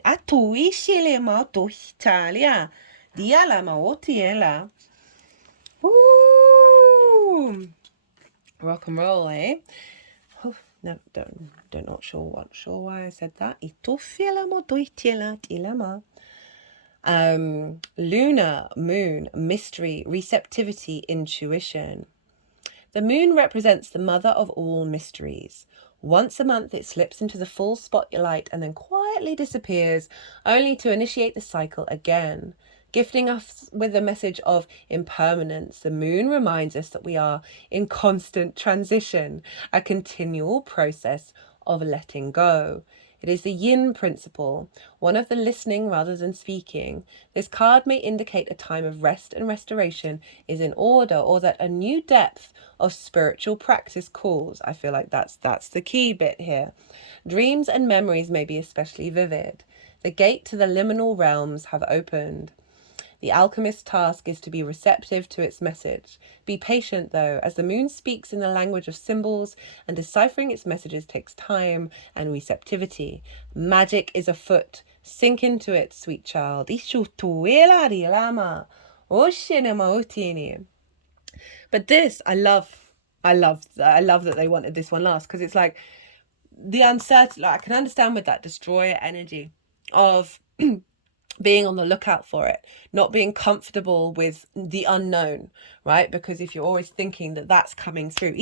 Woo! Rock and roll, eh? No, not sure why I said that. Lunar, moon, mystery, receptivity, intuition. The moon represents the mother of all mysteries. Once a month, it slips into the full spotlight and then quietly disappears, only to initiate the cycle again. Gifting us with a message of impermanence, the moon reminds us that we are in constant transition, a continual process of letting go. It is the yin principle, one of the listening rather than speaking. This card may indicate a time of rest and restoration is in order, or that a new depth of spiritual practice calls. I feel like that's the key bit here. Dreams and memories may be especially vivid. The gate to the liminal realms have opened. The alchemist's task is to be receptive to its message. Be patient, though, as the moon speaks in the language of symbols, and deciphering its messages takes time and receptivity. Magic is afoot. Sink into it, sweet child. But this, I love that they wanted this one last, because it's like the uncertain. Like, I can understand with that destroyer energy of being on the lookout for it, not being comfortable with the unknown, right? Because if you're always thinking that that's coming through,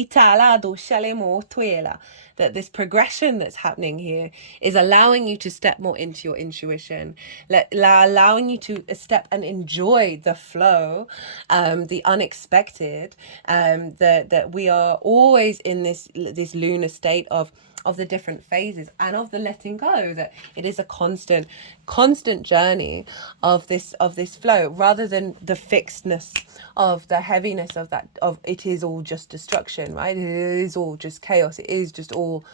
that this progression that's happening here is allowing you to step more into your intuition, allowing you to step and enjoy the flow, the unexpected, that we are always in this lunar state of the different phases and of the letting go, that it is a constant journey of this flow, rather than the fixedness of the heaviness of that, of it is all just destruction, right? It is all just chaos, it is just all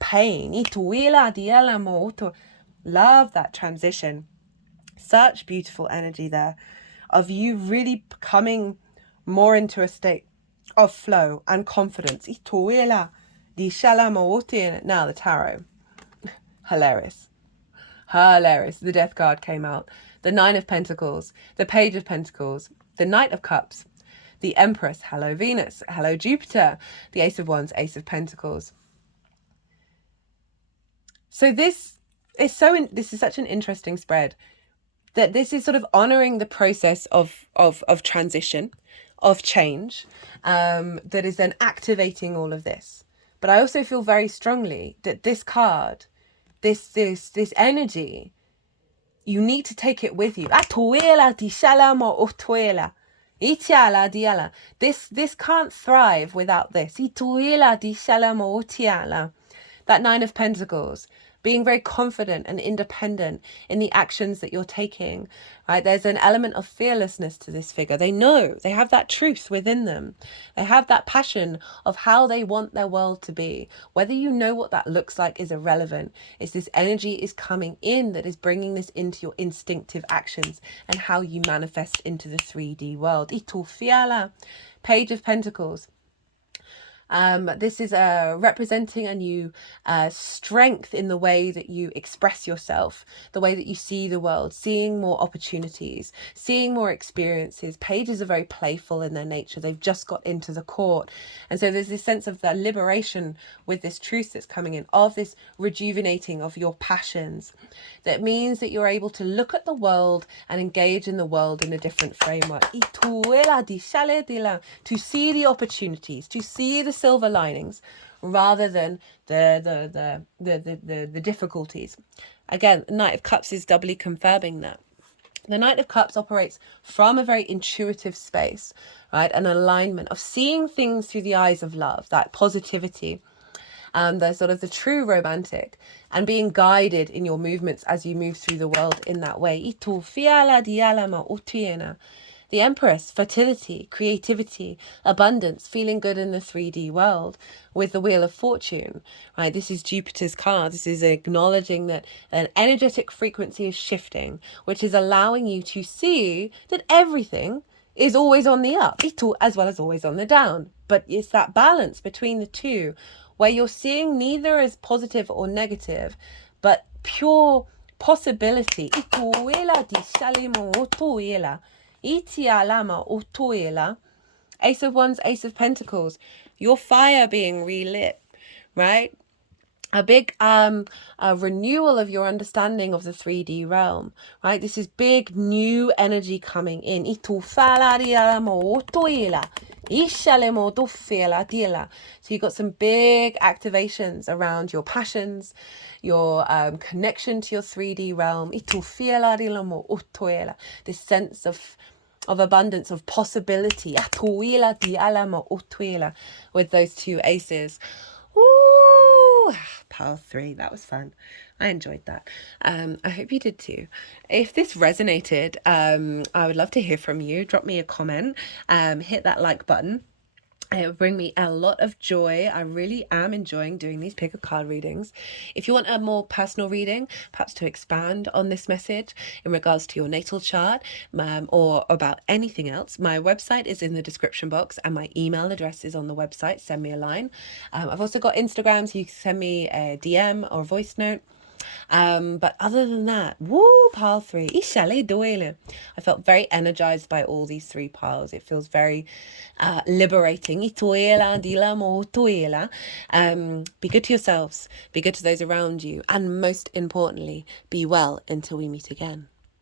pain. Love that transition. Such beautiful energy there of you really coming more into a state of flow and confidence. Now the tarot. Hilarious. The Death card came out. The Nine of Pentacles. The Page of Pentacles. The Knight of Cups. The Empress. Hello Venus. Hello Jupiter. The Ace of Wands. Ace of Pentacles. So this is such an interesting spread, that this is sort of honoring the process of transition, of change, that is then activating all of this. But I also feel very strongly that this card, this energy, you need to take it with you. This can't thrive without this. That Nine of Pentacles, being very confident and independent in the actions that you're taking, right? There's an element of fearlessness to this figure. They know, they have that truth within them. They have that passion of how they want their world to be. Whether you know what that looks like is irrelevant. It's this energy is coming in that is bringing this into your instinctive actions and how you manifest into the 3D world. Page of Pentacles. This is representing a new strength in the way that you express yourself, the way that you see the world, seeing more opportunities, seeing more experiences. Pages are very playful in their nature. They've just got into the court. And so there's this sense of the liberation with this truth that's coming in, of this rejuvenating of your passions. That means that you're able to look at the world and engage in the world in a different framework. To see the opportunities, to see the silver linings, rather than the difficulties. Again, Knight of Cups is doubly confirming that. The Knight of Cups operates from a very intuitive space, right? An alignment of seeing things through the eyes of love, that positivity, the sort of the true romantic, and being guided in your movements as you move through the world in that way. The Empress, fertility, creativity, abundance, feeling good in the 3D world with the Wheel of Fortune, right? This is Jupiter's card. This is acknowledging that an energetic frequency is shifting, which is allowing you to see that everything is always on the up, as well as always on the down. But it's that balance between the two, where you're seeing neither as positive or negative, but pure possibility. Ace of Wands, Ace of Pentacles, your fire being relit, right? A big a renewal of your understanding of the 3D realm, right? This is big new energy coming in. So you've got some big activations around your passions, your connection to your 3D realm. This sense of abundance, of possibility. With those two aces. Ooh, Power 3, that was fun. I enjoyed that. I hope you did too. If this resonated, I would love to hear from you. Drop me a comment, hit that like button. It will bring me a lot of joy. I really am enjoying doing these pick a card readings. If you want a more personal reading, perhaps to expand on this message in regards to your natal chart, or about anything else, my website is in the description box and my email address is on the website. Send me a line. I've also got Instagram, so you can send me a DM or a voice note. But other than that, woo, pile 3. I felt very energized by all these 3 piles. It feels very liberating. Be good to yourselves, be good to those around you, and most importantly, be well until we meet again.